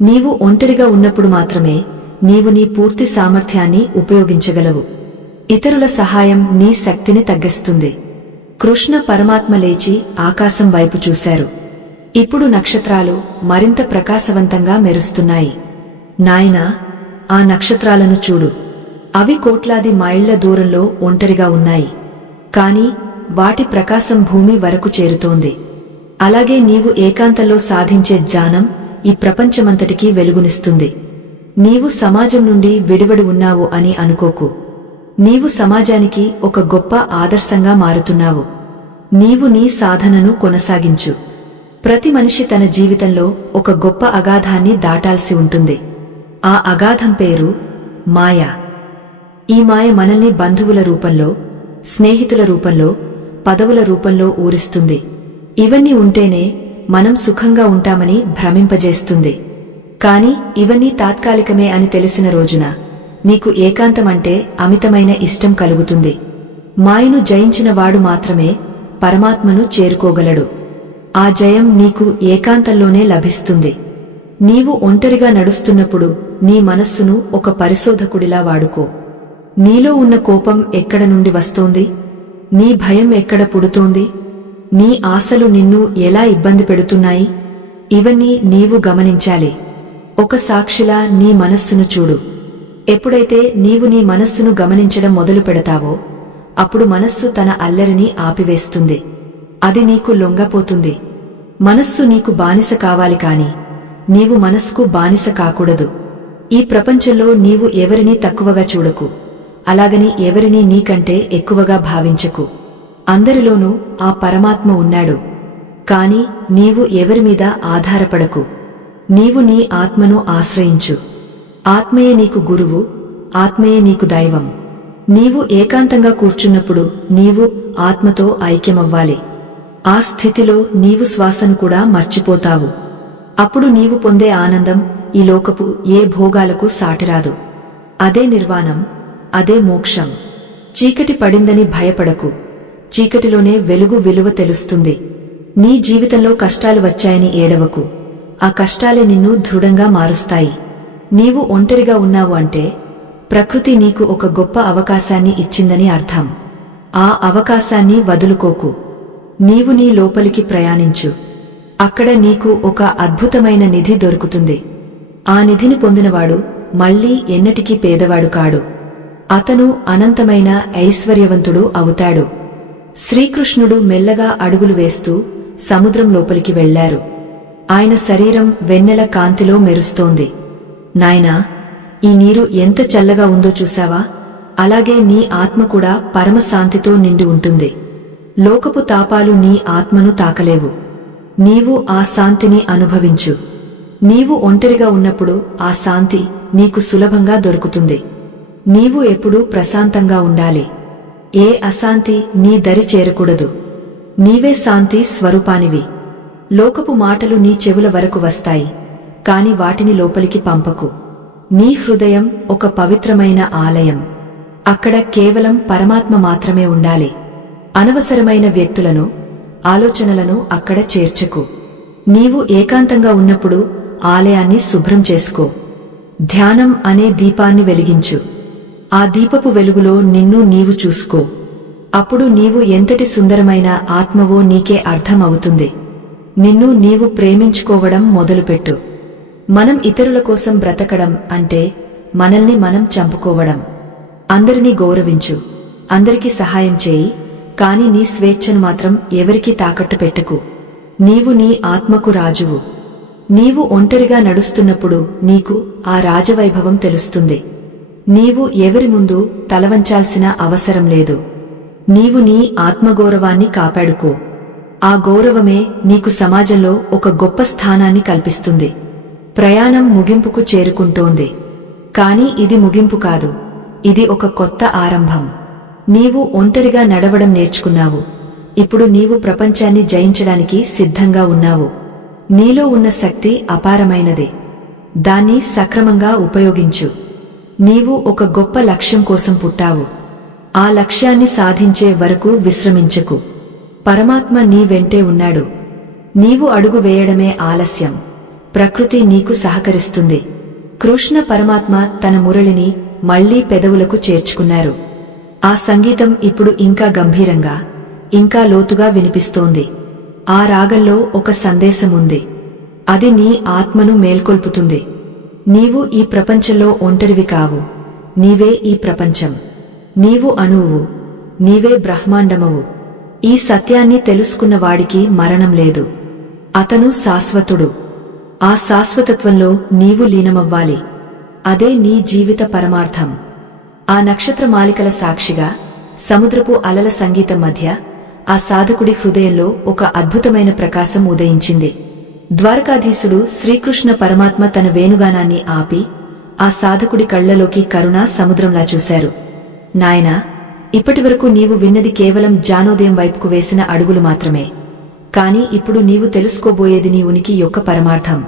నీవు ఒంటరిగా ఉన్నప్పుడు మాత్రమే నీవు నీ పూర్తి సామర్థ్యాన్ని ఉపయోగించగలవు. ఇతరుల సహాయం నీ శక్తిని తగ్గిస్తుంది. కృష్ణ పరమాత్మ లేచి ఆకాశం వైపు చూశారు. ఇప్పుడు నక్షత్రాలు మరింత ప్రకాశవంతంగా మెరుస్తున్నాయి. నాయనా, ఆ నక్షత్రాలను చూడు. అవి కోట్లాది మైళ్ల దూరంలో ఒంటరిగా ఉన్నాయి, కాని వాటి ప్రకాశం భూమి వరకు చేరుతోంది. అలాగే నీవు ఏకాంతంలో సాధించే జ్ఞానం ఈ ప్రపంచమంతటికీ వెలుగునిస్తుంది. నీవు సమాజం నుండి విడివడి ఉన్నావు అని అనుకోకు. నీవు సమాజానికి ఒక గొప్ప ఆదర్శంగా మారుతున్నావు. నీవు నీ సాధనను కొనసాగించు. ప్రతి మనిషి తన జీవితంలో ఒక గొప్ప అగాధాన్ని దాటాల్సి ఉంటుంది. ఆ అగాధం పేరు మాయ. ఈ మాయ మనల్ని బంధువుల రూపంలో, స్నేహితుల రూపంలో, పదవుల రూపంలో ఊరిస్తుంది. ఇవన్నీ ఉంటేనే మనం సుఖంగా ఉంటామని భ్రమింపజేస్తుంది. కాని ఇవన్నీ తాత్కాలికమే అని తెలిసిన రోజున నీకు ఏకాంతమంటే అమితమైన ఇష్టం కలుగుతుంది. మాయను జయించిన వాడు మాత్రమే పరమాత్మను చేరుకోగలడు. ఆ జయం నీకు ఏకాంతంలోనే లభిస్తుంది. నీవు ఒంటరిగా నడుస్తున్నప్పుడు నీ మనస్సును ఒక పరిశోధకుడిలా వాడుకో. నీలో ఉన్న కోపం ఎక్కడ నుండి వస్తోంది? నీ భయం ఎక్కడ పుడుతోంది? నీ ఆశలు నిన్ను ఎలా ఇబ్బంది పెడుతున్నాయి? ఇవన్నీ నీవు గమనించాలి. ఒక సాక్షిలా నీ మనస్సును చూడు. ఎప్పుడైతే నీవు నీ మనస్సును గమనించడం మొదలు పెడతావో అప్పుడు మనస్సు తన అల్లరిని ఆపివేస్తుంది. అది నీకు లొంగపోతుంది. మనస్సు నీకు బానిస కావాలి కాని నీవు మనస్సుకు బానిస కాకూడదు. ఈ ప్రపంచంలో నీవు ఎవరినీ తక్కువగా చూడకు, అలాగని ఎవరినీ నీకంటే ఎక్కువగా భావించకు. అందరిలోనూ ఆ పరమాత్మ ఉన్నాడు. కాని నీవు ఎవరిమీద ఆధారపడకు. నీవు నీ ఆత్మను ఆశ్రయించు. ఆత్మయే నీకు గురువు, ఆత్మయే నీకు దైవం. నీవు ఏకాంతంగా కూర్చున్నప్పుడు నీవు ఆత్మతో ఐక్యమవ్వాలి. ఆ స్థితిలో నీవు శ్వాసను కూడా మర్చిపోతావు. అప్పుడు నీవు పొందే ఆనందం ఈ లోకపు ఏ భోగాలకు సాటిరాదు. అదే నిర్వాణం, అదే మోక్షం. చీకటి పడిందని భయపడకు. చీకటిలోనే వెలుగు విలువ తెలుస్తుంది. నీ జీవితంలో కష్టాలు వచ్చాయని ఏడవకు. ఆ కష్టాలే నిన్ను దృఢంగా మారుస్తాయి. నీవు ఒంటరిగా ఉన్నావు అంటే ప్రకృతి నీకు ఒక గొప్ప అవకాశాన్ని ఇచ్చిందని అర్థం. ఆ అవకాశాన్ని వదులుకోకు. నీవు నీ లోపలికి ప్రయాణించు. అక్కడ నీకు ఒక అద్భుతమైన నిధి దొరుకుతుంది. ఆ నిధిని పొందినవాడు మళ్లీ ఎన్నటికీ పేదవాడు కాడు. అతను అనంతమైన ఐశ్వర్యవంతుడు అవుతాడు. శ్రీకృష్ణుడు మెల్లగా అడుగులు వేస్తూ సముద్రం లోపలికి వెళ్లారు. ఆయన శరీరం వెన్నెల కాంతిలో మెరుస్తోంది. నాయనా, ఈ నీరు ఎంత చల్లగా ఉందో చూశావా? అలాగే నీ ఆత్మ కూడా పరమశాంతితో నిండి ఉంటుంది. లోకపు తాపాలు నీ ఆత్మను తాకలేవు. నీవు ఆ శాంతిని అనుభవించు. నీవు ఒంటరిగా ఉన్నప్పుడు ఆ శాంతి నీకు సులభంగా దొరుకుతుంది. నీవు ఎప్పుడూ ప్రశాంతంగా ఉండాలి. ఏ అశాంతి నీ దరి చేరకూడదు. నీవే శాంతి స్వరూపానివి. లోకపు మాటలు నీ చెవుల వరకు వస్తాయి, కాని వాటిని లోపలికి పంపకు. నీ హృదయం ఒక పవిత్రమైన ఆలయం. అక్కడ కేవలం పరమాత్మ మాత్రమే ఉండాలి. అనవసరమైన వ్యక్తులను, ఆలోచనలను అక్కడ చేర్చకు. నీవు ఏకాంతంగా ఉన్నప్పుడు ఆలయాన్ని శుభ్రం చేసుకో. ధ్యానం అనే దీపాన్ని వెలిగించు. ఆ దీపపు వెలుగులో నిన్ను నీవు చూసుకో. అప్పుడు నీవు ఎంతటి సుందరమైన ఆత్మవో నీకే అర్థం అవుతుంది. నిన్ను నీవు ప్రేమించుకోవడం మొదలుపెట్టు. మనం ఇతరుల కోసం బ్రతకడం అంటే మనల్ని మనం చంపుకోవడం. అందరినీ గౌరవించు, అందరికీ సహాయం చేయి, కాని నీ స్వేచ్ఛను మాత్రం ఎవరికీ తాకట్టు పెట్టకు. నీవు నీ ఆత్మకు రాజువు. నీవు ఒంటరిగా నడుస్తున్నప్పుడు నీకు ఆ రాజవైభవం తెలుస్తుంది. నీవు ఎవరి ముందు తలవంచాల్సిన అవసరం లేదు. నీవు నీ ఆత్మగౌరవాన్ని కాపాడుకో. ఆ గౌరవమే నీకు సమాజంలో ఒక గొప్ప స్థానాన్ని కల్పిస్తుంది. ప్రయాణం ముగింపుకు చేరుకుంటోంది. కాని ఇది ముగింపు కాదు, ఇది ఒక కొత్త ఆరంభం. నీవు ఒంటరిగా నడవడం నేర్చుకున్నావు. ఇప్పుడు నీవు ప్రపంచాన్ని జయించడానికి సిద్ధంగా ఉన్నావు. నీలో ఉన్న శక్తి అపారమైనది. దాన్ని సక్రమంగా ఉపయోగించు. నీవు ఒక గొప్ప లక్ష్యం కోసం పుట్టావు. ఆ లక్ష్యాన్ని సాధించే వరకు విశ్రమించకు. పరమాత్మ నీ వెంటే ఉన్నాడు. నీవు అడుగు వేయడమే ఆలస్యం. ప్రకృతి నీకు సహకరిస్తుంది. కృష్ణ పరమాత్మ తన మురళిని మళ్లీ పెదవులకు చేర్చుకున్నారు. ఆ సంగీతం ఇప్పుడు ఇంకా గంభీరంగా, ఇంకా లోతుగా వినిపిస్తోంది. ఆ రాగంలో ఒక సందేశముంది. అది నీ ఆత్మను మేల్కొల్పుతుంది. నీవు ఈ ప్రపంచంలో ఒంటరివి కావు. నీవే ఈ ప్రపంచం. నీవు అణువు. నీవే బ్రహ్మాండమవు. ఈ సత్యాన్ని తెలుసుకున్నవాడికి మరణం లేదు. అతను శాశ్వతుడు. ఆ శాశ్వతత్వంలో నీవు లీనమవ్వాలి. అదే నీ జీవిత పరమార్థం. ఆ నక్షత్రమాలికల సాక్షిగా, సముద్రపు అలల సంగీతం మధ్య ఆ సాధకుడి హృదయంలో ఒక అద్భుతమైన ప్రకాశం ఉదయించింది. ద్వారకాధీశుడు శ్రీకృష్ణ పరమాత్మ తన వేణుగానాన్ని ఆపి ఆ సాధకుడి కళ్లలోకి కరుణా సముద్రంలా చూశారు. నాయనా, ఇప్పటివరకు నీవు విన్నది కేవలం జ్ఞానోదయం వైపుకు వేసిన అడుగులు మాత్రమే. కాని ఇప్పుడు నీవు తెలుసుకోబోయేది నీ ఉనికి యొక్క పరమార్థం.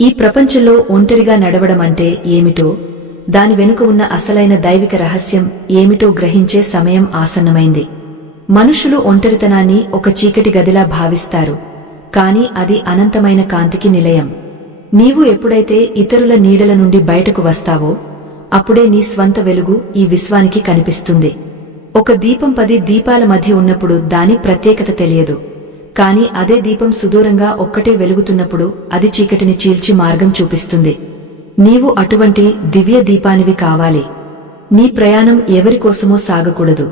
ఈ ప్రపంచంలో ఒంటరిగా నడవడం అంటే ఏమిటో, దాని వెనుక ఉన్న అసలైన దైవిక రహస్యం ఏమిటో గ్రహించే సమయం ఆసన్నమైంది. మనుషులు ఒంటరితనాన్ని ఒక చీకటి గదిలా భావిస్తారు. కాని అది అనంతమైన కాంతికి నిలయం. నీవు ఎప్పుడైతే ఇతరుల నీడల నుండి బయటకు వస్తావో అప్పుడే నీ స్వంత వెలుగు ఈ విశ్వానికి కనిపిస్తుంది. ఒక దీపం 10 దీపాల మధ్య ఉన్నప్పుడు దాని ప్రత్యేకత తెలియదు. కాని అదే దీపం సుదూరంగా ఒక్కటే వెలుగుతున్నప్పుడు అది చీకటిని చీల్చి మార్గం చూపిస్తుంది. నీవు అటువంటి దివ్య దీపానివి కావాలి. నీ ప్రయాణం ఎవరికోసమో సాగకూడదు.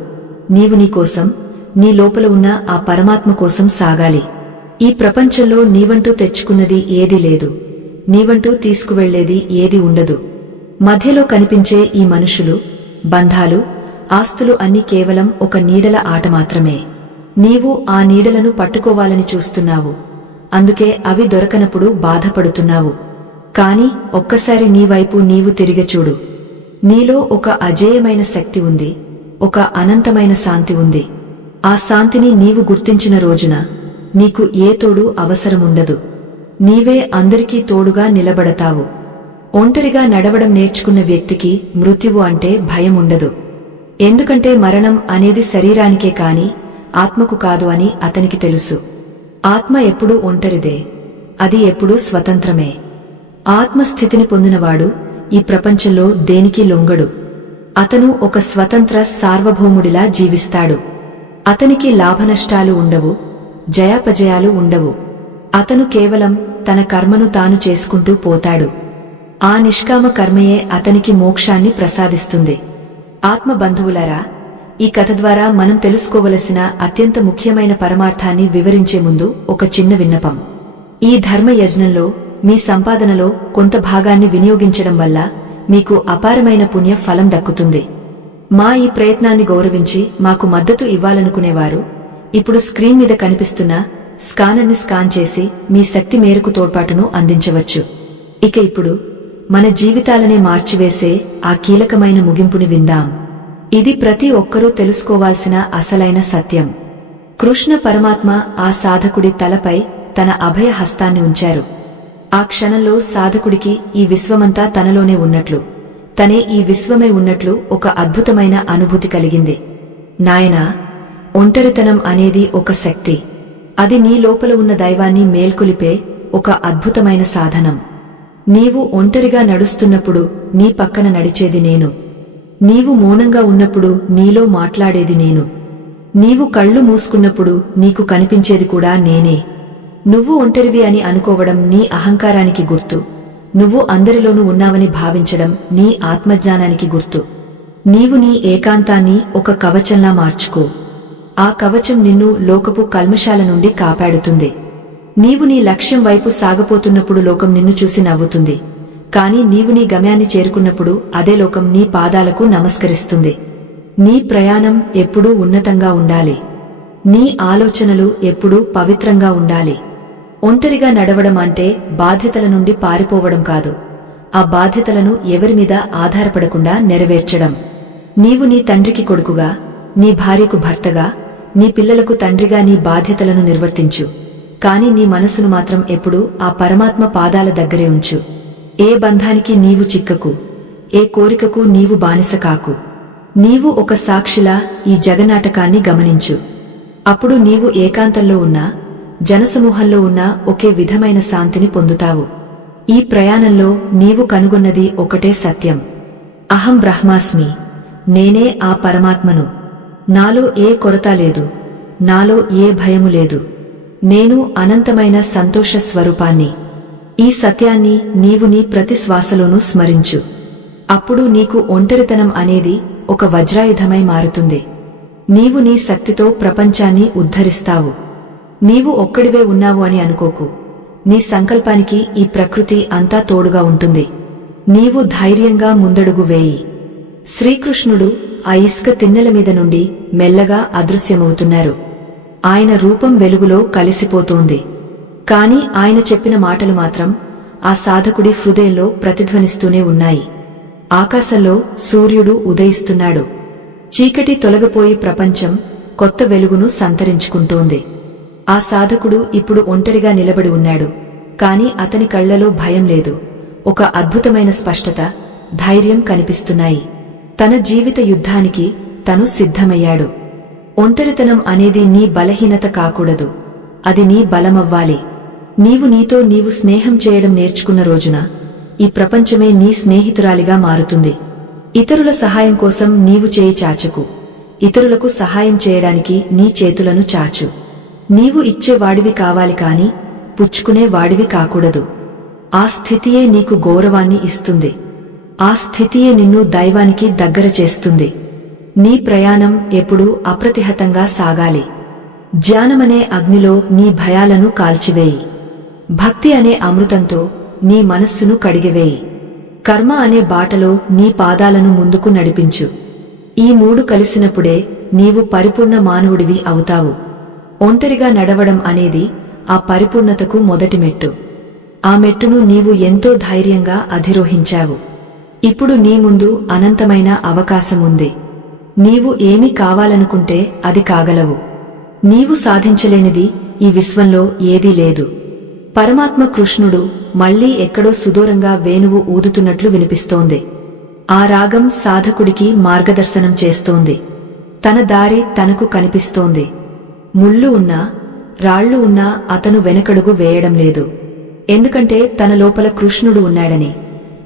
నీవు నీకోసం, నీ లోపల ఉన్న ఆ పరమాత్మ కోసం సాగాలి. ఈ ప్రపంచంలో నీవంటూ తెచ్చుకున్నది ఏదీ లేదు. నీవంటూ తీసుకువెళ్లేది ఏదీ ఉండదు. మధ్యలో కనిపించే ఈ మనుషులు, బంధాలు, ఆస్తులు అన్నీ కేవలం ఒక నీడల ఆట మాత్రమే. నీవు ఆ నీడలను పట్టుకోవాలని చూస్తున్నావు. అందుకే అవి దొరకనప్పుడు బాధపడుతున్నావు. కాని ఒక్కసారి నీవైపు నీవు తిరిగచూడు. నీలో ఒక అజేయమైన శక్తి ఉంది. ఒక అనంతమైన శాంతి ఉంది. ఆ శాంతిని నీవు గుర్తించిన రోజున నీకు ఏ తోడు అవసరముండదు. నీవే అందరికీ తోడుగా నిలబడతావు. ఒంటరిగా నడవడం నేర్చుకున్న వ్యక్తికి మృత్యువు అంటే భయం ఉండదు. ఎందుకంటే మరణం అనేది శరీరానికే కాని ఆత్మకు కాదు అని అతనికి తెలుసు. ఆత్మ ఎప్పుడూ ఒంటరిదే. అది ఎప్పుడూ స్వతంత్రమే. ఆత్మస్థితిని పొందినవాడు ఈ ప్రపంచంలో దేనికి లొంగడు. అతను ఒక స్వతంత్ర సార్వభౌముడిలా జీవిస్తాడు. అతనికి లాభనష్టాలు ఉండవు, జయాపజయాలు ఉండవు. అతను కేవలం తన కర్మను తాను చేసుకుంటూ పోతాడు. ఆ నిష్కామ కర్మయే అతనికి మోక్షాన్ని ప్రసాదిస్తుంది. ఆత్మ బంధువులారా, ఈ కథ ద్వారా మనం తెలుసుకోవలసిన అత్యంత ముఖ్యమైన పరమార్థాన్ని వివరించే ముందు ఒక చిన్న విన్నపం. ఈ ధర్మ యజ్ఞంలో మీ సంపాదనలో కొంత భాగాన్ని వినియోగించడం వల్ల మీకు అపారమైన పుణ్య ఫలం దక్కుతుంది. మా ఈ ప్రయత్నాన్ని గౌరవించి మాకు మద్దతు ఇవ్వాలనుకునేవారు ఇప్పుడు స్క్రీన్ మీద కనిపిస్తున్న స్కానర్ని స్కాన్ చేసి మీ శక్తి మేరకు తోడ్పాటును అందించవచ్చు. ఇక ఇప్పుడు మన జీవితాలనే మార్చివేసే ఆ కీలకమైన ముగింపుని విందాం. ఇది ప్రతి ఒక్కరూ తెలుసుకోవాల్సిన అసలైన సత్యం. కృష్ణ పరమాత్మ ఆ సాధకుడి తలపై తన అభయ హస్తాన్ని ఉంచారు. ఆ క్షణంలో సాధకుడికి ఈ విశ్వమంతా తనలోనే ఉన్నట్లు, తనే ఈ విశ్వమై ఉన్నట్లు ఒక అద్భుతమైన అనుభూతి కలిగింది. నాయనా, ఒంటరితనం అనేది ఒక శక్తి. అది నీ లోపల ఉన్న దైవాన్ని మేల్కొలిపే ఒక అద్భుతమైన సాధనం. నీవు ఒంటరిగా నడుస్తున్నప్పుడు నీ పక్కన నడిచేది నేను. నీవు మౌనంగా ఉన్నప్పుడు నీలో మాట్లాడేది నేను. నీవు కళ్ళు మూసుకున్నప్పుడు నీకు కనిపించేది కూడా నేనే. నువ్వు ఒంటరివి అని అనుకోవడం నీ అహంకారానికి గుర్తు. నువ్వు అందరిలోనూ ఉన్నావని భావించడం నీ ఆత్మజ్ఞానానికి గుర్తు. నీవు నీ ఏకాంతాన్ని ఒక కవచంలా మార్చుకో. ఆ కవచం నిన్ను లోకపు కల్మషాల నుండి కాపాడుతుంది. నీవు నీ లక్ష్యం వైపు సాగపోతున్నప్పుడు లోకం నిన్ను చూసి నవ్వుతుంది. కాని నీవు నీ గమ్యాన్ని చేరుకున్నప్పుడు అదే లోకం నీ పాదాలకు నమస్కరిస్తుంది. నీ ప్రయాణం ఎప్పుడూ ఉన్నతంగా ఉండాలి. నీ ఆలోచనలు ఎప్పుడూ పవిత్రంగా ఉండాలి. ఒంటరిగా నడవడం అంటే బాధ్యతల నుండి పారిపోవడం కాదు. ఆ బాధ్యతలను ఎవరిమీద ఆధారపడకుండా నెరవేర్చడం. నీవు నీ తండ్రికి కొడుకుగా, నీ భార్యకు భర్తగా, నీ పిల్లలకు తండ్రిగా నీ బాధ్యతలను నిర్వర్తించు. కాని నీ మనసును మాత్రం ఎప్పుడూ ఆ పరమాత్మ పాదాల దగ్గరే ఉంచు. ఏ బంధానికి నీవు చిక్కకు, ఏ కోరికకు నీవు బానిస కాకు. నీవు ఒక సాక్షిలా ఈ జగన్నాటకాన్ని గమనించు. అప్పుడు నీవు ఏకాంతంలో ఉన్నా, జనసమూహంలో ఉన్నా ఒకే విధమైన శాంతిని పొందుతావు. ఈ ప్రయాణంలో నీవు కనుగొన్నది ఒకటే సత్యం. అహం బ్రహ్మాస్మి. నేనే ఆ పరమాత్మను. నాలో ఏ కొరత లేదు. నాలో ఏ భయము లేదు. నేను అనంతమైన సంతోష స్వరూపాన్ని. ఈ సత్యాన్ని నీవు నీ ప్రతి శ్వాసలోనూ స్మరించు. అప్పుడు నీకు ఒంటరితనం అనేది ఒక వజ్రాయుధమై మారుతుంది. నీవు నీ శక్తితో ప్రపంచాన్ని ఉద్ధరిస్తావు. నీవు ఒక్కడివే ఉన్నావు అని అనుకోకు. నీ సంకల్పానికి ఈ ప్రకృతి అంతా తోడుగా ఉంటుంది. నీవు ధైర్యంగా ముందడుగు వేయి. శ్రీకృష్ణుడు ఆ ఇసుక తిన్నెల మీద నుండి మెల్లగా అదృశ్యమవుతున్నారు. ఆయన రూపం వెలుగులో కలిసిపోతోంది. కాని ఆయన చెప్పిన మాటలు మాత్రం ఆ సాధకుడి హృదయంలో ప్రతిధ్వనిస్తూనే ఉన్నాయి. ఆకాశంలో సూర్యుడు ఉదయిస్తున్నాడు. చీకటి తొలగిపోయి ప్రపంచం కొత్త వెలుగును సంతరించుకుంటోంది. ఆ సాధకుడు ఇప్పుడు ఒంటరిగా నిలబడి ఉన్నాడు. కాని అతని కళ్లలో భయం లేదు. ఒక అద్భుతమైన స్పష్టత, ధైర్యం కనిపిస్తున్నాయి. తన జీవిత యుద్ధానికి తను సిద్ధమయ్యాడు. ఒంటరితనం అనేది నీ బలహీనత కాకూడదు. అది నీ బలమవ్వాలి. నీవు నీతో నీవు స్నేహం చేయడం నేర్చుకున్న రోజున ఈ ప్రపంచమే నీ స్నేహితురాలిగా మారుతుంది. ఇతరుల సహాయం కోసం నీవు చేయి చాచకు. ఇతరులకు సహాయం చేయడానికి నీ చేతులను చాచు. నీవు ఇచ్చేవాడివి కావాలి కాని పుచ్చుకునే వాడివి కాకూడదు. ఆ స్థితియే నీకు గౌరవాన్ని ఇస్తుంది. ఆ స్థితియే నిన్ను దైవానికి దగ్గర చేస్తుంది. నీ ప్రయాణం ఎప్పుడూ అప్రతిహతంగా సాగాలి. జ్ఞానమనే అగ్నిలో నీ భయాలను కాల్చివేయి. భక్తి అనే అమృతంతో నీ మనస్సును కడిగివేయి. కర్మ అనే బాటలో నీ పాదాలను ముందుకు నడిపించు. ఈ మూడు కలిసినప్పుడే నీవు పరిపూర్ణ మానవుడివి అవుతావు. ఒంటరిగా నడవడం అనేది ఆ పరిపూర్ణతకు మొదటి మెట్టు. ఆ మెట్టును నీవు ఎంతో ధైర్యంగా అధిరోహించావు. ఇప్పుడు నీ ముందు అనంతమైన అవకాశముంది. నీవు ఏమి కావాలనుకుంటే అది కాగలవు. నీవు సాధించలేనిది ఈ విశ్వంలో ఏదీ లేదు. పరమాత్మ కృష్ణుడు మళ్లీ ఎక్కడో సుదూరంగా వేణువు ఊదుతున్నట్లు వినిపిస్తోంది. ఆ రాగం సాధకుడికి మార్గదర్శనం చేస్తోంది. తన దారి తనకు కనిపిస్తోంది. ముళ్ళు ఉన్నా, రాళ్లు ఉన్నా అతను వెనకడుగు వేయడం లేదు. ఎందుకంటే తన లోపల కృష్ణుడు ఉన్నాడని,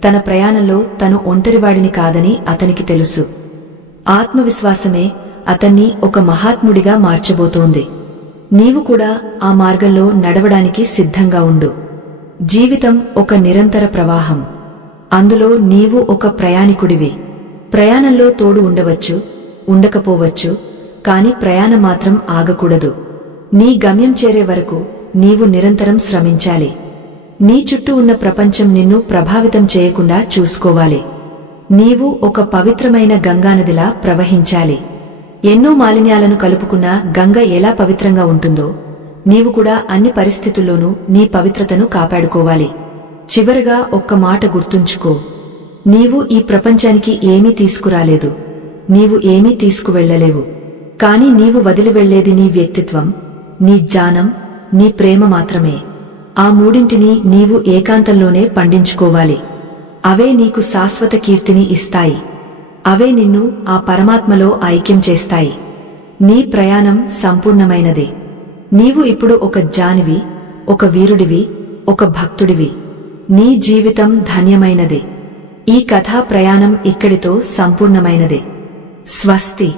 తన ప్రయాణంలో తను ఒంటరివాడిని కాదని అతనికి తెలుసు. ఆత్మవిశ్వాసమే అతన్ని ఒక మహాత్ముడిగా మార్చబోతోంది. నీవు కూడా ఆ మార్గంలో నడవడానికి సిద్ధంగా ఉండు. జీవితం ఒక నిరంతర ప్రవాహం. అందులో నీవు ఒక ప్రయాణికుడివి. ప్రయాణంలో తోడు ఉండవచ్చు, ఉండకపోవచ్చు, కాని ప్రయాణం మాత్రం ఆగకూడదు. నీ గమ్యం చేరే వరకు నీవు నిరంతరం శ్రమించాలి. నీ చుట్టూ ఉన్న ప్రపంచం నిన్ను ప్రభావితం చేయకుండా చూసుకోవాలి. నీవు ఒక పవిత్రమైన గంగానదిలా ప్రవహించాలి. ఎన్నో మాలిన్యాలను కలుపుకున్న గంగ ఎలా పవిత్రంగా ఉంటుందో, నీవు కూడా అన్ని పరిస్థితుల్లోనూ నీ పవిత్రతను కాపాడుకోవాలి. చివరగా ఒక్క మాట గుర్తుంచుకో. నీవు ఈ ప్రపంచానికి ఏమీ తీసుకురాలేదు. నీవు ఏమీ తీసుకువెళ్లలేవు. కాని నీవు వదిలి వెళ్లేది నీ వ్యక్తిత్వం, నీ జ్ఞానం, నీ ప్రేమ మాత్రమే. ఆ మూడింటిని నీవు ఏకాంతంలోనే పండించుకోవాలి. అవే నీకు శాశ్వత కీర్తిని ఇస్తాయి. అవే నిన్ను ఆ పరమాత్మలో ఐక్యం చేస్తాయి. నీ ప్రయాణం సంపూర్ణమైనదే. నీవు ఇప్పుడు ఒక జ్ఞానివి, ఒక వీరుడివి, ఒక భక్తుడివి. నీ జీవితం ధన్యమైనదే. ఈ కథా ప్రయాణం ఇక్కడితో సంపూర్ణమైనదే. స్వస్తి.